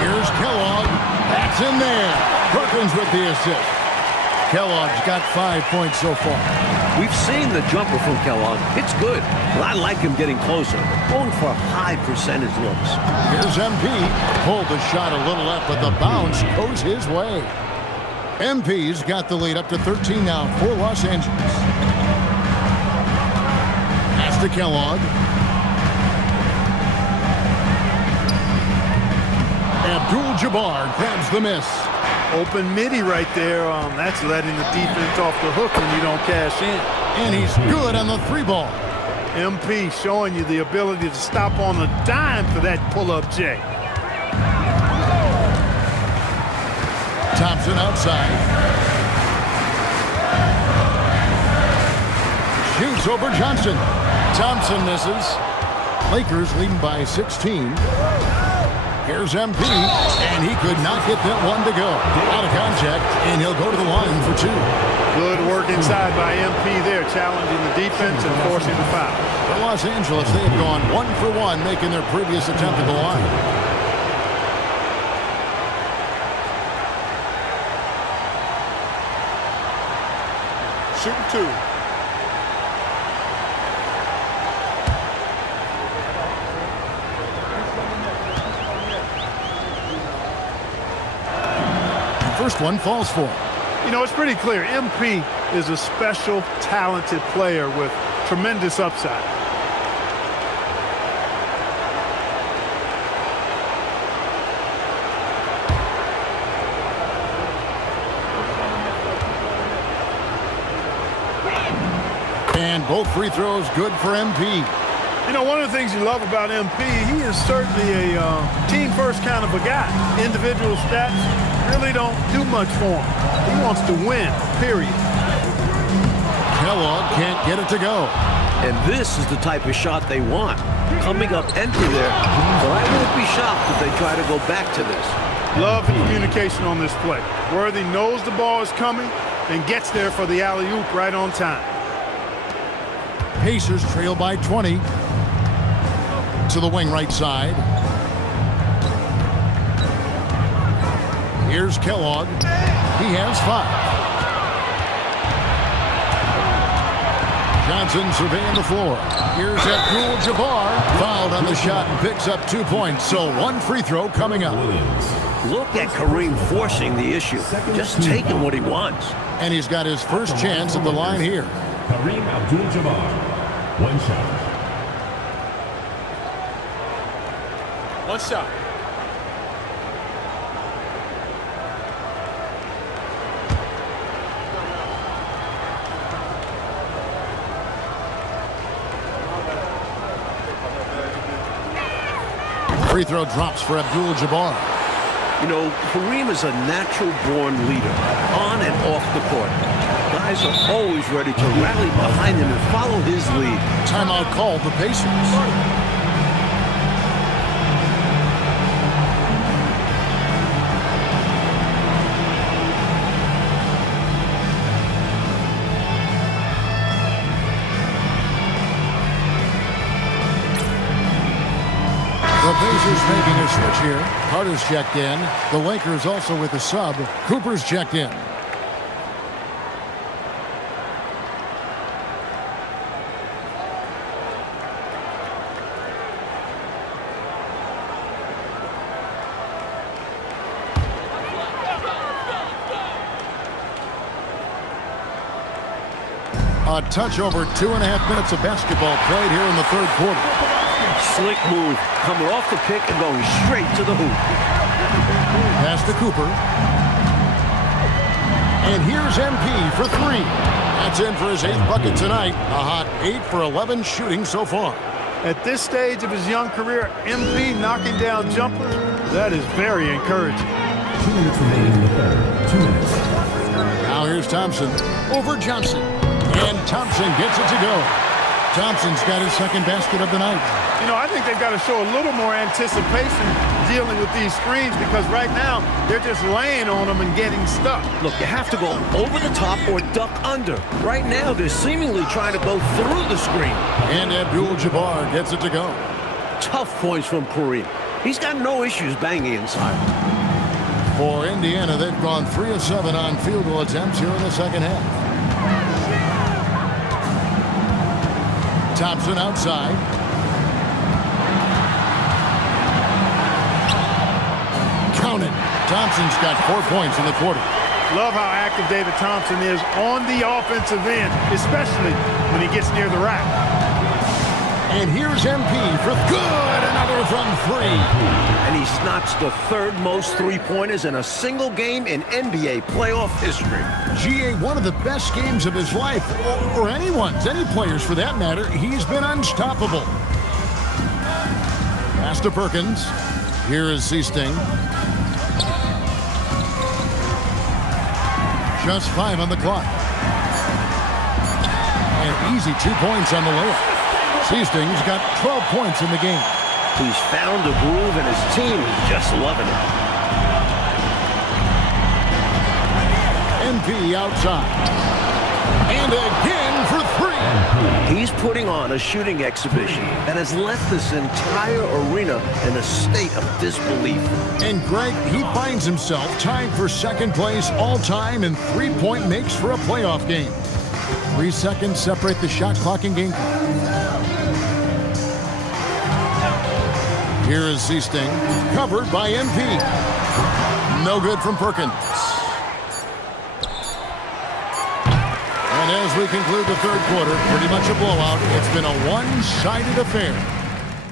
Here's Kellogg. That's in there. Perkins with the assist. Kellogg's got 5 points so far. We've seen the jumper from Kellogg. It's good, but I like him getting closer, going for high percentage looks. Here's MP. Pulled the shot a little left, but the bounce goes his way. MP's got the lead up to 13 now for Los Angeles. Pass to Kellogg. Abdul-Jabbar grabs the miss. Open midi right there. That's letting the defense off the hook when you don't cash in. And he's good on the 3-ball. MP showing you the ability to stop on a dime for that pull-up J. Thompson outside. Shoots over Johnson. Thompson misses. Lakers leading by 16. Here's MP, and he could not get that one to go. Out of contact, and he'll go to the line for 2. Good work inside by MP there, challenging the defense and forcing the foul. For Los Angeles, they have gone 1 for 1, making their previous attempt at the line. Shooting 2. First one falls for him. You know, it's pretty clear. MP is a special, talented player with tremendous upside. And both free throws good for MP. You know, one of the things you love about MP, he is certainly a team-first kind of a guy. Individual stats really don't do much for him. He wants to win, period. Kellogg can't get it to go. And this is the type of shot they want. Coming up empty there. But I won't be shocked if they try to go back to this. Love the communication on this play. Worthy knows the ball is coming and gets there for the alley-oop right on time. Pacers trail by 20. To the wing right side. Here's Kellogg. He has 5. Johnson surveying the floor. Here's Abdul-Jabbar. Fouled on the shot and picks up 2 points. So 1 free throw coming up. Look at Kareem forcing the issue. Just taking what he wants. And he's got his first chance at the line here. Kareem Abdul-Jabbar. 1 shot. One shot. Free throw drops for Abdul-Jabbar. You know, Kareem is a natural-born leader, on and off the court. Guys are always ready to rally behind him and follow his lead. Timeout called the Pacers. The Pacers making a switch here. Carter's checked in. The Lakers also with a sub. Cooper's checked in. A touch over 2.5 minutes of basketball played here in the third quarter. Slick move, coming off the pick and going straight to the hoop. Pass to Cooper. And here's MP for three. That's in for his 8th bucket tonight. A hot 8 for 11 shooting so far. At this stage of his young career, MP knocking down jumpers, that is very encouraging. 2 minutes remaining in the third. 2 minutes. Now here's Thompson over Johnson. And Thompson gets it to go. Thompson's got his second basket of the night. You know, I think they've got to show a little more anticipation dealing with these screens because right now they're just laying on them and getting stuck. Look, you have to go over the top or duck under. Right now, they're seemingly trying to go through the screen. And Abdul-Jabbar gets it to go. Tough points from Kareem. He's got no issues banging inside. For Indiana, they've gone 3 of 7 on field goal attempts here in the second half. Thompson outside. Counted. Thompson's got 4 points in the quarter. Love how active David Thompson is on the offensive end, especially when he gets near the rack. And here's MP for good. Another from 3. And he's notched the 3rd most three-pointers in a single game in NBA playoff history. GA, one of the best games of his life, or anyone's, any players for that matter. He's been unstoppable. Pass to Perkins. Here is Seasting. Just 5 on the clock. And easy 2 points on the layup. Seasting's got 12 points in the game. He's found a groove and his team is just loving it. MP outside. And again for 3. He's putting on a shooting exhibition that has left this entire arena in a state of disbelief. And Greg, he finds himself tied for second place all-time in three-point makes for a playoff game. 3 seconds separate the shot clock and game clock. Here is Seasting, covered by MP. No good from Perkins. And as we conclude the third quarter, pretty much a blowout. It's been a one-sided affair.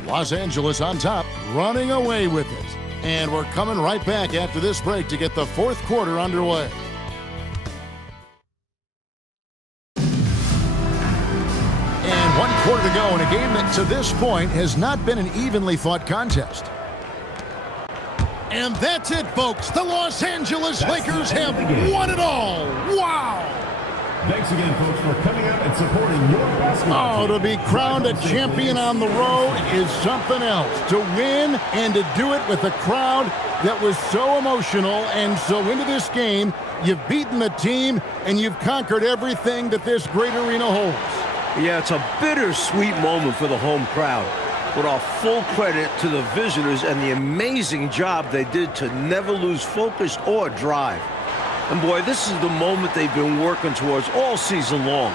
Los Angeles on top, running away with it. And we're coming right back after this break to get the fourth quarter underway. And 1 quarter to go in a game that to this point has not been an evenly fought contest. And that's it, folks. The Los Angeles Lakers have won it all. Wow! Thanks again, folks, for coming out and supporting your basketball Oh, team. to be crowned a champion on the road is something else. To win and to do it with a crowd that was so emotional and so into this game, you've beaten the team and you've conquered everything that this great arena holds. Yeah, it's a bittersweet moment for the home crowd. But all full credit to the visitors and the amazing job they did to never lose focus or drive. And boy, this is the moment they've been working towards all season long.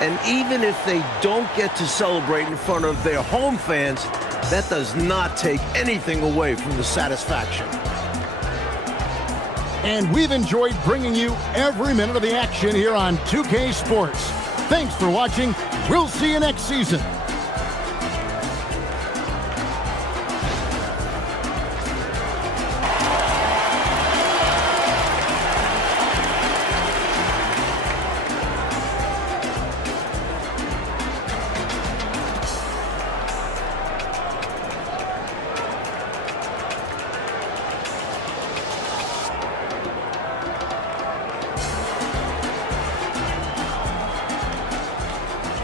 And even if they don't get to celebrate in front of their home fans, that does not take anything away from the satisfaction. And we've enjoyed bringing you every minute of the action here on 2K Sports. Thanks for watching. We'll see you next season.